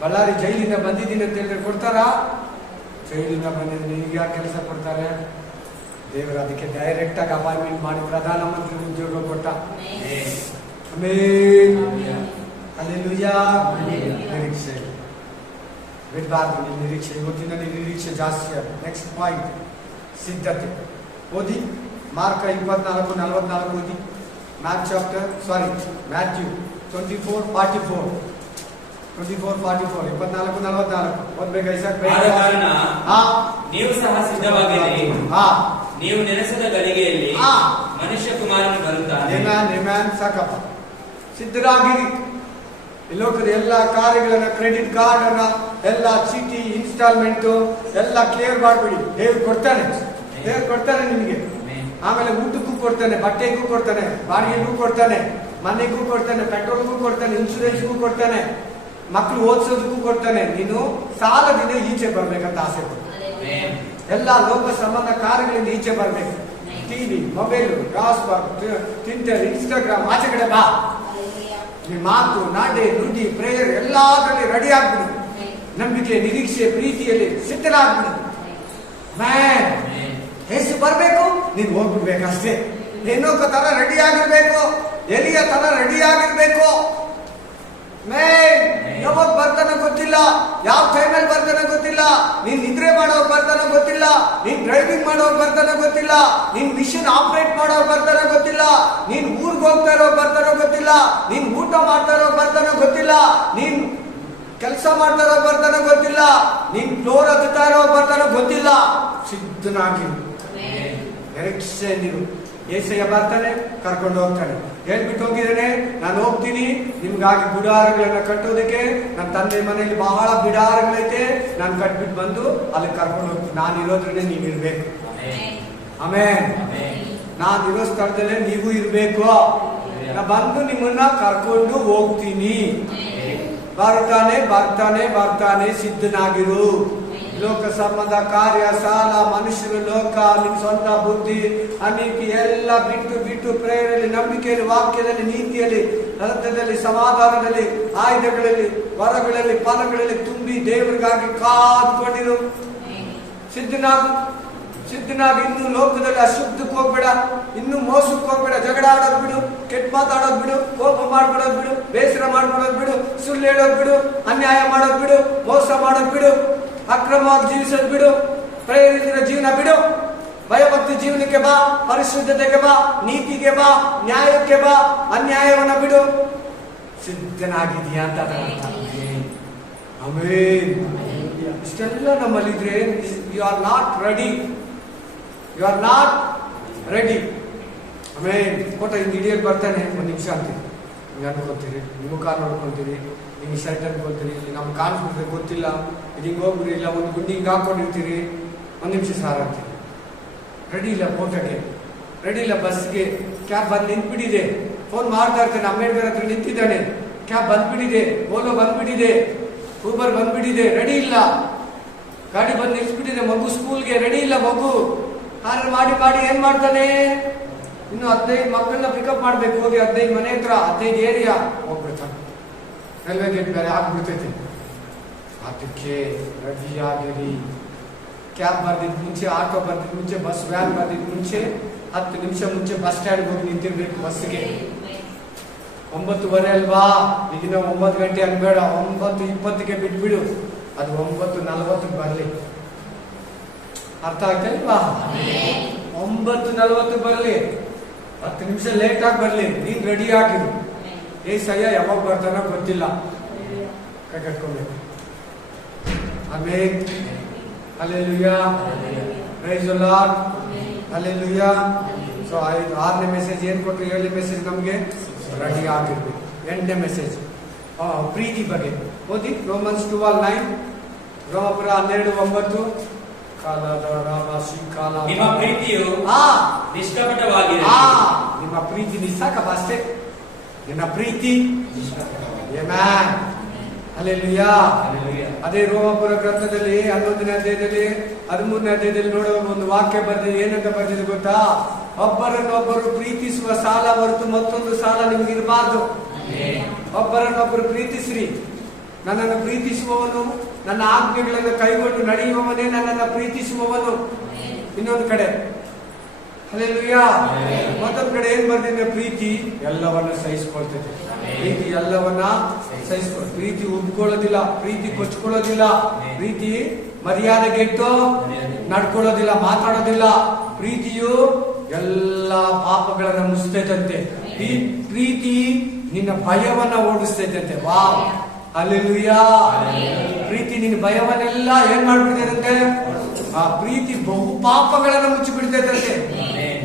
ಬಳ್ಳಾರಿ ಜೈಲಿಂದ ಬಂದಿದ್ದೀನಿ ಅಂತ ಹೇಳಿದ್ರೆ ಕೊಡ್ತಾರಾ? ಜೈಲಿಂದ ಬಂದಿದ್ದೀನಿ, ಈಗ ಯಾಕೆ ಕೆಲಸ ಕೊಡ್ತಾರೆ? ದೇವರು ಅದಕ್ಕೆ ಡೈರೆಕ್ಟ್ ಆಗಿ ಅಪಾಯಿಂಟ್ಮೆಂಟ್ ಮಾಡಿ ಪ್ರಧಾನ ಮಂತ್ರಿ ಉದ್ಯೋಗ ಕೊಟ್ಟ. ಹಲ್ಲೆಲೂಯಾ. ನಿರೀಕ್ಷೆ ಬಿಡಬಾರ್ದು. ನಿರೀಕ್ಷೆ ಇವತ್ತಿನ ನಿರೀಕ್ಷೆ ಜಾಸ್ತಿ. ನೆಕ್ಸ್ಟ್ ಪಾಯಿಂಟ್, ಸಿದ್ಧತೆ. ಓದಿ ಮಾರ್ಕ 24:44 ಓದಿ. ಮ್ಯಾಥ್ಯೂ 24:44 24:44 ಓದ್ಬೇಕಾ? ನೀವು ಸಹ ಸಿದ್ಧವಾಗಿರಿ, ನೀವು ನೆನೆಸದ ಗಳಿಗೆಯಲ್ಲಿ ಮನುಷ್ಯ ಕುಮಾರನು ಬರುತ್ತಾನೆ. ಸಾಕಪ್ಪ, ಸಿದ್ಧರಾಗಿರಿ. ಈ ಲೋಕದ ಎಲ್ಲ ಕಾರ್ಯಗಳನ್ನ, ಕ್ರೆಡಿಟ್ ಕಾರ್ಡ್ ಅನ್ನ, ಎಲ್ಲ ಚೀಟಿ, ಇನ್ಸ್ಟಾಲ್ಮೆಂಟ್ ಎಲ್ಲ ಕ್ಲಿಯರ್ ಮಾಡ್ಬಿಡಿ. ದೇವ್ರು ಕೊಡ್ತಾನೆ, ದೇವ್ರು ಕೊಡ್ತಾನೆ ನಿಮಗೆ. ಆಮೇಲೆ ಊಟಕ್ಕೂ ಕೊಡ್ತಾನೆ, ಬಟ್ಟೆಗೂ ಕೊಡ್ತಾನೆ, ಬಾಡಿಗೆಗೂ ಕೊಡ್ತಾನೆ, ಮನೆಗೂ ಕೊಡ್ತಾನೆ, ಪೆಟ್ರೋಲ್ಗೂ ಕೊಡ್ತಾನೆ, ಇನ್ಶೂರೆನ್ಸ್ಗೂ ಕೊಡ್ತಾನೆ, ಮಕ್ಕಳು ಓದಿಸೋದಕ್ಕೂ ಕೊಡ್ತಾನೆ. ನೀನು ಸಾಲದಿಂದ ಈಚೆ ಬರ್ಬೇಕಂತ ಆಸೆ ಪಡ್ತಾನೆ. ಎಲ್ಲ ಲೋಕ ಸಂಬಂಧ ಕಾರ್ಯಗಳಿಂದ ಈಚೆ ಬರ್ಬೇಕು. ಟಿವಿ, ಮೊಬೈಲ್, ಟ್ವಿಟರ್, ಇನ್ಸ್ಟಾಗ್ರಾಮ್, ಆಚೆ ಕಡೆ ಬಾ. ನಿಮ್ಮ ಮಾತು, ನಾಡೆ, ನುಡಿ, ಪ್ರೇಯರ್ ಎಲ್ಲಾದ್ರಲ್ಲಿ ರೆಡಿ ಆಗ್ಬಿಡು. ನಂಬಿಕೆ, ನಿರೀಕ್ಷೆ, ಪ್ರೀತಿಯಲ್ಲಿ ಸಿದ್ಧರಾಗ್ಬಿಡು. ಹೆಸರು ಬರ್ಬೇಕು, ನೀನ್ ಹೋಗ್ಬಿಡ್ಬೇಕಷ್ಟೇ. ಏನೋಕ ತರ ರೆಡಿ ಆಗಿರ್ಬೇಕು, ಎಲಿಯ ತರ ರೆಡಿ ಆಗಿರ್ಬೇಕು. ಯಾವಾಗ ಬರ್ತಾನೋ ಗೊತ್ತಿಲ್ಲ, ಯಾವ ಟೈಮಲ್ಲಿ ಬರ್ತಾನೋ ಗೊತ್ತಿಲ್ಲ. ನೀನ್ ನಿದ್ರೆ ಮಾಡೋವಾಗ ಬರ್ತಾನೋ ಗೊತ್ತಿಲ್ಲ, ನೀನ್ ಡ್ರೈವಿಂಗ್ ಮಾಡೋವಾಗ ಬರ್ತಾನೋ ಗೊತ್ತಿಲ್ಲ, ನೀನ್ ಮಿಷಿನ್ ಆಪರೇಟ್ ಮಾಡೋವಾಗ ಬರ್ತಾನೋ ಗೊತ್ತಿಲ್ಲ, ನೀನ್ ಊರ್ಗ್ ಹೋಗ್ತಾ ಇರೋ ಬರ್ತಾನೋ ಗೊತ್ತಿಲ್ಲ, ನೀನ್ ಊಟ ಮಾಡ್ತಾ ಇರೋ ಬರ್ತಾನೋ ಗೊತ್ತಿಲ್ಲ, ನೀನ್ ಕೆಲಸ ಮಾಡ್ತಾ ಇರೋ ಬರ್ತಾನೋ ಗೊತ್ತಿಲ್ಲ, ನೀನ್ ಫ್ಲೋರ್ ಹತ್ತುತ್ತಾ ಇರೋ ಬರ್ತಾನೋ ಗೊತ್ತಿಲ್ಲ. ಸಿದ್ಧನಾಗಿ ನಿರೀಕ್ಷೆ ನೀನು. ಏಸಯ್ಯ ಬರ್ತಾನೆ, ಕರ್ಕೊಂಡು ಹೋಗ್ತಾನೆ. ಹೇಳ್ಬಿಟ್ಟು ಹೋಗಿದ್ದೇನೆ, ನಾನು ಹೋಗ್ತೀನಿ ನಿಮ್ಗಾಗಿ ಬಿಡಾರಗಳನ್ನ ಕಟ್ಟೋದಕ್ಕೆ. ನನ್ನ ತಂದೆ ಮನೆಯಲ್ಲಿ ಬಹಳ ಬಿಡಾರಗಳೈತೆ, ನಾನು ಕಟ್ಬಿಟ್ಟು ಬಂದು ಅಲ್ಲಿ ಕರ್ಕೊಂಡು ಹೋಗ್ತೀನಿ. ನಾನು ಇರೋದ್ರಿಂದ ನೀವ್ ಇರ್ಬೇಕು. ಆಮೇಲೆ ನಾನು ಇರೋ ಸ್ಥಳದಲ್ಲೇ ನೀವು ಇರ್ಬೇಕು. ನಾ ಬಂದು ನಿಮ್ಮನ್ನ ಕರ್ಕೊಂಡು ಹೋಗ್ತೀನಿ. ಬರ್ತಾನೆ ಬರ್ತಾನೆ ಬರ್ತಾನೆ, ಸಿದ್ಧನಾಗಿರು. ಲೋಕ ಸಂಬಂಧ ಕಾರ್ಯ, ಸಾಲ, ಮನುಷ್ಯರು, ಲೋಕ, ನಿಮ್ ಸ್ವಂತ ಬುದ್ಧಿ, ಅನೀತಿ ಎಲ್ಲ ಬಿಟ್ಟು ಬಿಟ್ಟು ಪ್ರೇರಣೆಯಲ್ಲಿ, ನಂಬಿಕೆಯಲ್ಲಿ, ವಾಕ್ಯದಲ್ಲಿ, ನೀತಿಯಲ್ಲಿ, ಹೃದಯದಲ್ಲಿ, ಸಮಾಧಾನದಲ್ಲಿ, ಆಯುಧಗಳಲ್ಲಿ, ವರಗಳಲ್ಲಿ, ಫಲಗಳಲ್ಲಿ ತುಂಬಿ ದೇವರಿಗಾಗಿ ಕಾದ್ಕೊಂಡಿರು. ಸಿದ್ಧನಾಗಿ ಇನ್ನು ಲೋಕದಲ್ಲಿ ಅಶುದ್ಧಕ್ಕೆ ಹೋಗ್ಬೇಡ, ಇನ್ನು ಮೋಸಕ್ಕೆ ಹೋಗ್ಬೇಡ. ಜಗಳ ಆಡೋದ್ ಬಿಡು, ಕೆಟ್ಟ ಮಾತಾಡೋದ್ ಬಿಡು, ಕೋಪ ಮಾಡ್ಬಿಡೋದ್ ಬಿಡು, ಬೇಸರ ಮಾಡ್ಬಿಡೋದ್ ಬಿಡು, ಸುಳ್ಳು ಹೇಳೋದ್ ಬಿಡು, ಅನ್ಯಾಯ ಮಾಡೋದ್ ಬಿಡು, ಮೋಸ ಮಾಡೋದ್ ಬಿಡು, ಅಕ್ರಮವಾಗಿ ಜೀವಿಸೋದ್ ಬಿಡು, ಪ್ರೇರಿತರ ಜೀವನ ಬಿಡು. ಭಯಭಕ್ತಿ ಜೀವನಕ್ಕೆ ಬಾ, ಪರಿಶುದ್ಧತೆಗೆ ಬಾ, ನೀತಿಗೆ ಬಾ, ನ್ಯಾಯಕ್ಕೆ ಬಾ, ಅನ್ಯಾಯವನ್ನ ಬಿಡು. ಸಿದ್ಧನಾಗಿದೆಯಾ ಅಂತ ಆಮೇನ್. ಇಷ್ಟೆಲ್ಲ ನಮ್ಮಲ್ಲಿದ್ರೆ you are not ready, you are not ready. Amen. Photo ಹಿಂಗೆ ಹಿಡಿಯೋದು ಬರ್ತಾನೆ, ಒಂದು ನಿಮಿಷ ಅಂತೀರಿ, ಹಿಂಗೆ ಅನ್ಕೊಂತೀರಿ, ನಿಮ್ಮ ಕಾರ್ ನೋಡ್ಕೊಂತೀರಿ, ಹಿಂಗೆ ಶರ್ಟ್ ಅನ್ಕೊಂತೀರಿ, ನಮ್ಗೆ ಕಾಣಿಸ್ಬಿಟ್ರೆ ಗೊತ್ತಿಲ್ಲ, ಇದು ಹಿಂಗೆ ಹೋಗ್ಬಿಡಿ, ಇಲ್ಲ ಒಂದು ಗುಂಡಿ ಹಿಂಗೆ ಹಾಕೊಂಡಿರ್ತೀರಿ, ಒಂದು ನಿಮಿಷ ಸಾರ್ ಅಂತೀರಿ. ರೆಡಿ ಇಲ್ಲ ಫೋಟೋಗೆ, ರೆಡಿ ಇಲ್ಲ ಬಸ್ಗೆ. ಕ್ಯಾಬ್ ಬಂದು ನಿಂತ್ಬಿಟ್ಟಿದೆ, ಫೋನ್ ಮಾಡ್ತಾ ಇರ್ತಾನೆ, ಅಂಬೇಡ್ಕರ್ ಹತ್ರ ನಿಂತಿದ್ದಾನೆ, ಕ್ಯಾಬ್ ಬಂದ್ಬಿಟ್ಟಿದೆ, ಓಲೋ ಬಂದ್ಬಿಟ್ಟಿದೆ, ಊಬರ್ ಬಂದ್ಬಿಟ್ಟಿದೆ, ರೆಡಿ ಇಲ್ಲ. ಗಾಡಿ ಬಂದು ನಿಲ್ಸ್ಬಿಟ್ಟಿದೆ, ಮಗು ಸ್ಕೂಲ್ಗೆ ರೆಡಿ ಇಲ್ಲ. ಮಗು ಹಾಗೆ ಮಾಡಿ ಮಾಡಿ ಏನ್ ಮಾಡ್ತಾನೆ, ಇನ್ನು 15 ಮಕ್ಕಳನ್ನ ಪಿಕಪ್ ಮಾಡ್ಬೇಕು, ಹೋಗಿ 15 ಮನೆ ಹತ್ರ, 15 ಏರಿಯಾ ಹೋಗ್ಬಿಡ್ತಾನೆ. ರೈಲ್ವೆ ಗೇಟ್ ಬೇರೆ ಆಗ್ಬಿಡ್ತೈತೆ. ಅದಕ್ಕೆ ರೆಡಿ ಆಗಿರಿ. ಕ್ಯಾಬ್ ಬರ್ದಿದ್ ಮುಂಚೆ, ಆಟೋ ಬರ್ದಿದ್ ಮುಂಚೆ, ಬಸ್ ವ್ಯಾನ್ ಬರ್ದಿದ್ ಮುಂಚೆ 10 ನಿಮಿಷ ಮುಂಚೆ ಬಸ್ ಸ್ಟ್ಯಾಂಡ್ ಹೋಗಿ ನಿಂತಿರ್ಬೇಕು ಬಸ್ಗೆ. 9:15 ಅಲ್ವಾ, ಈಗಿನ 9 ಗಂಟೆ ಅನ್ಬೇಡ, 9:20ಕ್ಕೆ ಬಿಟ್ಬಿಡು, ಅದು 9:40 ಬರಲಿ. ಅರ್ಥ ಆಗ್ತಲ್ವಾ? 9:40 ಬರಲಿ, 10 ನಿಮಿಷ ಲೇಟ್ ಆಗಿ ಬರ್ಲಿ, ನೀನ್ ರೆಡಿ ಆಗಿರು. ಏಸಯ್ಯ ಯಾವಾಗ ಬರ್ತಾನೋ ಗೊತ್ತಿಲ್ಲ, ಕೈ ಕಟ್ಕೊಬೇಕು. Amen, hallelujah, praise the Lord, hallelujah. So 6ನೇ ಮೆಸೇಜ್ ಏನ್ ಕೊಟ್ರು? 7ನೇ ಮೆಸೇಜ್ ನಮ್ಗೆ ರೆಡಿ ಆಗಿರ್ಬೇಕು. 8ನೇ ಮೆಸೇಜ್ ಪ್ರೀತಿ ಬಗ್ಗೆ ಓದಿ. ರೋಮನ್ಸ್ 12:9, ರೋಮಪುರ 12:9. ನಿಮ್ಮ ಪ್ರೀತಿಯು ನಿಷ್ಕಪಟವಾಗಿದೆ. ನಿಮ್ಮ ಪ್ರೀತಿ ನಿಸ್ಸಾಕಪ್ಪ ಅಷ್ಟೇ, ನಿನ್ನ ಪ್ರೀತಿ. ಹಲ್ಲೆಲೂಯಾ. ಅದೇ ರೋಮಪುರ ಗ್ರಂಥದಲ್ಲಿ 11ನೇ ಅಧ್ಯಾಯದಲ್ಲಿ 13ನೇ ಅಧ್ಯಾಯದಲ್ಲಿ ನೋಡುವ ಒಂದು ವಾಕ್ಯ ಬರೆದಿದೆ. ಏನಂತ ಬರೆದಿದೆ ಗೊತ್ತಾ? ಒಬ್ಬರನ್ನೊಬ್ಬರು ಪ್ರೀತಿಸುವ ಸಾಲ ಹೊರತು ಮತ್ತೊಂದು ಸಾಲ ನಿಮ್ಗಿರಬಾರ್ದು. ಒಬ್ಬರನ್ನೊಬ್ಬರು ಪ್ರೀತಿಸ್ರಿ. ನನ್ನನ್ನು ಪ್ರೀತಿಸುವವನು ನನ್ನ ಆಜ್ಞೆಗಳನ್ನು ಕೈಗೊಂಡು ನಡೆಯುವವನೇ ನನ್ನನ್ನು ಪ್ರೀತಿಸುವವನು. ಇನ್ನೊಂದು ಕಡೆ ಹಲ್ಲೆಲೂಯಾ. ಮತ್ತೊಂದು ಕಡೆ ಏನ್ ಬರ್ದಿದೆ? ಪ್ರೀತಿ ಎಲ್ಲವನ್ನ ಸಹಿಸ್ಕೊಳ್ತದೆ. ಪ್ರೀತಿ ಎಲ್ಲವನ್ನ ಸಹಿಸ್ಕೊಳ್. ಪ್ರೀತಿ ಉಬ್ಕೊಳ್ಳೋದಿಲ್ಲ, ಪ್ರೀತಿ ಕೊಚ್ಕೊಳ್ಳೋದಿಲ್ಲ, ಪ್ರೀತಿ ಮರ್ಯಾದೆಗೆಟ್ಟು ನಡ್ಕೊಳ್ಳೋದಿಲ್ಲ, ಮಾತಾಡೋದಿಲ್ಲ. ಪ್ರೀತಿಯು ಎಲ್ಲ ಪಾಪಗಳನ್ನ ಮುಚ್ತೈತಂತೆ. ಪ್ರೀತಿ ನಿನ್ನ ಭಯವನ್ನ ಓಡಿಸ್ತೈತಂತೆ. ವಾ, ಹಲ್ಲೆಲೂಯಾ. ಪ್ರೀತಿ ನಿನ್ನ ಭಯವನ್ನೆಲ್ಲ ಏನ್ ಮಾಡ್ಬಿಡ್ತೈತಂತೆ? ಆ ಪ್ರೀತಿ ಬಹು ಪಾಪಗಳನ್ನ ಮುಚ್ಚಿಬಿಡ್ತೈತಂತೆ.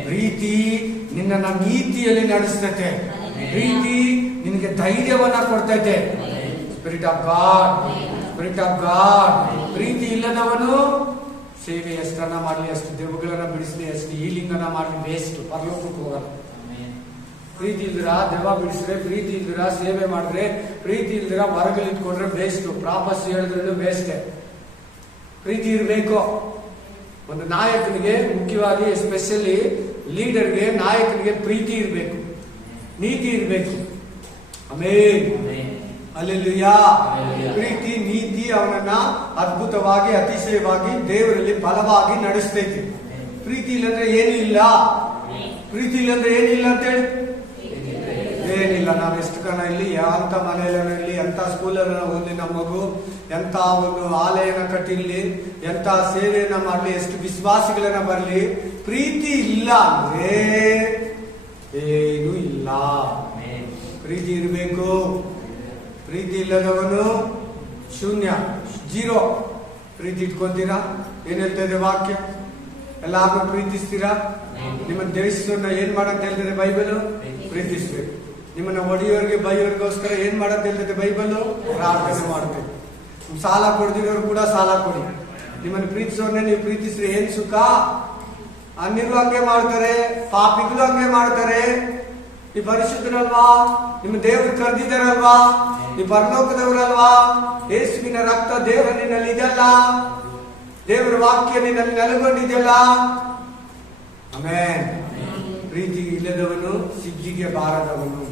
ಪ್ರೀತಿ ನಿನ್ನ ನೀತಿಯಲ್ಲಿ ನಡೆಸ್ತೈತೆ. ಪ್ರೀತಿ ನಿನಗೆ ಧೈರ್ಯವನ್ನ ಕೊಡ್ತೈತೆ. Spirit of God, spirit of God. ಪ್ರೀತಿ ಇಲ್ಲದವನು ಸೇವೆ ಎಷ್ಟನ್ನ ಮಾಡ್ಲಿ, ಅಷ್ಟು ದೆವ್ವಗಳನ್ನ ಬಿಡಿಸ್ಲಿ, ಅಷ್ಟು ಹೀಲಿಂಗ್ ಅನ್ನ ಮಾಡ್ಲಿ, ವೇಸ್ಟ್, ಪರಲೋಕಕ್ಕೆ ಹೋಗಲ್ಲ. ಪ್ರೀತಿ ಇಲ್ದಿರ ದೆವ್ವ ಬಿಡಿಸಿದ್ರೆ, ಪ್ರೀತಿ ಇಲ್ದಿರ ಸೇವೆ ಮಾಡಿದ್ರೆ, ಪ್ರೀತಿ ಇಲ್ದಿರ ಹೊರಗಲ್ಲಿ ಇಟ್ಕೊಂಡ್ರೆ ವೇಸ್ಟ್, ಪ್ರಾಪಸ್ ಹೇಳಿದ್ರು ವೇಸ್ಟ್. ಪ್ರೀತಿ ಇರಬೇಕು. ಒಂದು ನಾಯಕನಿಗೆ, ಮುಖ್ಯವಾಗಿ ಎಸ್ಪೆಷಲಿ ಲೀಡರ್ಗೆ, ನಾಯಕನಿಗೆ ಪ್ರೀತಿ ಇರಬೇಕು, ನೀತಿ ಇರಬೇಕು. ಆಮೇನ್, ಹಲ್ಲೆಲೂಯಾ. ಪ್ರೀತಿ ನೀತಿ ಅವನನ್ನ ಅದ್ಭುತವಾಗಿ, ಅತಿಶಯವಾಗಿ, ದೇವರಲ್ಲಿ ಬಲವಾಗಿ ನಡೆಸ್ತೈತಿ. ಪ್ರೀತಿ ಇಲ್ಲಂದ್ರೆ ಏನೂ ಇಲ್ಲ. ಪ್ರೀತಿ ಇಲ್ಲಂದ್ರೆ ಏನಿಲ್ಲ ಅಂತೇಳಿ ಏನಿಲ್ಲ. ನಾವ್ ಎಷ್ಟು ಕಣ ಇಲ್ಲಿ, ಎಂತ ಮನೆಯಲ್ಲ ಇಲ್ಲಿ, ಎಂತ ಸ್ಕೂಲಲ್ಲ ಓದಿ, ನಮ್ಮ ಮಗು ಎಂತ ಒಂದು ಆಲಯನ ಕಟ್ಟಿರ್ಲಿ, ಎಂತ ಸೇವೆಯನ್ನ ಮಾಡ್ಲಿ, ಎಷ್ಟು ವಿಶ್ವಾಸಿಗಳನ್ನ ಬರ್ಲಿ, ಪ್ರೀತಿ ಇಲ್ಲ ಅಂದ್ರೆ ಏನು ಇಲ್ಲ. ಪ್ರೀತಿ ಇರಬೇಕು. ಪ್ರೀತಿ ಇಲ್ಲದವನು ಶೂನ್ಯ, ಜೀರೋ. ಪ್ರೀತಿ ಇಟ್ಕೊಂತೀರಾ? ಏನ್ ಹೇಳ್ತಾ ಇದೆ ವಾಕ್ಯ? ಎಲ್ಲಾರು ಪ್ರೀತಿಸ್ತೀರಾ? ನಿಮ್ಮನ್ನ ದೇಶವನ್ನ ಏನ್ ಮಾಡಂತ ಹೇಳ್ತದೆ ಬೈಬಲ್? ಪ್ರೀತಿಸ್ಬೇಕು. ನಿಮ್ಮನ್ನ ಒಡೆಯೋರ್ಗೆ ಬೈಯೋರ್ಗೋಸ್ಕರ ಏನ್ ಮಾಡಂತ ಹೇಳ್ತದೆ ಬೈಬಲ್? ಪ್ರಾರ್ಥನೆ ಮಾಡ್ತೇವೆ. ಸಾಲ ಕೊಡ್ದಿರೋರು ಕೂಡ ಸಾಲ ಕೊಡಿ. ನಿಮ್ಮನ್ನ ಪ್ರೀತಿಸೋರ್ನೆ ನೀವು ಪ್ರೀತಿಸ್ರಿ, ಏನ್ ಸುಖ? ಅನ್ನಿರು ಹಂಗೆ ಮಾಡ್ತಾರೆ, ಪಾಪಿಗಳು ಹಂಗೆ ಮಾಡ್ತಾರೆ. ಈ ಪರಿಶುದ್ಧರಲ್ವಾ? ನಿಮ್ಮ ದೇವರು ಕರೆದಿದ್ದಾರಲ್ವಾ? ಈ ಪರಲೋಕದವರಲ್ವಾ? ಯೇಸುವಿನ ರಕ್ತ ದೇವರ ನಿನ್ನಲ್ಲಿ ಇದೆಯಲ್ಲ, ದೇವರ ವಾಕ್ಯ ನಿನ್ನಲ್ಲಿ ನೆಲೆಗೊಂಡಿದೆಯಲ್ಲ. ಆಮೇನ್. ಪ್ರೀತಿ ಇಲ್ಲದವನು ಸಿದ್ಧಿಗೆ ಬಾರದವನು.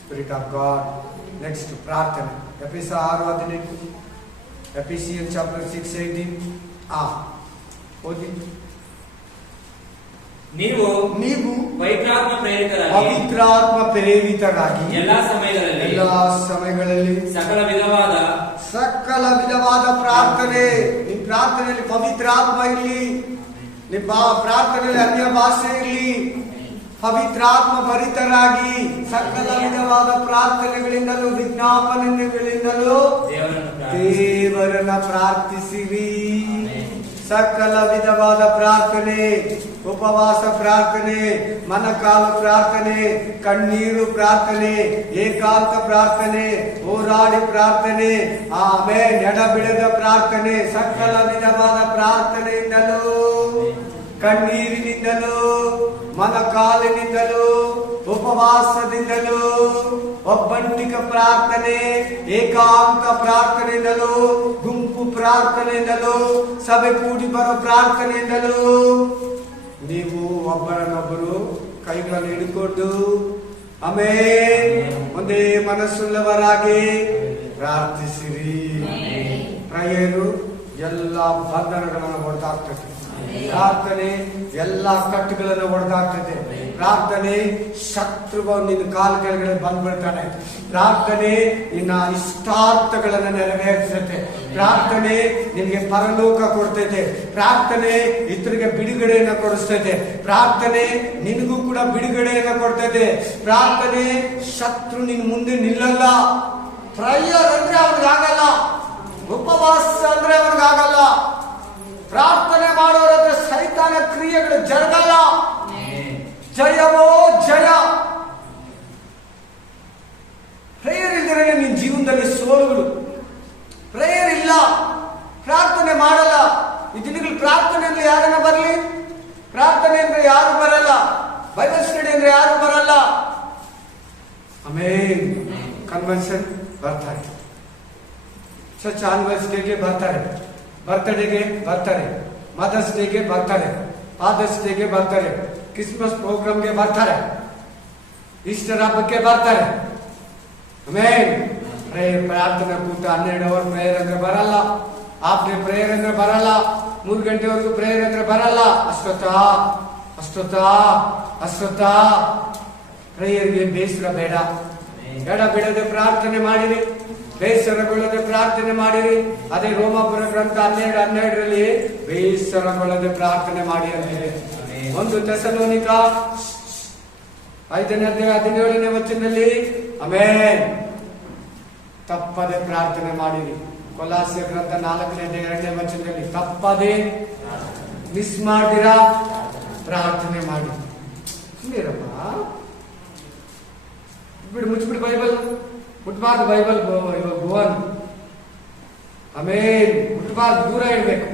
Spirit of God. ನೆಕ್ಸ್ಟ್ ಪ್ರಾರ್ಥನೆ. ಎಫೆಸ 6:18, ಎಫೆಸಿಯನ್ ಚಾಪ್ಟರ್ 6:18 ಓದಿ. ನೀವು ಪವಿತ್ರಾತ್ಮ ಪ್ರೇರಿತರಾಗಿ ಎಲ್ಲಾ ಸಮಯಗಳಲ್ಲಿ ಸಕಲ ವಿಧವಾದ ಪ್ರಾರ್ಥನೆ. ನಿಮ್ ಪ್ರಾರ್ಥನೆಯಲ್ಲಿ ಪವಿತ್ರಾತ್ಮ ಇರಲಿ, ನಿಮ್ಮ ಪ್ರಾರ್ಥನೆಯಲ್ಲಿ ಅನ್ಯ ಭಾಷೆ ಇರಲಿ. ಪವಿತ್ರಾತ್ಮ ಭರಿತರಾಗಿ ಸಕಲ ವಿಧವಾದ ಪ್ರಾರ್ಥನೆಗಳಿಂದಲೂ ವಿಜ್ಞಾಪನೆಗಳಿಂದಲೂ ದೇವರನ್ನ ಪ್ರಾರ್ಥಿಸಿರಿ. ಸಕಲ ವಿಧವಾದ ಪ್ರಾರ್ಥನೆ, ಉಪವಾಸ ಪ್ರಾರ್ಥನೆ, ಮನಕಾಲು ಪ್ರಾರ್ಥನೆ, ಕಣ್ಣೀರು ಪ್ರಾರ್ಥನೆ, ಏಕಾಂತ ಪ್ರಾರ್ಥನೆ, ಹೋರಾಡಿ ಪ್ರಾರ್ಥನೆ, ಆಮೇಲೆ ಎಡಬಿಡದ ಪ್ರಾರ್ಥನೆ, ಸಕಲ ವಿಧವಾದ ಪ್ರಾರ್ಥನೆಯಿಂದಲೂ, ಕಣ್ಣೀರಿನಿಂದಲೂ, ಮನಕಾಲಿನಿಂದಲೂ, ಉಪವಾಸದಿಂದಲೂ, ಒಬ್ಬಂಟಿಕ ಪ್ರಾರ್ಥನೆ, ಏಕಾಂತ ಪ್ರಾರ್ಥನೆಯಿಂದಲೂ, ಗುಂಪು ಪ್ರಾರ್ಥನೆಯಿಂದಲೂ, ಸಭೆ ಕೂಡಿ ಬರೋ ಪ್ರಾರ್ಥನೆಯಿಂದಲೂ ನೀವು ಒಬ್ಬರನ್ನೊಬ್ಬರು ಕೈಗಳನ್ನು ಹಿಡಿಕೊಂಡು ಆಮೇಲೆ ಒಂದೇ ಮನಸ್ಸುಳ್ಳವರಾಗಿ ಪ್ರಾರ್ಥಿಸಿರಿ. ಪ್ರೇಯರು ಎಲ್ಲ ಬಂಧನಗಳನ್ನು ಹೊರತಾಗ್ತದೆ. ಪ್ರಾರ್ಥನೆ ಎಲ್ಲಾ ಕಟ್ಟುಗಳನ್ನು ಒಡೆದಾಗ್ತದೆ. ಪ್ರಾರ್ಥನೆ ಶತ್ರುವು ನಿನ್ನ ಕಾಲು ಕೆಳಗಡೆ ಬಂದ್ಬಿಡ್ತಾನೆ. ಪ್ರಾರ್ಥನೆ ನಿನ್ನ ಇಷ್ಟಾರ್ಥಗಳನ್ನು ನೆರವೇರಿಸುತ್ತೆ. ಪ್ರಾರ್ಥನೆ ನಿನಗೆ ಪರಲೋಕ ಕೊಡ್ತೈತೆ. ಪ್ರಾರ್ಥನೆ ಇತರಿಗೆ ಬಿಡುಗಡೆಯನ್ನು ಕೊಡಿಸ್ತೈತೆ. ಪ್ರಾರ್ಥನೆ ನಿನಗೂ ಕೂಡ ಬಿಡುಗಡೆಯನ್ನು ಕೊಡ್ತೈತೆ. ಪ್ರಾರ್ಥನೆ ಶತ್ರು ನಿನ್ ಮುಂದೆ ನಿಲ್ಲಲ್ಲ. ಪ್ರೇಯರ್ ಅಂದ್ರೆ ಅವ್ರಿಗಾಗಲ್ಲ, ಉಪವಾಸ ಅಂದ್ರೆ ಅವ್ರಿಗಾಗಲ್ಲ. ಪ್ರಾರ್ಥನೆ ಮಾಡೋರಾದ್ರೆ ಸೈತಾನ ಕ್ರಿಯೆಗಳು ಜರಗಲ್ಲ. ಜಯವೋ ಜಯ. ಪ್ರೇಯರ್ ಇಲ್ಲದ್ರೆ ನಿನ್ನ ಜೀವನದಲ್ಲಿ ಸೋಲುಗಳು. ಪ್ರೇಯರ್ ಇಲ್ಲ, ಪ್ರಾರ್ಥನೆ ಮಾಡಲ್ಲ. ಈ ದಿನಗಳು ಪ್ರಾರ್ಥನೆ ಅಂದ್ರೆ ಯಾರನ್ನ ಬರಲಿ? ಪ್ರಾರ್ಥನೆ ಅಂದ್ರೆ ಯಾರು ಬರಲ್ಲ. ಬೈಬಲ್ ಸ್ಟಡಿ ಅಂದ್ರೆ ಯಾರು ಬರಲ್ಲ. ಆಮೇಲೆ ಕನ್ವೆನ್ಷನ್ ಬರ್ತಾರೆ, ಚರ್ಚ್ ಆನ್ವರ್ಸ್ ಡೇಗೆ ಬರ್ತಾರೆ, ಬರ್ತ್ಡೇಗೆ ಬರ್ತಾರೆ, ಮದರ್ಸ್ ಡೇಗೆ ಬರ್ತಾರೆ, ಫಾದರ್ಸ್ ಡೇಗೆ ಬರ್ತಾರೆ, ಕ್ರಿಸ್ಮಸ್ ಪ್ರೋಗ್ರಾಮ್ಗೆ ಬರ್ತಾರೆ, ಈಸ್ಟರ್ ಹಬ್ಬಕ್ಕೆ ಬರ್ತಾರೆ. ಆಮೇಲೆ ಪ್ರಾರ್ಥನಾ ಕೂಟ 12 ಅವರ್ ಪ್ರೇಯರ್ ಅಂದ್ರೆ ಬರಲ್ಲ. ಆಫ್ಟರ್ ಪ್ರೇಯರ್ ಅಂದ್ರೆ ಬರಲ್ಲ. 3 ಗಂಟೆವರೆಗೂ ಪ್ರೇಯರ್ ಅಂದ್ರೆ ಬರಲ್ಲ. ಅಷ್ಟೊತ್ತ ಪ್ರೇಯರ್ಗೆ ಬೇಸರ ಬೇಡ. ಬಿಡದೆ ಪ್ರಾರ್ಥನೆ ಮಾಡಿರಿ, ಬೇಸರಗೊಳ್ಳದೆ ಪ್ರಾರ್ಥನೆ ಮಾಡಿರಿ. ಅದೇ ರೋಮಾಪುರ ಗ್ರಂಥ 12:12 ಬೇಸರಗೊಳ್ಳದೆ ಪ್ರಾರ್ಥನೆ ಮಾಡಿ ಅಂತಿದೆ. 1 ಥೆಸಲೋನಿಕ 5ನೇ ಅಧ್ಯಾಯ 17ನೇ ವಚನದಲ್ಲಿ ಆಮೆನ್ ತಪ್ಪದೆ ಪ್ರಾರ್ಥನೆ ಮಾಡಿರಿ. ಕೊಲಾಸ್ಯ ಗ್ರಂಥ 4ನೇ ಅಧ್ಯಾಯ 2ನೇ ವಚನದಲ್ಲಿ ತಪ್ಪದೆ ಮಿಸ್ ಮಾಡಿರಾ ಪ್ರಾರ್ಥನೆ ಮಾಡಿ. ಸುಮ್ಮನಿರಪ್ಪ, ಬಿಡು, ಮುಚ್ಚಿಬಿಡು ಬೈಬಲ್. ಮುಟ್ಬಾರ್ದು ಬೈಬಲ್ ಭುವನ್. ಆಮೇಲೆ ಮುಟ್ಬಾರ್ದು, ದೂರ ಇಡಬೇಕು.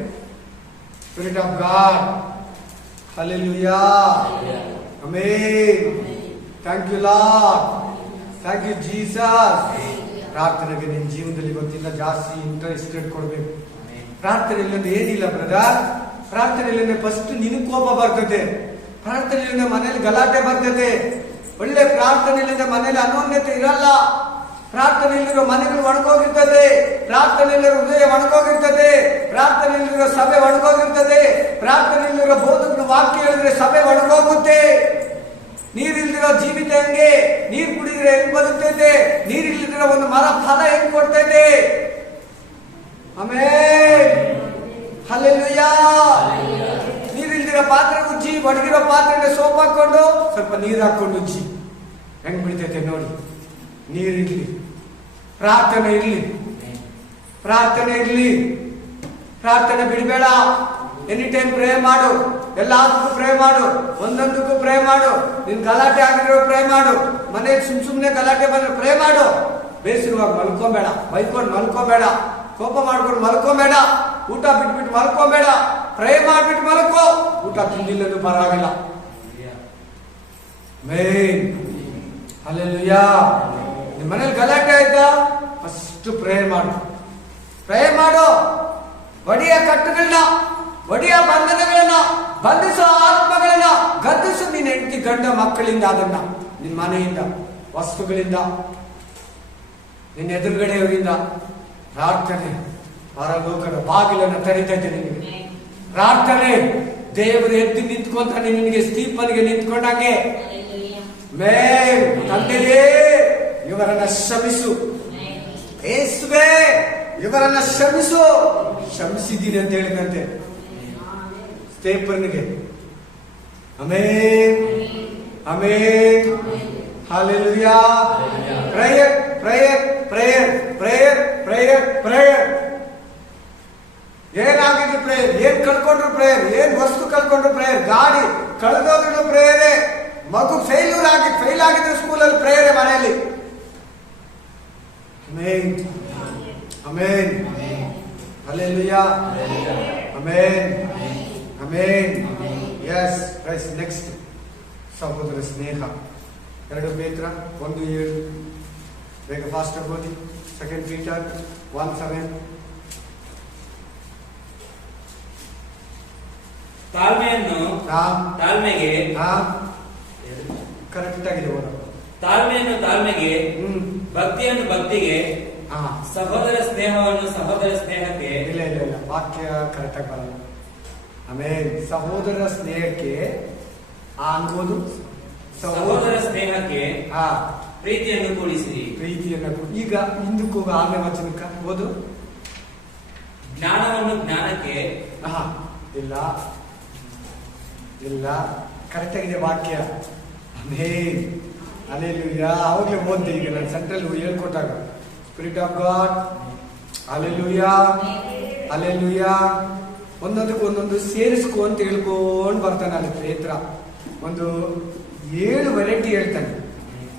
Spirit of God. Hallelujah. Amen. Thank you Lord, thank you Jesus. ಪ್ರಾರ್ಥನೆಗೆ ನಿನ್ನ ಜೀವನದಲ್ಲಿ ಇವತ್ತಿಂದ ಜಾಸ್ತಿ ಇಂಟ್ರೆಸ್ಟೆಡ್ ಕೊಡ್ಬೇಕು. ಪ್ರಾರ್ಥನೆ ಇಲ್ಲಂದ್ರೆ ಏನಿಲ್ಲ ಬ್ರದರ್. ಪ್ರಾರ್ಥನೆ ಇಲ್ಲಂದ್ರೆ ಫಸ್ಟ್ ನಿನಗೆ ಕೋಪ ಬರ್ತದೆ. ಪ್ರಾರ್ಥನೆ ಇಲ್ಲಂದ್ರೆ ಮನೇಲಿ ಗಲಾಟೆ ಬರ್ತದೆ. ಒಳ್ಳೆ ಪ್ರಾರ್ಥನೆ ಇಲ್ಲಂದ್ರೆ ಮನೇಲಿ ಅನ್ಯೋನ್ಯತೆ ಇರಲ್ಲ. ಪ್ರಾರ್ಥನೆ ಇಲ್ಲಿರೋ ಮನೆಗಳು ಒಣಗೋಗಿರ್ತದೆ. ಪ್ರಾರ್ಥನೆ ಇಲ್ಲಿರೋ ಹೃದಯ ಒಣಗೋಗಿರ್ತದೆ. ಪ್ರಾರ್ಥನೆ ಇಲ್ಲಿರೋ ಸಭೆ ಒಣಗೋಗಿರ್ತದೆ. ಪ್ರಾರ್ಥನೆ ಇಲ್ಲಿರೋ ಬೋಧಕರು ವಾಕ್ಯ ಹೇಳಿದ್ರೆ ಸಭೆ ಒಣಗೋಗುತ್ತೆ. ನೀರಿಲ್ದಿರೋ ಜೀವಿತ ಹೆಂಗೆ? ನೀರು ಕುಡಿದ್ರೆ ಹೆಂಗ್ ಬದುಕ್ತೈತೆ? ನೀರಿಲ್ದಿರೋ ಒಂದು ಮರ ಫಲ ಹೆಂಗ್ ಕೊಡ್ತೈತೆ? ಆಮೇಲೆ ಹಲ್ಲೆಲೂಯಾ. ನೀರಿಲ್ದಿರೋ ಪಾತ್ರೆ ಉಜ್ಜಿ, ಒಣಗಿರೋ ಪಾತ್ರೆಗೆ ಸೋಪ್ ಹಾಕೊಂಡು ಸ್ವಲ್ಪ ನೀರು ಹಾಕೊಂಡು ಉಜ್ಜಿ, ಹೆಂಗ್ ಬಿಡ್ತೈತೆ ನೋಡಿ. ನೀರಿರ್ಲಿ, ಪ್ರಾರ್ಥನೆ ಇರ್ಲಿ, ಪ್ರಾರ್ಥನೆ ಇರ್ಲಿ. ಪ್ರಾರ್ಥನೆ ಬಿಡಬೇಡ. ಎನಿ ಟೈಮ್ ಪ್ರೇ ಮಾಡು. ಎಲ್ಲದಕ್ಕೂ ಪ್ರೇ ಮಾಡು. ಒಂದೊಂದಕ್ಕೂ ಪ್ರೇ ಮಾಡು. ನಿನ್ ಗಲಾಟೆ ಆಗಿರೋ ಪ್ರೇ ಮಾಡು. ಮನೆಯಲ್ಲಿ ಸುಮ್ನೆ ಗಲಾಟೆ ಬಂದ್ರೆ ಪ್ರೇ ಮಾಡು. ಬೇಸಿರುವಾಗ ಮಲ್ಕೋಬೇಡ. ಬೈಕೊಂಡು ಮಲ್ಕೋಬೇಡ. ಕೋಪ ಮಾಡ್ಕೊಂಡು ಮಲ್ಕೋಬೇಡ. ಊಟ ಬಿಟ್ಬಿಟ್ಟು ಮಲ್ಕೋಬೇಡ. ಪ್ರೇ ಮಾಡ್ಬಿಟ್ಟು ಮಲ್ಕೋ. ಊಟ ತಿಂದಿಲ್ಲದು ಪರವಾಗಿಲ್ಲ. Main hallelujah. ನಿಮ್ಮ ಮನೇಲಿ ಗಲಾಟೆ ಆಯ್ತಾ? ಫಸ್ಟ್ ಪ್ರೇ ಮಾಡು. ಪ್ರೇ ಮಾಡು. ಒಡೆಯ ಕಟ್ಟುಗಳನ್ನ, ಒಡೆಯ ಬಂಧನಗಳನ್ನ, ಬಂಧಿಸೋ ಆತ್ಮಗಳನ್ನ ಗದ್ದಿಸು. ನಿನ್ನ ಹೆಂಡತಿ ಗಂಡ ಮಕ್ಕಳಿಂದ, ಅದನ್ನ ನಿನ್ನ ಮನೆಯಿಂದ, ವಸ್ತುಗಳಿಂದ, ನಿನ್ನ ಎದುರುಗಡೆಯವರಿಂದ. ಪ್ರಾರ್ಥನೆ ಪರಲೋಕದ ಬಾಗಿಲನ್ನು ತೆರೀತೈತೆ ನಿನಗೆ. ಪ್ರಾರ್ಥನೆ ದೇವರು ಎದ್ದು ನಿಂತ್ಕೊಂತಾನೆ ನಿನಗೆ. ಸ್ಟೀಫನ್ಗೆ ನಿಂತ್ಕೊಂಡಂಗೆ ತಂದೆಯೇ ಇವರನ್ನ ಶ್ರಮಿಸು, ಯೇಸುವೇ ಇವರನ್ನ ಶ್ರಮಿಸು. ಶ್ರಮಿಸಿದ್ದೀನಿ ಅಂತ ಹೇಳಿದಂತೆ ಸ್ಟೇಫನ್ಗೆ. Amen, amen, hallelujah. Prayer, prayer, prayer, prayer, prayer, prayer. ಏನಾಗಿದ್ರು ಪ್ರೇಯರ್, ಏನ್ ಕಳ್ಕೊಂಡ್ರು ಪ್ರೇಯರ್, ಏನ್ ವಸ್ತು ಕಳ್ಕೊಂಡ್ರು ಪ್ರೇಯರ್, ಗಾಡಿ ಕಳೆದೋದ್ರು ಪ್ರೇಯರೇ, ಮಗು ಫೇಲ್ ಆಗಿದ್ರು ಸ್ಕೂಲಲ್ಲಿ ಪ್ರೇಯರೇ, ಮನೆಯಲ್ಲಿ. Amen, amen, hallelujah, amen, amen. ಎಸ್ ರೈಸ್. ನೆಕ್ಸ್ಟ್ ಸಹೋದರ ಸ್ನೇಹ. 2 ಪೇತ್ರ 1:7. ಬೇಗ ಫಾಸ್ಟ್ ಓದಿ. 2 ಪೀಟರ್ 1:7. ತಾಳ್ಮೆಗೆ ಕರೆಕ್ಟ್ ಆಗಿದೆ ಓದ. ತಾಳ್ಮೆಯನ್ನು ತಾಳ್ಮೆಗೆ, ಭಕ್ತಿಯನ್ನು ಭಕ್ತಿಗೆ, ಸಹೋದರ ಸ್ನೇಹವನ್ನು ಸಹೋದರ ಸ್ನೇಹಕ್ಕೆ. ಇಲ್ಲ ವಾಕ್ಯ ಕರೆಕ್ಟ್ ಆಗಿ ಬರಲ್ಲ. ಆಮೇಲೆ ಸಹೋದರ ಸ್ನೇಹಕ್ಕೆ ಅನ್ಬೋದು ಸಹೋದರ ಸ್ನೇಹಕ್ಕೆ ಹಾ ಪ್ರೀತಿಯನ್ನು ಕೂಡಿಸಿರಿ. ಪ್ರೀತಿಯನ್ನ ಈಗ ಹಿಂದಕ್ಕೆ ಹೋಗ 6ನೇ ವಚನಕ್ಕ ಓದು. ಜ್ಞಾನವನ್ನು ಜ್ಞಾನಕ್ಕೆ. ಹಾ ಇಲ್ಲ ಇಲ್ಲ ಕರೆಕ್ಟ್ ಆಗಿದೆ ವಾಕ್ಯ. ಆಮೇಲೆ ಅಲ್ಲೆಲ್ಲೂಯ್ಯ ಅವಾಗಲೇ ಓದ್ದೆ. ಈಗ ನಾನು ಸೆಂಟ್ರಲ್ ಹೇಳ್ಕೊಟ್ಟಾಗ spirit of God hallelujah hallelujah ಒಂದೊಂದಕ್ಕೆ ಒಂದೊಂದು ಸೇರಿಸ್ಕೊ ಅಂತ ಹೇಳ್ಕೊಂಡು ಬರ್ತಾನೆ ಅಲ್ಲಿ ಪೇತ್ರ. ಒಂದು 7 ವೆರೈಟಿ ಹೇಳ್ತಾನೆ.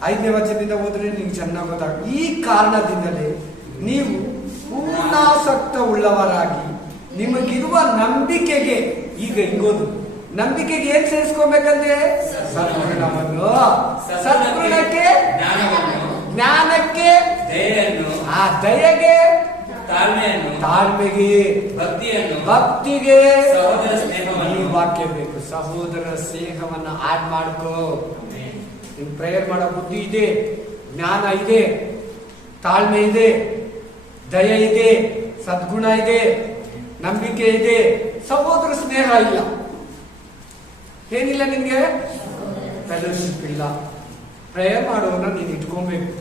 5ನೇ ವಚನದಿಂದ ಹೋದ್ರೆ ನಿಮ್ಗೆ ಚೆನ್ನಾಗಿ ಗೊತ್ತಾಗ. ಈ ಕಾರಣದಿಂದಲೇ ನೀವು ಪೂರ್ಣಾಸಕ್ತ ಉಳ್ಳವರಾಗಿ ನಿಮಗಿರುವ ನಂಬಿಕೆಗೆ, ಈಗ ಹಿಂಗೋದು, ನಂಬಿಕೆಗೆ ಏನ್ ಸೇರಿಸ್ಕೊಬೇಕಂದ್ರೆ ಸದ್ಗುಣವನ್ನು, ಸದ್ಗುಣಕ್ಕೆ ಜ್ಞಾನಕ್ಕೆ, ದಯೆಯನ್ನು, ಆ ದಯೆಗೆ ತಾಳ್ಮೆಯನ್ನು, ತಾಳ್ಮೆಗೆ, ಭಕ್ತಿಯನ್ನು, ಭಕ್ತಿಗೆ, ಸಹೋದರ ಸ್ನೇಹವನ್ನು. ಈ ವಾಕ್ಯ ಬೇಕು. ಸಹೋದರ ಸ್ನೇಹವನ್ನ ಆಡ್ ಮಾಡ್ಕೋ. ನಿನ್ ಪ್ರೇಯರ್ ಮಾಡೋ ಬುದ್ಧಿ ಇದೆ, ಜ್ಞಾನ ಇದೆ, ತಾಳ್ಮೆ ಇದೆ, ದಯ ಇದೆ, ಸದ್ಗುಣ ಇದೆ, ನಂಬಿಕೆ ಇದೆ, ಸಹೋದರ ಸ್ನೇಹ ಇಲ್ಲ. ಏನಿಲ್ಲ ನಿನ್ಗೆ? ಫೆಲೋಶಿಪ್ ಇಲ್ಲ. ಪ್ರೇಯರ್ ಮಾಡೋನ ನೀನ್ ಇಟ್ಕೊಬೇಕು,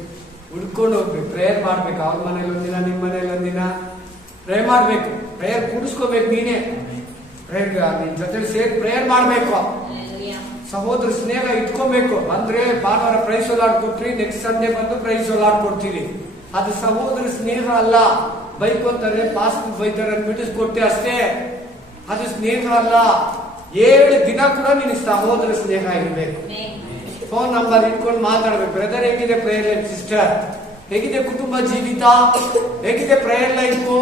ಹುಡ್ಕೊಂಡು ಹೋಗ್ಬೇಕು. ಪ್ರೇಯರ್ ಮಾಡ್ಬೇಕು. ಅವ್ರ ಮನೇಲಿ ಒಂದಿನ, ನಿಮ್ಮ ಮನೇಲಿ ಒಂದಿನ ಪ್ರೇಯರ್ ಮಾಡ್ಬೇಕು. ಪ್ರೇಯರ್ ಕೂಡಿಸ್ಕೋಬೇಕು. ನೀನೇ ಪ್ರೇಯರ್ ನಿನ್ ಜೊತೆ ಸೇರಿ ಪ್ರೇಯರ್ ಮಾಡ್ಬೇಕು. ಸಹೋದರ ಸ್ನೇಹ ಇಟ್ಕೋಬೇಕು. ಅಂದ್ರೆ ಭಾನುವಾರ ಪ್ರೈಸ್ ಕೊಟ್ರಿ, ನೆಕ್ಸ್ಟ್ ಸಂಡೇ ಬಂದು ಪ್ರೈಸ್ ಕೊಡ್ತೀರಿ. ಅದು ಸಹೋದರ ಸ್ನೇಹ ಅಲ್ಲ. ಬೈಕೊಂತಾರೆ, ಪಾಸ್ ಬೈತಾರೆ, ಬಿಡಿಸ್ಕೊಟ್ಟೆ ಅಷ್ಟೇ. ಅದು ಸ್ನೇಹ ಅಲ್ಲ. 7 ದಿನ ಕೂಡ ನಿನ್ ಸಹೋದರ ಸ್ನೇಹ ಇರ್ಬೇಕು. ಫೋನ್ ನಂಬರ್ ಇಟ್ಕೊಂಡು ಮಾತಾಡ್ಬೇಕು. ಬ್ರದರ್ ಹೇಗಿದೆ ಪ್ರೇಯರ್ ಲೈಫ್, ಸಿಸ್ಟರ್ ಹೇಗಿದೆ ಕುಟುಂಬ ಜೀವಿತ, ಹೇಗಿದೆ ಪ್ರೇಯರ್ ಲೈಫು,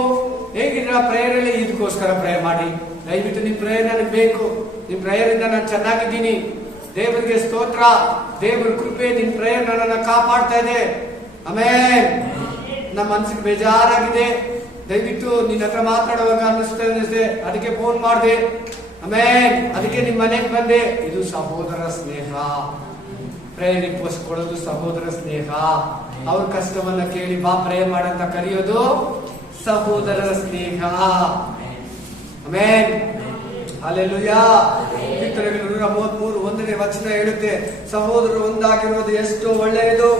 ಹೇಗಿದ್ರೆ ಪ್ರೇಯರ್ ಅಲ್ಲಿ ಇದಕ್ಕೋಸ್ಕರ ಪ್ರೇಯರ್ ಮಾಡಿ. ದಯವಿಟ್ಟು ನಿಮ್ ಪ್ರೇಯರ್ ನನಗೆ ಬೇಕು. ನಿಮ್ ಪ್ರೇಯರ್ ಇಂದ ನಾನು ಚೆನ್ನಾಗಿದ್ದೀನಿ. ದೇವರಿಗೆ ಸ್ತೋತ್ರ. ದೇವರ ಕೃಪೆ, ನಿನ್ ಪ್ರೇಯರ್ ನನ್ನನ್ನ ಕಾಪಾಡ್ತಾ ಇದೆ. ಆಮೇಲೆ ನಮ್ಮ ಮನ್ಸಿಗೆ ಬೇಜಾರಾಗಿದೆ, ದಯವಿಟ್ಟು ನಿನ್ನ ಹತ್ರ ಮಾತಾಡುವಾಗ ಅನ್ನಿಸ್ತದೆ, ಅದಕ್ಕೆ ಫೋನ್ ಮಾಡಿದೆ. ಆಮೇಲೆ ಅದಕ್ಕೆ ನಿಮ್ ಮನೆಗೆ ಬಂದೆ. ಇದು ಸಹೋದರ ಸ್ನೇಹ. ಪ್ರೇಯರ್ ರಿಕ್ವೆಸ್ಟ್ ಕೊಡೋದು ಸಹೋದರ ಸ್ನೇಹ. ಅವ್ರ ಕಷ್ಟವನ್ನ ಕೇಳಿ ಬಾ ಪ್ರೇಯರ್ ಮಾಡಂತ ಕರೆಯೋದು ಸಹೋದರರ ಸ್ನೇಹ. ಆಮೇಲೆ ಹಲ್ಲೆಲೂಯಾ. ಕೀರ್ತನೆಗಳು 133 1ನೇ ವಚನ ಹೇಳುತ್ತೆ, ಸಹೋದರರು ಒಂದಾಗಿರುವುದು ಎಷ್ಟು ಒಳ್ಳೆಯದು.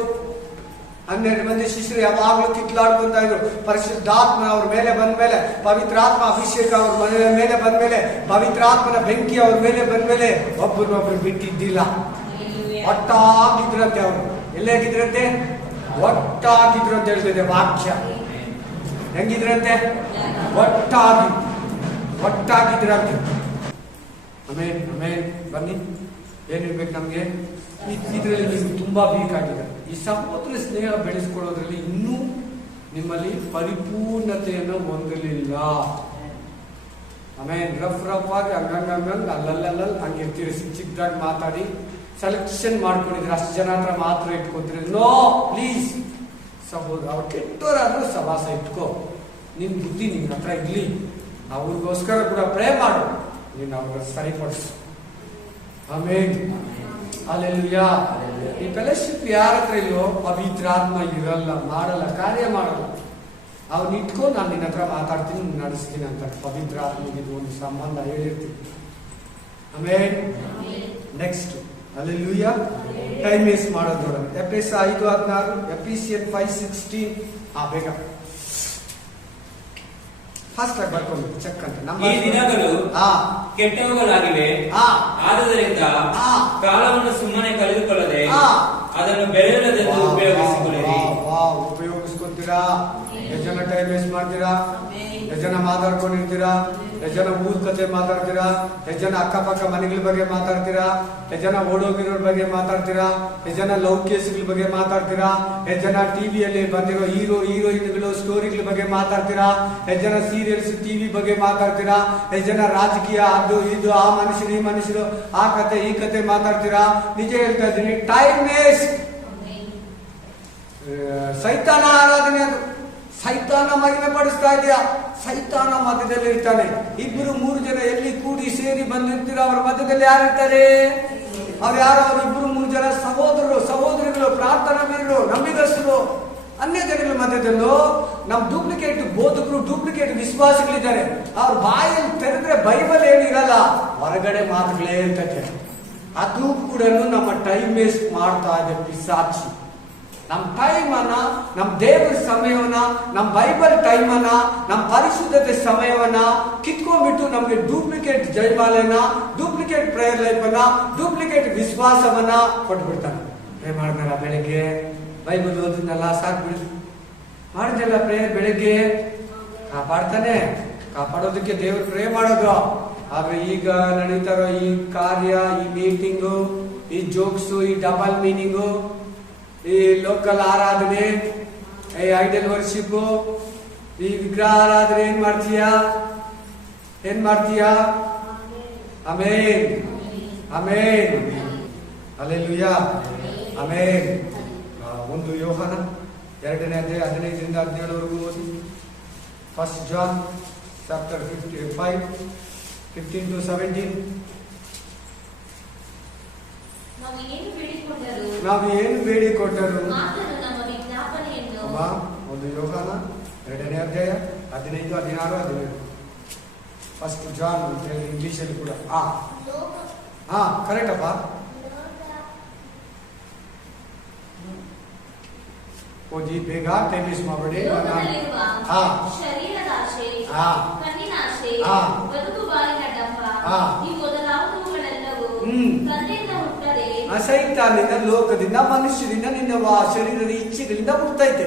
12 ಮಂದಿ ಶಿಷ್ಯರು ಯಾವಾಗಲೂ ಕಿತ್ಲಾಡ್ಕೊಂತ ಇದ್ರು. ಪರಿಶುದ್ಧಾತ್ಮ ಅವ್ರ ಮೇಲೆ ಬಂದ್ಮೇಲೆ, ಪವಿತ್ರಾತ್ಮ ಅಭಿಷೇಕ ಅವ್ರ ಮನೆ ಮೇಲೆ ಬಂದ್ಮೇಲೆ, ಪವಿತ್ರಾತ್ಮನ ಬೆಂಕಿ ಅವ್ರ ಮೇಲೆ ಬಂದ್ಮೇಲೆ ಒಬ್ಬರನ್ನೊಬ್ರು ಬಿಟ್ಟಿದ್ದಿಲ್ಲ. ಒಟ್ಟಾಗಿದ್ರಂತೆ. ಅವರು ಎಲ್ಲೇಗಿದ್ರಂತೆ? ಒಟ್ಟಾಗಿದ್ರು ಅಂತ ಹೇಳ್ತಿದೆ ವಾಕ್ಯ. ಹೆಂಗಿದ್ರಂತೆ? ಒಟ್ಟಾಗಿದ್ರಂತೆ. ಆಮೇಲೆ ಆಮೇಲೆ ಬನ್ನಿ, ಏನಿರ್ಬೇಕು ನಮ್ಗೆ? ಇದರಲ್ಲಿ ನೀವು ತುಂಬಾ ವೀಕ್ ಆಗಿದ್ದಾರೆ. ಈ ಸಹೋದರ ಸ್ನೇಹ ಬೆಳೆಸ್ಕೊಳ್ಳೋದ್ರಲ್ಲಿ ಇನ್ನೂ ನಿಮ್ಮಲ್ಲಿ ಪರಿಪೂರ್ಣತೆಯನ್ನು ಹೊಂದಲಿಲ್ಲ. ಆಮೇಲೆ ರಫ್ ಆಗಿ ಹಂಗಂಗ್ ಅಲ್ಲಲ್ಲ ಹಂಗಿರ್ತೀರಿ. ಚಿಕ್ಕದಾಗಿ ಮಾತಾಡಿ ಸೆಲೆಕ್ಷನ್ ಮಾಡ್ಕೊಂಡಿದ್ರೆ ಅಷ್ಟು ಜನ ಹತ್ರ ಮಾತ್ರ ಇಟ್ಕೊತೀರಿ. No, please. ಸಹೋದರ ಅವ್ರು ಕೆಟ್ಟವರಾದ್ರೂ ಸವಾಸ ಇಟ್ಕೋ. ನಿನ್ ಬುದ್ಧಿ ನಿನ್ ಹತ್ರ ಇರ್ಲಿ. ಅವ್ರಿಗೋಸ್ಕರ ಕೂಡ ಪ್ರೇ ಮಾಡು. ನೀನು ಅವ್ರ ಸರಿಪಡಿಸು. ಆಮೇಲೆ ಹಲ್ಲೆಲೂಯಾ. ಈ ಫೆಲೋಶಿಪ್ ಯಾರ ಹತ್ರ ಇಲ್ವೋ ಪವಿತ್ರಾತ್ಮ ಇರಲ್ಲ, ಮಾಡಲ್ಲ, ಕಾರ್ಯ ಮಾಡಲ್ಲ. ಅವ್ನ ಇಟ್ಕೊಂಡು ನಾನು ನಿನ್ನ ಹತ್ರ ಮಾತಾಡ್ತೀನಿ, ನಡೆಸ್ತೀನಿ ಅಂತ ಪವಿತ್ರಾತ್ಮಗೆ ಒಂದು ಸಂಬಂಧ ಹೇಳಿರ್ತೀನಿ. ಆಮೇಲೆ ನೆಕ್ಸ್ಟ್ ಹಲ್ಲೆಲೂಯಾ. ಟೈಮ್ ವೇಸ್ಟ್ ಮಾಡೋದು ನೋಡೋಣ. ಎಫೆಸ 5:16, ಎಫಿಸಿಯನ್ 5:16. ಬೇಗ ಫಾಸ್ಟ್ ಆಗಿ ಬರ್ಕೊಂಡು ಚೆಕ್ ಅಂತ. ಈ ದಿನಗಳು ಕೆಟ್ಟವುಗಳಾಗಿವೆ. ಆದುದರಿಂದ ಕಾಲವನ್ನು ಸುಮ್ಮನೆ ಕಳೆದುಕೊಳ್ಳದೆ ಅದನ್ನು ಬೆಳೆಯುವುದೆಂದು ಉಪಯೋಗಿಸಿಕೊಳ್ಳಿರಿ. ಉಪಯೋಗಿಸ್ಕೊಂತೀರಾ? ಎಷ್ಟು ಜನ ಟೈಮ್ ವೇಸ್ಟ್ ಮಾಡ್ತೀರಾ? ಎಷ್ಟು ಜನ ಮಾತಾಡ್ಕೊಂಡಿರ್ತೀರಾ? ಎಷ್ಟು ಜನ ಊರ್ ಕತೆ ಮಾತಾಡ್ತೀರಾ? ಎಷ್ಟು ಜನ ಅಕ್ಕಪಕ್ಕ ಮನೆಗಳ ಬಗ್ಗೆ ಮಾತಾಡ್ತೀರಾ? ಎಷ್ಟು ಜನ ಓಡೋಗಿರೋರ ಬಗ್ಗೆ ಮಾತಾಡ್ತೀರಾ? ಎಷ್ಟು ಜನ ಲವ್ ಕೇಸ್ಗಳ ಬಗ್ಗೆ ಮಾತಾಡ್ತೀರಾ? ಎಷ್ಟು ಜನ ಟಿವಿಯಲ್ಲಿ ಬಂದಿರೋ ಹೀರೋ ಹೀರೋಯಿನ್ಗಳು ಸ್ಟೋರಿಗಳ ಬಗ್ಗೆ ಮಾತಾಡ್ತೀರಾ? ಎಷ್ಟು ಜನ ಸೀರಿಯಲ್ಸ್ ಟಿವಿ ಬಗ್ಗೆ ಮಾತಾಡ್ತೀರಾ? ಎಷ್ಟು ಜನ ರಾಜಕೀಯ, ಅದು ಇದು, ಆ ಮನುಷ್ಯರು ಈ ಮನುಷ್ಯರು, ಆ ಕತೆ ಈ ಕತೆ ಮಾತಾಡ್ತೀರಾ? ನಿಜ ಹೇಳ್ತಾ ಇದ್ದೀನಿ, ಟೈಮ್ ವೇಸ್ಟ್. ಸೈತಾನ ಆರಾಧನೆ ಅದು. ಸೈತಾನ ಮಹಿಮೆ ಪಡಿಸ್ತಾ ಇದೆಯಾ? ಸೈತಾನ ಮಧ್ಯದಲ್ಲಿ ಇರ್ತಾನೆ. 2-3 ಜನ ಎಲ್ಲಿ ಕೂಡಿ ಸೇರಿ ಬಂದಿರ್ತೀರ, ಅವರ ಮಧ್ಯದಲ್ಲಿ ಯಾರಿರ್ತಾರೆ? ಅವ್ರು ಯಾರು? ಅವ್ರು 2-3 ಜನ ಸಹೋದರರು, ಸಹೋದರಿಗಳು, ಪ್ರಾರ್ಥನಾ ವೀರರು, ನಂಬಿಗಸ್ತರು. ಅನ್ಯ ಜನಗಳ ಮಧ್ಯದಲ್ಲೂ ನಮ್ ಡೂಪ್ಲಿಕೇಟ್ ಬೋಧಕರು, ಡೂಪ್ಲಿಕೇಟ್ ವಿಶ್ವಾಸಿಗಳಿದ್ದಾರೆ. ಅವ್ರ ಬಾಯಲ್ಲಿ ತೆರೆದ್ರೆ ಬೈಬಲ್ ಏನಿರಲ್ಲ, ಹೊರಗಡೆ ಮಾತುಗಳೇ ಇರ್ತದೆ. ಅದು ಕೂಡ ನಮ್ಮ ಟೈಮ್ ವೇಸ್ಟ್ ಮಾಡ್ತಾ ಇದೆ ಪಿಶಾಚಿ. ನಮ್ಮ ಟೈಮ್ ಅನ್ನ, ನಮ್ಮ ದೇವರ ಸಮಯವನ್ನ, ನಮ್ಮ ಬೈಬಲ್ ಟೈಮ್ ಅನ್ನ, ನಮ್ಮ ಪರಿಶುದ್ಧತೆ ಸಮಯವನ್ನ ಕಿತ್ಕೊಂಡ್ಬಿಟ್ಟು ನಮ್ಗೆ ಡೂಪ್ಲಿಕೇಟ್ ಜಯಮಾಲೆನ, ಡೂಪ್ಲಿಕೇಟ್ ಪ್ರೇಯರ್ ಲೈಫ್ ಅನ್ನ, ಡೂಪ್ಲಿಕೇಟ್ ವಿಶ್ವಾಸವನ್ನ ಕೊಟ್ಬಿಡ್ತಾನೆ. ಪ್ರೇ ಮಾಡಿದ್ನಲ್ಲ ಬೆಳಗ್ಗೆ, ಬೈಬಲ್ ಓದಿದ್ನಲ್ಲ ಸಾಕ್ಬಿಡಿ, ಮಾಡಿದ್ನಲ್ಲ ಪ್ರೇಯರ್ ಬೆಳಗ್ಗೆ, ಕಾಪಾಡ್ತಾನೆ. ಕಾಪಾಡೋದಕ್ಕೆ ದೇವರು ಪ್ರೇ ಮಾಡೋದು. ಆದ್ರೆ ಈಗ ನಡೀತಾರೋ ಈ ಕಾರ್ಯ, ಈ ಮೀಟಿಂಗು, ಈ ಜೋಕ್ಸು, ಈ ಡಬಲ್ ಮೀನಿಂಗು, ಈ ಲೋಕಲ್ ಆರಾಧನೆ, ಈ ಐಡಲ್ ವರ್ಷಿಪ್, ಈ ವಿಗ್ರಹ ಆರಾಧನೆ ಏನ್ ಮಾಡ್ತೀಯಾ? ಆಮೇನ್ ಆಮೇನ್ ಹಲ್ಲೆಲೂಯಾ ಆಮೇನ್. 1 ಯೋಹಾನ 2ನೇ ಅಧ್ಯಾಯ 15ರಿಂದ 17ವರೆಗೂ ಓದಿ. 1 ಜಾನ್ ಚಾಪ್ಟರ್ 5 15 to 17. ನಾವು ಏನು ಬೇಡಿಕೊಂಡರು 1 ಯೋಹಾನ 2ನೇ ಅಧ್ಯಾಯ 15, 16, 17. 1 ಜಾನ್ ಅಂತ ಹೇಳಿ ಇಂಗ್ಲಿಷ್ ಅಲ್ಲಿ ಕೂಡ ಕರೆಕ್ಟ್ ಅಪ್ಪ. ಓದಿ ಬೇಗ, ಟೈಮ್ ವೇಸ್ಟ್ ಮಾಡಬೇಡಿ. ಸೈತಾನಿಂದ, ಲೋಕದಿಂದ, ಮನುಷ್ಯರಿಂದ, ನಿನ್ನ ಶರೀರದ ಇಚ್ಛೆಗಳಿಂದ ಹುಟ್ಟೈತೆ.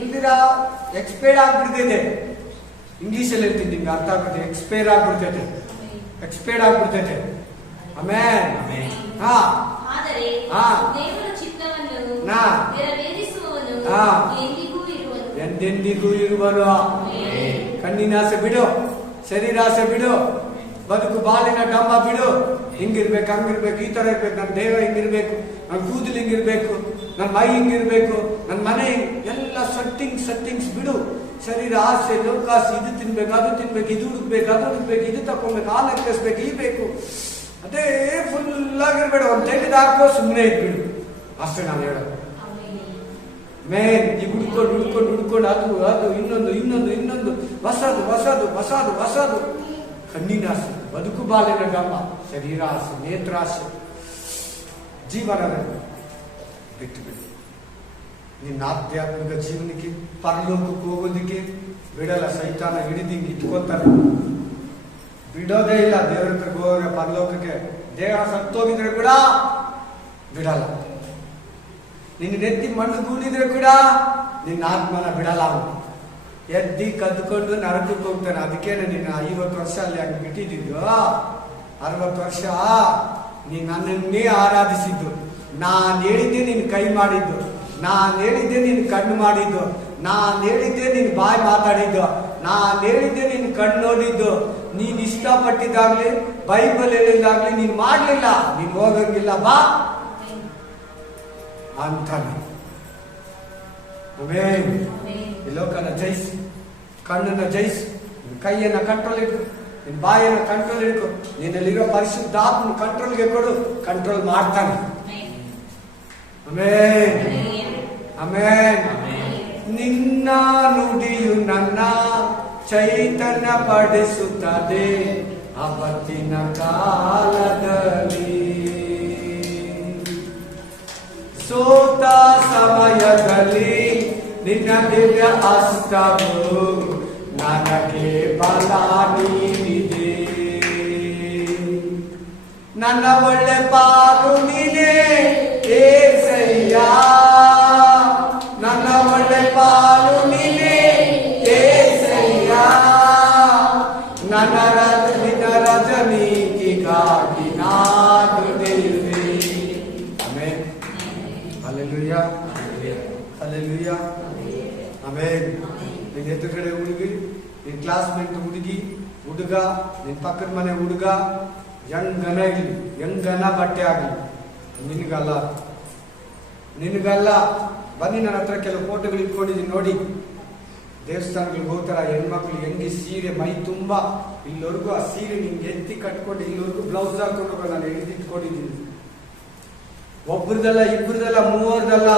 ಇಂದಿರಾ ಎಕ್ಸ್ಪೈರ್ ಆಗ್ಬಿಡ್ತೈತೆ. ಇಂಗ್ಲಿಷ್ ಅಲ್ಲಿ ಹೇಳ್ತೀನಿ, ನಿಮ್ಗೆ ಅರ್ಥ ಆಗ್ತದೆ. ಎಕ್ಸ್ಪೈರ್ ಆಗ್ಬಿಡ್ತೈತೆ. ಆಮೇನ್. ಎಂದೆಂದಿಗೂ ಇರುವನು. ಕಣ್ಣಿನಾಸೆ ಬಿಡು, ಶರೀರಾಸೆ ಬಿಡು, ಬದುಕು ಬಾಳಿನ ಡಂಬ ಬಿಡು. ಹಿಂಗಿರ್ಬೇಕು, ಹಂಗಿರ್ಬೇಕು, ಈ ತರ ಇರ್ಬೇಕು, ನನ್ನ ದೇಹ ಹಿಂಗಿರ್ಬೇಕು, ನನ್ನ ಕೂದಲು ಹಿಂಗಿರ್ಬೇಕು, ನನ್ನ ಮೈ ಹಿಂಗಿರ್ಬೇಕು, ನನ್ನ ಮನೆ ಎಲ್ಲ ಸೆಟ್ಟಿಂಗ್ಸ್ ಬಿಡು. ಶರೀರ ಆಸೆ, ಲೋಕಾಸೆ, ಇದು ತಿನ್ಬೇಕು, ಅದು ತಿನ್ಬೇಕು, ಇದು ಹುಡುಕ್ಬೇಕು, ಅದು ಹುಡುಕ್ಬೇಕು, ಇದು ತಕೊಂಡ್ಬೇಕು, ಹಾಲು ಎಕ್ಕಿಸ್ಬೇಕು, ಈ ಬೇಕು, ಅದೇ ಫುಲ್ ಆಗಿರ್ಬೇಡ. ಒಂದು ತೆಗೆದು ಹಾಕೋ, ಸುಮ್ಮನೆ ಇದ್ಬಿಡು. ಅಷ್ಟೇ ನಾನು ಹೇಳೋದು. ಮೇನ್ ಈ ಹುಡ್ಕೊಂಡು ಅದು ಇನ್ನೊಂದು ಹೊಸದು. ಕಣ್ಣಿನಾಸೆ, ಬದುಕು ಬಾಲಿನ ಗಮ್ಮ, ಶರೀರ ಆಸೆ, ನೇತ್ರಾಸೆ, ಜೀವನ ಬಿಟ್ಟು ಬಿಡು. ನಿನ್ನ ಆಧ್ಯಾತ್ಮಿಕ ಜೀವನಕ್ಕೆ, ಪರಲೋಕಕ್ಕೆ ಹೋಗೋದಕ್ಕೆ ಬಿಡಲ್ಲ. ಸೈತಾನ ಹಿಡಿದಿಂಗ್ ಇಟ್ಕೋತಾರೆ, ಬಿಡೋದೇ ಇಲ್ಲ. ದೇವರ ಹೋಗ ಪರಲೋಕಕ್ಕೆ ದೇಹ ಸತ್ತೋಗಿದ್ರೆ ಕೂಡ ಬಿಡಲ್ಲ. ನಿನ್ನ ನೆತ್ತಿ ಮಣ್ಣು ಗೂಡಿದ್ರೆ ಕೂಡ ನಿನ್ನ ಆತ್ಮನ ಬಿಡಲ್ಲ. ಅವನು ಎದ್ದಿ ಕದ್ದುಕೊಂಡು ನರಕಕ್ಕೆ ಹೋಗ್ತಾನೆ. ಅದಕ್ಕೇನೆ ನಿನ್ನ 50 ವರ್ಷ ಅಲ್ಲಿ ಹಂಗೆ ಬಿಟ್ಟಿದ್ದು. 60 ವರ್ಷ ನೀನ್ ನನ್ನನ್ನೇ ಆರಾಧಿಸಿದ್ದು. ನಾನು ಹೇಳಿದ್ದೆ ನೀನು ಕೈ ಮಾಡಿದ್ದು, ನಾನು ಹೇಳಿದ್ದೆ ನೀನು ಕಣ್ಣು ಮಾಡಿದ್ದು, ನಾನು ಹೇಳಿದ್ದೆ ನೀನು ಬಾಯಿ ಮಾತಾಡಿದ್ದು, ನಾನು ಹೇಳಿದ್ದೆ ನೀನು ಕಣ್ಣು ನೋಡಿದ್ದು. ನೀನ್ ಇಷ್ಟಪಟ್ಟಿದ್ದಾಗ್ಲಿ, ಬೈಬಲ್ ಹೇಳಿದಾಗ್ಲಿ ನೀನ್ ಮಾಡ್ಲಿಲ್ಲ, ನೀನ್ ಹೋಗಂಗಿಲ್ಲ, ಬಾ ಅಂತಾನೆ. ಈ ಲೋಕನ ಜಯಿಸಿ, ಕಣ್ಣನ್ನ ಜಯಿಸಿ, ಕೈಯನ್ನ ಕಂಟ್ರೋಲ್ ಇಟ್ಕೊ, ನಿನ್ ಬಾಯನ್ನ ಕಂಟ್ರೋಲ್ ಇಟ್ಕೊ, ನಿನ್ನಲ್ಲಿರೋ ಪರಿಶುದ್ಧಾತ್ಮನ ಕಂಟ್ರೋಲ್ಗೆ ಕೊಡು. ಕಂಟ್ರೋಲ್ ಮಾಡ್ತಾನೆ. ಆಮೇನ್. ನಿನ್ನ ನುಡಿಯು ನನ್ನ ಚೈತನ್ಯ ಪಡಿಸುತ್ತದೆ ಆಪತ್ತಿನ ಕಾಲದಲ್ಲಿ. ಸೋತ ಸಮಯದಲ್ಲಿ ನಿನ್ನ ದಿವ್ಯ ಹಸ್ತವು ನನಗೆ ಬಲ ನೀಡಿದೆ. ನನ್ನ ಒಳ್ಳೆ ಪಾಲು ನೀನೇ ಏಸಯ್ಯ, ನನ್ನ ಒಳ್ಳೆ ಪಾಲು ನೀನೇ ಏಸಯ್ಯ. ನಿನ್ನ ರಜನೀತಿಗಾಗಿ ನಾನು ದುಡಿಯುವೆ. ಆಮೆನ್. Hallelujah, hallelujah, amen. ನಿನ್ನ ಎದುರುಗಡೆ ಹುಡುಗಿ, ನಿನ್ನ ಕ್ಲಾಸ್ಮೇಟ್ ಹುಡುಗಿ, ಹುಡುಗ, ನಿನ್ನ ಪಕ್ಕದ ಮನೆ ಹುಡುಗ, ಹೆಂಗನ ಇರ್ಲಿ, ಹೆಂಗನ ಬಟ್ಟೆ ಆಗಲಿ, ನಿನಗಲ್ಲ. ಬನ್ನಿ, ನನ್ನ ಹತ್ರ ಕೆಲವು ಫೋಟೋಗಳು ಇಟ್ಕೊಂಡಿದ್ದೀನಿ ನೋಡಿ. ದೇವಸ್ಥಾನಗಳಿಗೆ ಹೋಗ್ತಾರ ಹೆಣ್ಮಕ್ಳು ಹೆಂಗೆ ಸೀರೆ ಮೈ ತುಂಬ ಇಲ್ಲಿವರೆಗೂ ಆ ಸೀರೆ ನಿಮ್ಗೆ ಎತ್ತಿ ಕಟ್ಕೊಂಡು ಇಲ್ಲಿವರೆಗೂ ಬ್ಲೌಸ್ ಹಾಕೊಂಡು ನಾನು ಹಿಡಿದಿಟ್ಕೊಂಡಿದ್ದೀನಿ. ಒಬ್ರದಲ್ಲ, ಇಬ್ರದಲ್ಲ, ಮೂವರ್ದಲ್ಲ,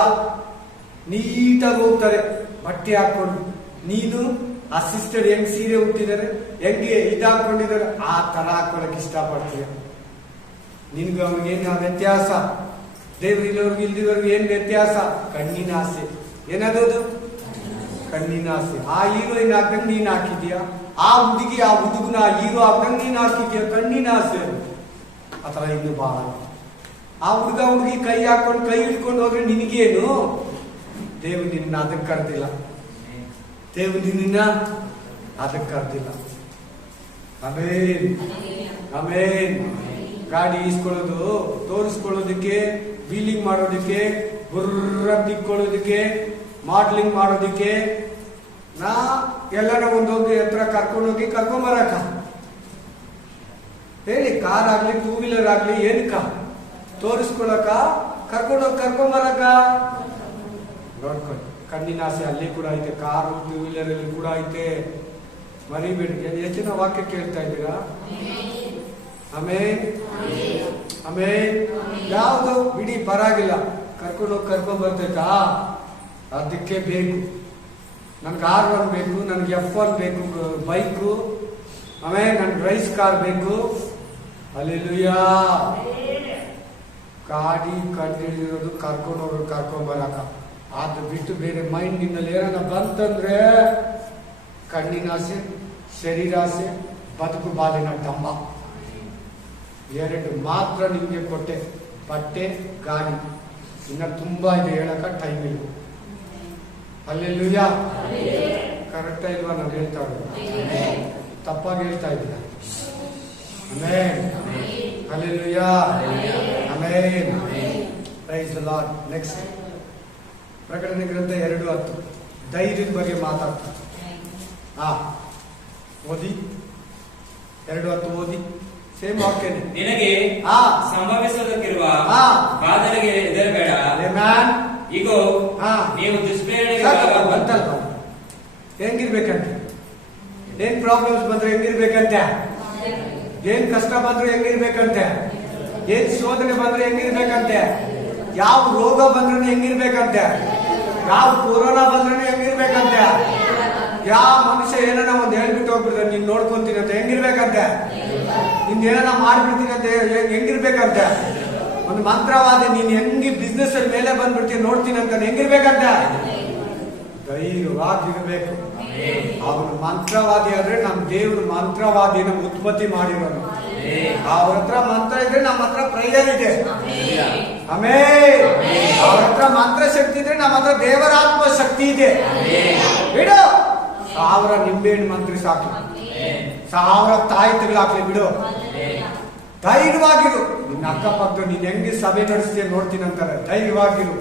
ನೀಟಾಗಿ ಹೋಗ್ತಾರೆ ಬಟ್ಟೆ ಹಾಕೊಂಡು. ನೀನು ಆ ಸಿಸ್ಟರ್ ಹೆಂಗ್ ಸೀರೆ ಹುಟ್ಟಿದ್ದಾರೆ, ಹೆಂಗೆ ಇದಾಕೊಂಡಿದ್ದಾರೆ, ಆ ತರ ಹಾಕೊಳಕ್ ಇಷ್ಟಪಡ್ತೀಯ. ನಿನ್ಗೂ ಅವ್ನಿಗೇನು ವ್ಯತ್ಯಾಸ? ದೇವ್ರಿಲ್ಲವ್ರಿಗೆ ಇಲ್ದಿರೋರ್ಗೆ ಏನ್ ವ್ಯತ್ಯಾಸ? ಕಣ್ಣಿನ ಆಸೆ. ಏನದು? ಕಣ್ಣಿನ ಆಸೆ. ಆ ಹೀರೋಯಿನ್ ಹಾಕಂಗ್ ನೀನ್ ಹಾಕಿದ್ಯಾ, ಆ ಹುಡುಗಿ ಆ ಹುಡುಗನ ಆ ಹೀರೋ ಹಾಕಂಗ್ ನೀನ್ ಹಾಕಿದ್ಯಾ, ಕಣ್ಣಿನ ಆಸೆ. ಆತರ ಇನ್ನು ಬಹಳ. ಆ ಹುಡುಗಿ ಕೈ ಹಾಕೊಂಡು ಕೈ ಹಿಡ್ಕೊಂಡು ಹೋದ್ರೆ ನಿನಗೇನು? ದೇವ್ರು ನಿನ್ನ ಅದಕ್ಕೆ ಕರ್ದಿಲ್ಲ. ದೇವ್ರು ನಿನ್ನ ಅದಕ್ಕೆ ಕರ್ದಿಲ್ಲ. ಆಮೇನ್ ಆಮೇನ್. ಗಾಡಿ ಈಸ್ಕೊಳ್ಳೋದು, ತೋರಿಸ್ಕೊಳ್ಳೋದಕ್ಕೆ, ವೀಲಿಂಗ್ ಮಾಡೋದಕ್ಕೆ, ಬುರ್ರ ತಿಕ್ಕೊಳ್ಳೋದಕ್ಕೆ, ಮಾಡ್ಲಿಂಗ್ ಮಾಡೋದಕ್ಕೆ, ನಾ ಎಲ್ಲಾರ ಒಂದೊಂದು ಹತ್ರ ಕರ್ಕೊಂಡೋಗಿ ಕರ್ಕೊಂಬರಕ ಹೇಳಿ. ಕಾರ್ ಆಗ್ಲಿ, ಟೂ ವೀಲರ್ ಆಗ್ಲಿ, ಏನಕ್ಕ? ತೋರಿಸ್ಕೊಳಕ, ಕರ್ಕೊಂಡೋಗಿ ಕರ್ಕೊಂಬರಕ. ನೋಡ್ಕೊಳ್ಳಿ, ಕಣ್ಣಿನ ಆಸೆ ಅಲ್ಲಿ ಕೂಡ ಐತೆ, ಕಾರು ಟೂ ವೀಲರ್ ಅಲ್ಲಿ ಕೂಡ ಐತೆ. ಮರಿಬೇಡಿ. ಹೆಚ್ಚಿನ ವಾಕ್ಯ ಕೇಳ್ತಾ ಇದ್ದೀರಾ? ಆಮೇನ್ ಆಮೇನ್. ಯಾವುದು ಬಿಡಿ, ಪರವಾಗಿಲ್ಲ, ಕರ್ಕೊಂಡೋಗಿ ಕರ್ಕೊಂಡ್ ಬರ್ತೈತಾ? ಅದಕ್ಕೆ ಬೇಕು. ನನ್ಗೆ R1 ಬೇಕು, ನನ್ಗೆ F1 ಬೇಕು ಬೈಕು, ಆಮೇಲೆ ನನ್ಗೆ ರೈಸ್ ಕಾರ್ ಬೇಕು. ಅಲ್ಲೆಲ್ಲೂಯಾ. ಗಾಡಿ ಕಂಡಿಡಿರೋದು ಕರ್ಕೊಂಡೋಗ್ರು ಕರ್ಕೊಂಬರಕ. ಅದು ಬಿಟ್ಟು ಬೇರೆ ಮೈಂಡ್ ನಿನ್ನಲ್ಲಿ ಏನಾರ ಬಂತಂದ್ರೆ ಕಣ್ಣಿನಾಸೆ, ಶರೀರಾಸೆ, ಬದುಕು ಬಾಲಿನ ಡಂಬ, ಎರಡು ಮಾತ್ರ ನಿಮ್ಗೆ ಕೊಟ್ಟೆ. ಬಟ್ಟೆ, ಗಾಡಿ, ಇನ್ನ ತುಂಬಾ ಇದೆ, ಹೇಳಕ ಟೈಮ್ ಇಲ್ಲ. ಅಲ್ಲೆಲ್ಲೂಯಾ. ಕರೆಕ್ಟಾ ಇಲ್ವಾ ನಾನು ಹೇಳ್ತಾ ಇರೋದು? ತಪ್ಪಾಗಿ ಹೇಳ್ತಾ ಇದ್ದೀರಾ? Amen. Hallelujah. Amen. Praise the Lord. Next ಪ್ರಕಟಣೆ ಗ್ರಂಥ 2:10 ಧೈರ್ಯದ ಬಗ್ಗೆ ಮಾತಾಡ್ತಾರೆ. ಓದಿ 2:10 ಓದಿ. ಸೇಮ್ ವಾಕ್ಯನೇ. ನಿನಗೆ ಸಂಭವಿಸೋದಕ್ಕಿರುವ ಬಾಧೆಗೆ ಹೆದರಬೇಡ. ಆಮೆನ್. ಈಗೋ ನೀವು ದುಷ್ಪ್ರೇರಣೆಗೆ ಬಂತಲ್ಲ, ಹೆಂಗಿರ್ಬೇಕಂತೆ? ಏನ್ ಪ್ರಾಬ್ಲಮ್ಸ್ ಬಂದ್ರೆ ಹೆಂಗಿರ್ಬೇಕಂತೆ? ಏನ್ ಕಷ್ಟ ಬಂದ್ರೆ ಹೆಂಗಿರ್ಬೇಕಂತೆ? ಏನ್ ಶೋಧನೆ ಬಂದ್ರೆ ಹೆಂಗಿರ್ಬೇಕಂತೆ? ಯಾವ ರೋಗ ಬಂದ್ರೆ ಹೆಂಗಿರ್ಬೇಕಂತೆ? ಯಾವ ಕೊರೋನಾ ಬಂದ್ರೆ ಹೆಂಗಿರ್ಬೇಕಂತೆ? ಯಾವ ಮನುಷ್ಯ ಏನಾರ ಒಂದ್ ಹೇಳ್ಬಿಟ್ಟು ಹೋಗ್ಬಿಡ್ತಾರೆ, ನೀನ್ ನೋಡ್ಕೊಂತೀನಿ ಅಂತ ಹೆಂಗಿರ್ಬೇಕಂತೆ? ನಿನ್ ಏನಾರ ಮಾಡ್ಬಿಡ್ತೀನಿ ಅಂತ ಹೆಂಗಿರ್ಬೇಕಂತೆ? ಒಂದು ಮಂತ್ರವಾದ, ನೀನ್ ಹೆಂಗಿ ಬಿಸ್ನೆಸ್ ಅಲ್ಲಿ ಮೇಲೆ ಬಂದ್ಬಿಡ್ತೀನಿ ನೋಡ್ತೀನಿ ಅಂತ ಹೆಂಗಿರ್ಬೇಕಂತ? ಧೈರ್ಯವಾಗಿರ್ಬೇಕು. ಅವನು ಮಂತ್ರವಾದಿ ಆದ್ರೆ ನಮ್ ದೇವ್ರು ಮಂತ್ರವಾದಿನ ಉತ್ಪತ್ತಿ ಮಾಡಿರೋನು. ಅವ್ರ ಹತ್ರ ಮಂತ್ರ ಇದ್ರೆ ನಮ್ಮ ಹತ್ರ ಪ್ರೇಯರ್ ಇದೆ. ಆಮೇಲೆ ಅವ್ರ ಹತ್ರ ಮಂತ್ರ ಶಕ್ತಿ ಇದ್ರೆ ನಮ್ಮ ಹತ್ರ ದೇವರ ಆತ್ಮ ಶಕ್ತಿ ಇದೆ. ಬಿಡು, 1000 ನಿಂಬೆಹಣ್ಣು ಮಂತ್ರಿ ಸಾಕು, 1000 ತಾಯಿತುಗಳಾಗ್ಲಿ, ಬಿಡು. ಧೈರ್ಯವಾಗಿರು. ನಿನ್ನ ಅಕ್ಕಪಕ್ಕ ನೀನ್ ಹೆಂಗೆ ಸಭೆ ನಡೆಸ್ತೀಯ ನೋಡ್ತೀನಿ ಅಂತಾರೆ. ಧೈರ್ಯವಾಗಿರು.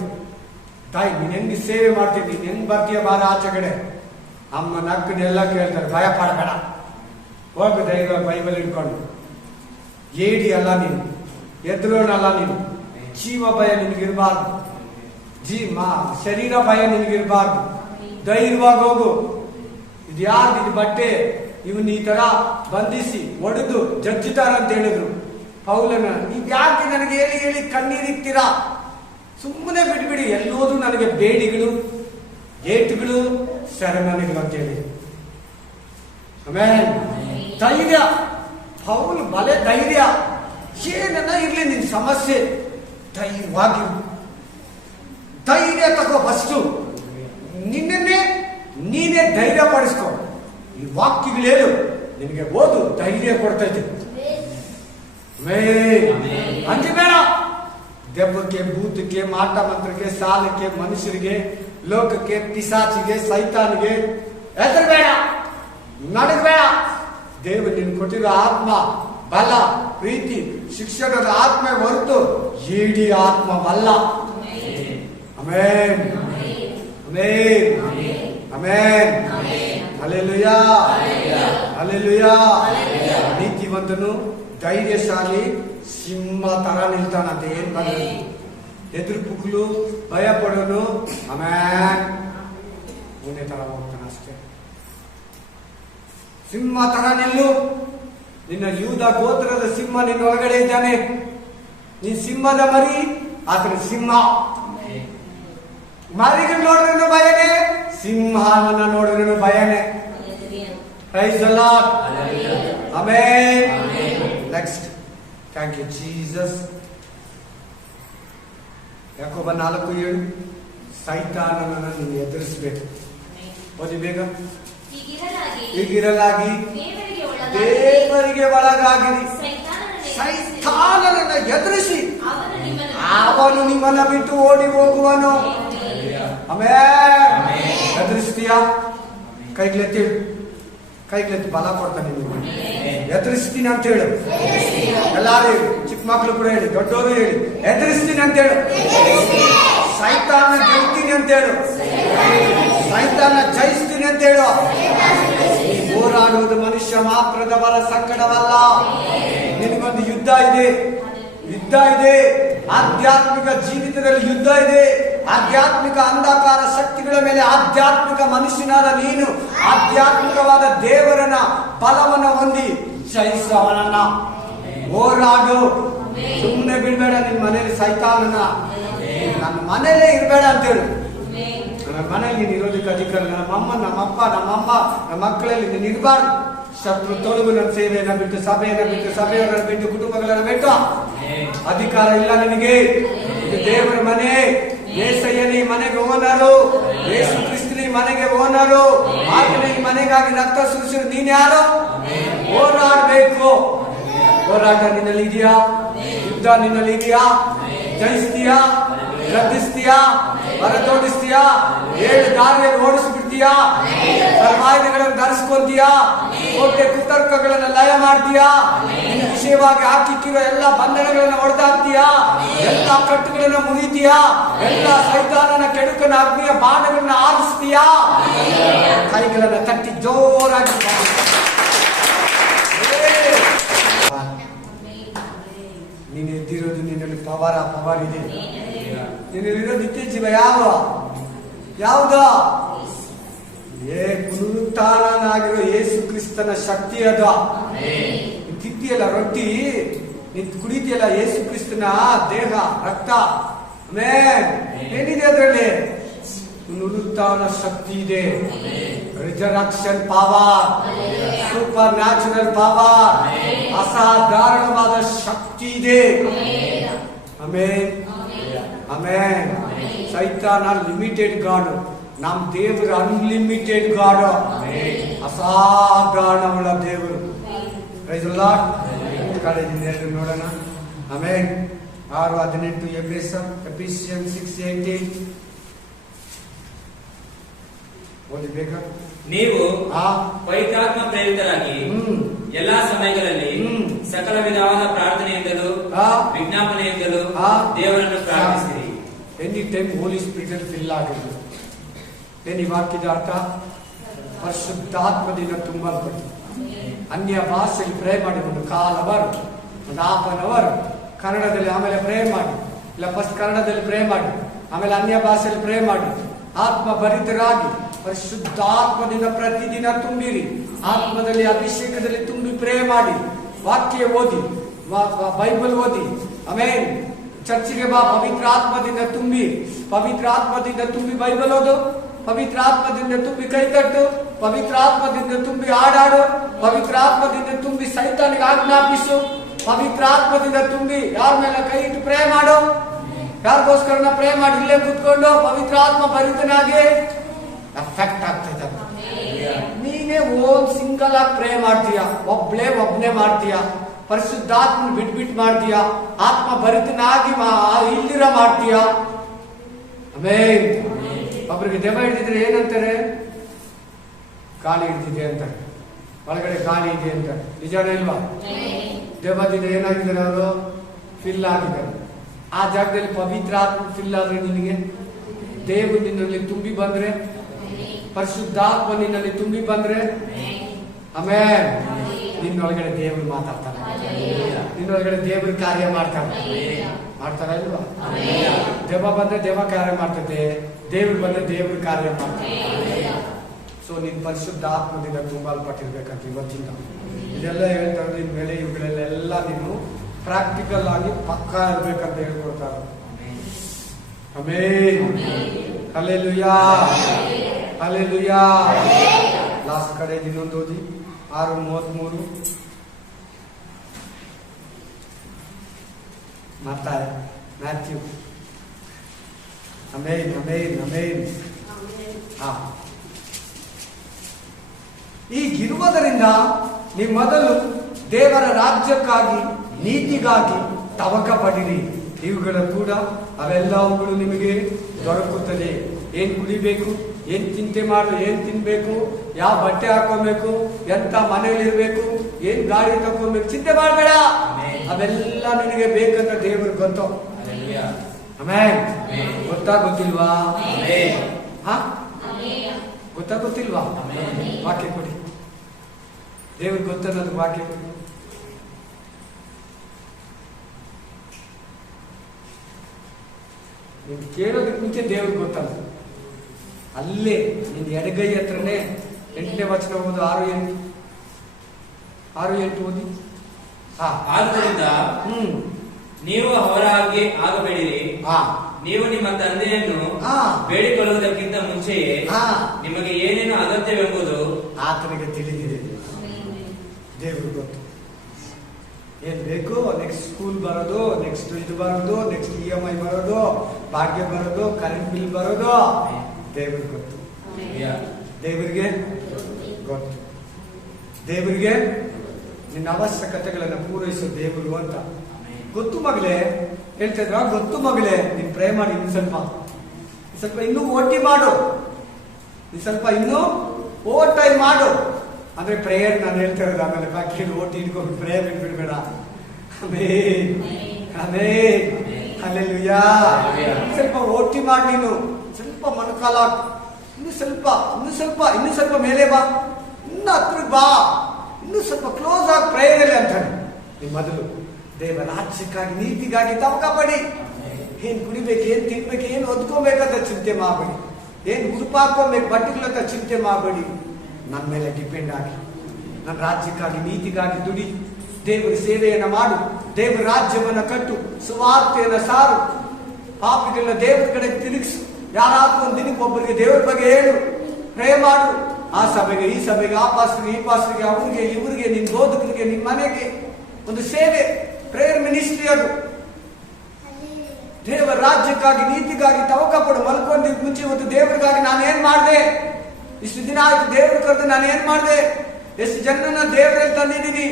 ನೀನ್ ಹೆಂಗೆ ಸೇವೆ ಮಾಡ್ತೀನಿ, ನೀನ್ ಹೆಂಗ್ ಬರ್ತೀಯ ಬಾರ ಆಚೆ ಕಡೆ. ಅಮ್ಮ ನಕ್ಕನೆಲ್ಲ ಕೇಳ್ತಾರೆ, ಭಯ ಪಡಬೇಡ, ಹೋಗು ಧೈರ್ಯವಾಗಿ ಬೈಬಲ್ ಇಟ್ಕೊಂಡು. ಏಡಿ ಅಲ್ಲ ನೀನು, ಎದುರೋಣಲ್ಲ ನೀನು. ಜೀವ ಭಯ ನಿನಗಿರ್ಬಾರ್ದು, ಶರೀರ ಭಯ ನಿನಗಿರ್ಬಾರ್ದು. ಧೈರ್ಯವಾಗಿ ಹೋಗು. ಇದು ಯಾರ್ದು? ಇದು ಬಟ್ಟೆ. ಇವನ್ ಈ ತರ ಬಂಧಿಸಿ ಒಡೆದು ಜಜ್ಜುತ್ತಾರ ಅಂತ ಹೇಳಿದ್ರು ಪೌಲನ. ನೀವ್ ಯಾಕೆ ನನಗೆ ಹೇಳಿ ಹೇಳಿ ಕಣ್ಣೀರಿಕ್ತೀರಾ? ಸುಮ್ಮನೆ ಬಿಟ್ಬಿಡಿ. ಎಲ್ಲೋದ್ರು ನನಗೆ ಬೇಡಿಗಳು, ಏಟುಗಳು, ಸೆರೆಮನೆಗಳು ಅಂತ ಹೇಳಿ. ಆಮೇಲೆ ಧೈರ್ಯ. ಪೌಲ್ ಬಲೆ ಧೈರ್ಯ. ಏನನ್ನ ಇರ್ಲಿ ನಿನ್ ಸಮಸ್ಯೆ, ಧೈರ್ಯವಾಗಿ ಧೈರ್ಯ ತಗೋ. ಫಸ್ಟು ನಿನ್ನೇ ನೀನೇ ಧೈರ್ಯ ಪಡಿಸ್ಕೊ. ಈ ವಾಕ್ಯಗಳೇನು ನಿನಗೆ ಓದು, ಧೈರ್ಯ ಕೊಡ್ತೈತೆ. ಅಂಜಬೇಡ. ದೆವ್ವಕ್ಕೆ, ಭೂತಕ್ಕೆ, ಮಾಟ ಮಂತ್ರಕ್ಕೆ, ಸಾಲಕ್ಕೆ, ಮನುಷ್ಯರಿಗೆ, ಲೋಕಕ್ಕೆ, ಪಿಸಾಚಿಗೆ, ಸೈತಾನಿಗೆ ಹೆದರಬೇಡ, ನಡಗಬೇಡ. ದೇವರು ನಿನ್ ಕೊಟ್ಟಿರೋ ಆತ್ಮ ಬಲ, ಪ್ರೀತಿ, ಶಿಕ್ಷಣದ ಆತ್ಮ ಹೊರತು ಏಡಿ ಆತ್ಮವಲ್ಲ. Amen amen amen. Hallelujah hallelujah. ನೀತಿವಂತನು ಧೈರ್ಯಶಾಲಿ ಸಿಂಹ ತರ ನಿಲ್ತಾನಂತೆ. ಏನ್ ಬಂದ್ರೆ ಎದುರು ಪುಕ್ಲು, ಭಯ ಪಡೋನು ಆಮೇನ್ ಮುಂದೆ ತರ ಹೋಗ್ತಾನ ಅಷ್ಟೇ. ಸಿಂಹ ತರ ನಿಲ್ಲು. ನಿನ್ನ ಯೂದ ಗೋತ್ರದ ಸಿಂಹ ನಿನ್ನ ಒಳಗಡೆ ಇದ್ದಾನೆ. ನೀನ್ ಸಿಂಹದ ಮರಿ, ಆತನ ಸಿಂಹ. ಮರಿಗಳು ನೋಡಿದ್ರೂ ಭಯನೇ, ಸಿಂಹನ ನೋಡಿದ್ರೂ ಭಯನೇ. Praise the Lord. Amen. Next. Thank you Jesus. ಯಾಕೋಬ 4:7 ಸೈತಾನನನ್ನು ನೀನು ಎದುರಿಸಬೇಕು. ಓದಿ ಬೇಗ. ಹೀಗಿರಲಾಗಿ ದೇವರಿಗೆ ಒಳಗಾಗಿರಿ, ಸೈತಾನನನ್ನು ಎದುರಿಸಿ ಅವನು ನಿಮ್ಮನ್ನ ಬಿಟ್ಟು ಓಡಿ ಹೋಗುವನು. ಆಮೆನ್. ಎದುರಿಸ್ತೀಯಾ? ಕೈಗ್ಲೆತ್ತಿ ಬಲ ಕೊಡ್ತಾನೆ ನಿಮಗೆ. ಎದುರಿಸ್ತೀನಿ ಅಂತ ಹೇಳು. ಎಲ್ಲಾರು ಹೇಳಿ, ಚಿಕ್ಕ ಮಕ್ಕಳು ಕೂಡ ಹೇಳಿ, ದೊಡ್ಡವರು ಹೇಳಿ, ಎದುರಿಸ್ತೀನಿ ಅಂತ ಹೇಳು. ಸೈತಾನ ಗೆಲ್ತೀನಿ ಅಂತ ಹೇಳು. ಸೈತಾನ ಜಯಿಸ್ತೀನಿ ಅಂತ ಹೇಳು. ಹೋರಾಡುವುದು ಮನುಷ್ಯ ಮಾತ್ರದವರ ಸಂಕಟವಲ್ಲ. ನಿನಗೊಂದು ಯುದ್ಧ ಇದೆ. ಆಧ್ಯಾತ್ಮಿಕ ಜೀವಿತದಲ್ಲಿ ಯುದ್ಧ ಇದೆ. ಆಧ್ಯಾತ್ಮಿಕ ಅಂಧಕಾರ ಶಕ್ತಿಗಳ ಮೇಲೆ ಆಧ್ಯಾತ್ಮಿಕ ಮನುಷ್ಯನಾದ ನೀನು ಆಧ್ಯಾತ್ಮಿಕವಾದ ದೇವರನ್ನ ಬಲವನ್ನ ಹೊಂದಿ ಜಯಿಸವನನ್ನ ಹೋರಾಡು. ಸುಮ್ಮನೆ ಬಿಡ್ಬೇಡ. ನಿನ್ ಮನೆಯಲ್ಲಿ ಸೈತಾನನ ನನ್ನ ಮನೇಲೇ ಇರಬೇಡ ಅಂತೇಳು. ನನ್ನ ಮನೇಲಿ ನೀನು ಇರೋದಕ್ಕೆ ಅಧಿಕಾರ. ನಮ್ಮಮ್ಮ, ನಮ್ಮಪ್ಪ, ನಮ್ಮಮ್ಮ, ನಮ್ಮ ಮಕ್ಕಳಲ್ಲಿ ನೀನು ಇರಬಾರ್ದು. ಶತ್ರು ತೊಲಗು. ನನ್ನ ಸೇವೆಯನ್ನ ಬಿಟ್ಟು, ಸಭೆಯನ್ನ ಬಿಟ್ಟು, ಸಭೆಯವರನ್ನ ಬಿಟ್ಟು, ಕುಟುಂಬಗಳನ್ನ ಬಿಟ್ಟು ಅಧಿಕಾರ ಇಲ್ಲ ನಿನಗೆ. ಇದು ದೇವರ ಮನೆ. ಯೇಸಯ್ಯನ ಈ ಮನೆಗೆ ಓನರು. ಯೇಸು ಕ್ರಿಸ್ತನ ಈ ಮನೆಗೆ ಓನರು. ಆತನ ಈ ಮನೆಗಾಗಿ ರಕ್ತ ಸುರಿಸಿರು. ನೀನ್ ಯಾರು? ಹೋರಾಡಬೇಕು. ಹೋರಾಟ ನಿನ್ನಲ್ಲಿ ಇದೆಯಾ? ಯುದ್ಧ ನಿನ್ನಲ್ಲಿ ಇದೆಯಾ? ಜಯಿಸ್ತೀಯಾ? ರದ್ದಿಸ್ತೀಯಾ? ಹೊರತೋಡಿಸ್ತೀಯಾ? 7 ದಾರಿಯಲ್ಲಿ ಓಡಿಸ್ಬಿಡ್ತೀಯಾ? ಸರ್ವಾಯುಧಗಳನ್ನು ಧರಿಸ್ಕೊಂತೀಯಾ? ಕೋಟೆ ಕುತರ್ಕಗಳನ್ನು ಲಯ ಮಾಡ್ತೀಯಾ? ನಿನ್ನ ವಿಷಯವಾಗಿ ಹಾಕಿಕ್ಕಿರೋ ಎಲ್ಲ ಬಂಧನಗಳನ್ನು ಹೊಡೆದಾಕ್ತೀಯಾ? ಎಲ್ಲ ಕಟ್ಟುಗಳನ್ನು ಮುರಿತೀಯಾ? ಎಲ್ಲ ಸೈತಾನನ ಕೆಡುಕನ ಅಗ್ನಿಯ ಬಾಣಗಳನ್ನು ಆರಿಸ್ತೀಯಾ? ಕೈಗಳನ್ನು ತಟ್ಟಿ ಜೋರಾಗಿ ನೀನು ಎದ್ದಿರೋದು. ನಿನ್ನಲ್ಲಿ ಪವರ್ ಇದೆ. ನಿನ್ನಲ್ಲಿರೋ ನಿತ್ಯ ಜೀವ ಯಾವುದು? ಪುನರುತ್ಥಾನನಾಗಿರೋ ಯೇಸು ಕ್ರಿಸ್ತನ ಶಕ್ತಿ ಅದು. ತಿಂತಿಯಲ್ಲ ರೊಟ್ಟಿ, ನೀನ್ ಕುಡಿತಿಯಲ್ಲ ಯೇಸು ಕ್ರಿಸ್ತನ ದೇಹ, ರಕ್ತ. ಏನಿದೆ ಅದರಲ್ಲಿ? ಪುನರುತ್ಥಾನ ಶಕ್ತಿ ಇದೆ. ರಿಜರಕ್ಷನ್ ಪವರ್, ಸೂಪರ್ ನ್ಯಾಚುರಲ್ ಪವರ್, ಅಸಾಧಾರಣವಾದ ಶಕ್ತಿ ಇದೆ. ಆಮೆನ್. ಆಮೆನ್. ಸೈತಾನ ಲಿಮಿಟೆಡ್ ಗಾಡ್, ನಮ್ ದೇವರು ಅನ್ಲಿಮಿಟೆಡ್ ಗಾಡ್, ಅಸಾಧಾರಣವುಳ್ಳ ದೇವರು. Price the Lord. ಕಳೆದಿಂದ ನೋಡೋಣ. ಆಮೆನ್. 6:18 ಎಫೆಸಿಯನ್ಸ್ 6:18 ಓದಿಬೇಕಾ? ನೀವು ಪವಿತ್ರಾತ್ಮ ಪ್ರೇರಿತರಾಗಿ ಎಲ್ಲಾ ಸಮಯಗಳಲ್ಲಿ ಸಕಲ ವಿಧವಾದ ಪ್ರಾರ್ಥನೆಯಿಂದಲೂ ವಿಜ್ಞಾಪನೆಯಿಂದಲೂ ದೇವರನ್ನು ಪ್ರಾರ್ಥಿಸಿರಿ. ಎನಿ ಟೈಮ್ ಹೋಲಿ ಸ್ಪಿರಿಟ್ ಫಿಲ್ ಆಗಿದ್ದು. ಏನು ಈ ವಾಕ್ಯದ ಅರ್ಥ? ಪರಿಶುದ್ಧಾತ್ಮದಿಂದ ತುಂಬಲ್ಪಟ್ಟು ಅನ್ಯ ಭಾಷೆಯಲ್ಲಿ ಪ್ರೇ ಮಾಡಿ ಒಂದು 1/4 ಅವರ್, ಒಂದು 1/2 ಅವರ್ ಕನ್ನಡದಲ್ಲಿ, ಆಮೇಲೆ ಪ್ರೇ ಮಾಡಿ, ಇಲ್ಲ ಫಸ್ಟ್ ಕನ್ನಡದಲ್ಲಿ ಪ್ರೇ ಮಾಡಿ, ಆಮೇಲೆ ಅನ್ಯ ಭಾಷೆಯಲ್ಲಿ ಪ್ರೇ ಮಾಡಿ, ಆತ್ಮ ಭರಿತರಾಗಿ ಪರಿಶುದ್ಧಾತ್ಮದಿಂದ ಪ್ರತಿದಿನ ತುಂಬಿರಿ. ಆತ್ಮದಲ್ಲಿ ಅಭಿಷೇಕದಲ್ಲಿ ತುಂಬಿ ಪ್ರೇ ಮಾಡಿ, ವಾಕ್ಯ ಓದಿ, ಬೈಬಲ್ ಓದಿ. ಆಮೇಲೆ ಚರ್ಚಿಗೆ ಬಾ, ಪವಿತ್ರ ಆತ್ಮದಿಂದ ತುಂಬಿ, ಪವಿತ್ರ ಆತ್ಮದಿಂದ ತುಂಬಿ ಬೈಬಲ್ ಓದು, ಪವಿತ್ರ ಆತ್ಮದಿಂದ ತುಂಬಿ ಕೈತಟ್ಟು, ಪವಿತ್ರ ಆತ್ಮದಿಂದ ತುಂಬಿ ಹಾಡಾಡು, ಪವಿತ್ರ ಆತ್ಮದಿಂದ ತುಂಬಿ ಸೈತಾನಿಗೆ ಆಜ್ಞಾಪಿಸು, ಪವಿತ್ರ ಆತ್ಮದಿಂದ ತುಂಬಿ ಯಾರ ಮೇಲೆ ಕೈ ಇಟ್ಟು ಪ್ರೇ ಮಾಡು. ಯಾರಿಗೋಸ್ಕರ ಪ್ರೇ ಮಾಡಿ ಇಲ್ಲೇ ಕೂತ್ಕೊಂಡು ಪವಿತ್ರ ಆತ್ಮ ಭರಿತನಾಗಿ ಎಫೆಕ್ಟ್ ಆಗ್ತದೆ. ನೀನೇ ಓನ್ ಸಿಂಗಲ್ ಆಗಿ ಪ್ರೇ ಮಾಡ್ತೀಯ, ಒಬ್ನೇ ಮಾಡ್ತೀಯ, ಪರಿಶುದ್ಧಾತ್ಮ ಬಿಟ್ಬಿಟ್ಟು ಮಾಡ್ತೀಯ, ಆತ್ಮ ಭರಿತನಾಗಿ ಇಲ್ದಿರ ಮಾಡ್ತೀಯ. ಆಮೇನ್. ಒಬ್ಬರಿಗೆ ದೆವ್ವ ಹಿಡಿದಿದ್ರೆ ಏನಂತಾರೆ? ಗಾಳಿ ಹಿಡಿದಿದೆ ಅಂತಾರೆ, ಒಳಗಡೆ ಗಾಳಿ ಇದೆ ಅಂತಾರೆ. ನಿಜಾನ ಇಲ್ವಾ? ದೆವ್ವದಿಂದ ಏನಾಗಿದ್ದಾರೆ? ಅವರು ಫಿಲ್ ಆಗಿದ್ದಾರೆ. ಆ ಜಾಗದಲ್ಲಿ ಪವಿತ್ರ ಆತ್ಮ ಫಿಲ್ ಆದ್ರೆ, ನಿನಗೆ ದೇವರು ನಿನ್ನಲ್ಲಿ ತುಂಬಿ ಬಂದ್ರೆ, ಪರಿಶುದ್ಧಾತ್ಮ ನಿನ್ನಲ್ಲಿ ತುಂಬಿ ಬಂದ್ರೆ, ಆಮೇಲೆ ನಿನ್ನೊಳಗಡೆ ದೇವರು ಮಾತಾಡ್ತಾನೆ, ನಿನ್ನೊಳಗಡೆ ದೇವರು ಕಾರ್ಯ ಮಾಡ್ತಾನೆ. ಮಾಡ್ತಾರ ಇಲ್ವಾ? ದೆವ್ವ ಬಂದ್ರೆ ದೆವ್ವ ಕಾರ್ಯ ಮಾಡ್ತದೆ, ದೇವ್ರು ಬಂದ್ರೆ ದೇವ್ರ ಕಾರ್ಯ ಮಾಡ್ತಾರೆ. ಸೊ ನೀನ್ ಪರಿಶುದ್ಧ ಆತ್ಮದಿಂದ ತುಂಬಲ್ಪಟ್ಟಿರ್ಬೇಕಂತ ಇವತ್ತಿಂದ ಇದೆಲ್ಲ ಹೇಳ್ತಾರೆ. ನಿನ್ ಮೇಲೆ ಇವುಗಳೆಲ್ಲ ನೀನು ಪ್ರಾಕ್ಟಿಕಲ್ ಆಗಿ ಪಕ್ಕಾ ಇರ್ಬೇಕಂತ ಹೇಳ್ಕೊಡ್ತಾರೆ. ಆಮೆನ್. Hallelujah, hallelujah. ಲಾಸ್ಟ್ ಕಡೆ ಇನ್ನೊಂದು ಓದಿ 6:33. ಮ್ಯಾಥ್ಯೂ. Amen, amen, amen. ಈಗಿರುವುದರಿಂದ ನೀವು ಮೊದಲು ದೇವರ ರಾಜ್ಯಕ್ಕಾಗಿ ನೀತಿಗಾಗಿ ತವಕ ಪಡಿರಿ, ಇವುಗಳ ಕೂಡ ಅವೆಲ್ಲವುಗಳು ನಿಮಗೆ ದೊರಕುತ್ತದೆ. ಏನ್ ಕುಡಿಬೇಕು, ಏನ್ ಚಿಂತೆ ಮಾಡು, ಏನ್ ತಿನ್ಬೇಕು, ಯಾವ ಬಟ್ಟೆ ಹಾಕೋಬೇಕು, ಎಂತ ಮನೆಯಲ್ಲಿರ್ಬೇಕು, ಏನ್ ಗಾಡಿ ತಗೋಬೇಕು, ಚಿಂತೆ ಮಾಡಬೇಡ. ಅವೆಲ್ಲ ನಿನಗೆ ಬೇಕಂತ ದೇವರು ಗೊತ್ತು. ಆಮೆನ್. ಗೊತ್ತಾ ಗೊತ್ತಿಲ್ವಾ? ಗೊತ್ತಾ ಗೊತ್ತಿಲ್ವಾ? ವಾಕ್ಯ ಕೊಡಿ, ದೇವ್ರಿಗೆ ಗೊತ್ತನ್ನೋದು ವಾಕ್ಯ ಕೊಡಿ. ನೀನು ಕೇಳೋದಕ್ಕೆ ಮುಂಚೆ ದೇವ್ರಿಗೆ ಗೊತ್ತಲ್ಲ. ಅಲ್ಲೇ ನಿನ್ನ ಎಡಗೈ ಹತ್ರನೇ 8ನೇ ವಚನ ಓದು. 6:8 ಓದಿ. ಆದುದರಿಂದ ನೀವು ಅವರ ಹಾಗೆ ಆಗಬೇಡಿರಿ. ನೀವು ನಿಮ್ಮ ತಂದೆಯನ್ನು ಬೇಡಿಕೊಳ್ಳುವುದಕ್ಕಿಂತ ಮುಂಚೆಯೇ ನಿಮಗೆ ಏನೇನು ಅಗತ್ಯವೆಂಬುದು ಆತನಿಗೆ ತಿಳಿದಿದೆ. ದೇವ್ರಿಗೆ ಗೊತ್ತು ಏನ್ ಬೇಕು. ನೆಕ್ಸ್ಟ್ ಸ್ಕೂಲ್ ಬರೋದು, ನೆಕ್ಸ್ಟ್ ಇದು ಬರೋದು, ನೆಕ್ಸ್ಟ್ EMI ಬರೋದು, ಬಾಡಿಗೆ ಬರೋದು, ಕರೆಂಟ್ ಬಿಲ್ ಬರೋದು, ದೇವ್ರಿಗೆ ಗೊತ್ತು. ದೇವರಿಗೆ ಗೊತ್ತು. ದೇವರಿಗೆ ನಿನ್ನ ಅವಶ್ಯಕತೆಗಳನ್ನು ಪೂರೈಸೋ ದೇವರು ಅಂತ ಗೊತ್ತು. ಮಗಳೇ ಹೇಳ್ತಾ ಇದ್ರ, ಗೊತ್ತು ಮಗಳೇ, ನೀನ್ ಪ್ರೇ ಮಾಡಿ. ಇನ್ನು ಸ್ವಲ್ಪ ಇನ್ನೂ ಓಟಿ ಮಾಡು, ಸ್ವಲ್ಪ ಇನ್ನೂ ಓವರ್ ಟೈಮ್ ಮಾಡು. ಅಂದ್ರೆ ಪ್ರೇಯರ್ ನಾನು ಹೇಳ್ತಾ ಇರೋದು. ಆಮೇಲೆ ಬಾಕಿ ಓಟಿ ಇಟ್ಕೊಂಡು ಪ್ರೇಯರ್ ಬಿಡ್ಬೇಡ. Amen, amen, hallelujah. ಸ್ವಲ್ಪ ಓಟಿ ಮಾಡಿ, ನೀನು ಸ್ವಲ್ಪ ಮೊಣಕಾಲ ಇನ್ನು ಸ್ವಲ್ಪ ಮೇಲೆ ಬಾ, ಇನ್ನು ಹತ್ರಕ್ಕೆ ಬಾ, ಇನ್ನು ಸ್ವಲ್ಪ ಕ್ಲೋಸ್ ಆಗಿ ಪ್ರೇಯರ್ ಅಂತಾನೆ. ನೀವು ಮೊದಲು ದೇವರ ರಾಜ್ಯಕ್ಕಾಗಿ ನೀತಿಗಾಗಿ ತವಕ ಪಡಿ. ಏನ್ ಕುಡಿಬೇಕು, ಏನ್ ತಿನ್ಬೇಕು, ಏನ್ ಒದ್ಕೋಬೇಕಂತ ಚಿಂತೆ ಮಾಡಬೇಡಿ. ಏನ್ ಉಡುಪು ಹಾಕೋಬೇಕು, ಬಟ್ಟೆಗಳಂತ ಚಿಂತೆ ಮಾಡಬೇಡಿ. ನನ್ನ ಮೇಲೆ ಡಿಪೆಂಡ್ ಆಗಿ ನನ್ನ ರಾಜ್ಯಕ್ಕಾಗಿ ನೀತಿಗಾಗಿ ದುಡಿ. ದೇವರ ಸೇವೆಯನ್ನ ಮಾಡು, ದೇವರ ರಾಜ್ಯವನ್ನ ಕಟ್ಟು, ಸುವಾರ್ತೆಯನ್ನ ಸಾರು, ಪಾಪಿಗಳನ್ನ ದೇವರ ಕಡೆ ತಿರುಗಿಸು. ಯಾರಾದ್ರೂ ಒಂದು ದಿನಕ್ಕೆ ಒಬ್ಬರಿಗೆ ದೇವರ ಬಗ್ಗೆ ಹೇಳು, ಪ್ರೇ ಮಾಡು. ಆ ಸಭೆಗೆ, ಈ ಸಭೆಗೆ, ಆ ಪಾಸ್ಟ್ರಿಗೆ, ಈ ಪಾಸ್ಟ್ರಿಗೆ, ಅವ್ರಿಗೆ, ಇವ್ರಿಗೆ, ನಿನ್ ಬೋಧಕರಿಗೆ, ನಿನ್ ಮನೆಗೆ ಒಂದು ಸೇವೆ, ಪ್ರೇಯರ್ ಮಿನಿಸ್ಟ್ರಿ ಅದು. ದೇವರ ರಾಜ್ಯಕ್ಕಾಗಿ ನೀತಿಗಾಗಿ ತವಕ ಪಡು. ಮಲ್ಕೊಂಡಿದ್ದ ಮುಂಚೆ ಇವತ್ತು ದೇವರಿಗಾಗಿ ನಾನು ಏನ್ ಮಾಡಿದೆ, ಇಷ್ಟು ದಿನ ಆಯ್ತು ದೇವ್ರ ಕರೆದು ನಾನು ಏನ್ ಮಾಡಿದೆ, ಎಷ್ಟು ಜನನ ದೇವರಲ್ಲಿ ತಂದಿದ್ದೀನಿ,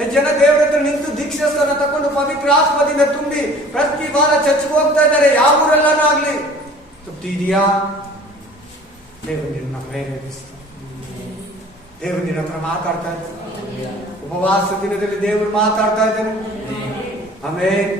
ಎಷ್ಟು ಜನ ದೇವರ ಹತ್ರ ನಿಂತು ದೀಕ್ಷಾಸ್ಥಾನ ತಕೊಂಡು ಪವಿತ್ರ ಆತ್ಮದಿಂದ ತುಂಬಿ ಪ್ರತಿ ವಾರ ಚರ್ಚ್ಗೆ ಹೋಗ್ತಾ ಇದ್ದಾರೆ. ಯಾವ ಊರಲ್ಲಾನು ಆಗ್ಲಿ, ತೃಪ್ತಿ ಇದೆಯಾ? ದೇವರು ನಿನ್ನ ಪ್ರೇರೇಪಿಸ್ತ, ದೇವರು ನಿನ್ನ ಹತ್ರ ಮಾತಾಡ್ತಾ ಇದ್ದಾರೆ. ಉಪವಾಸ ದಿನದಲ್ಲಿ ದೇವರು ಮಾತಾಡ್ತಾ ಇದ್ದಾನೆ. ಆಮೆನ್.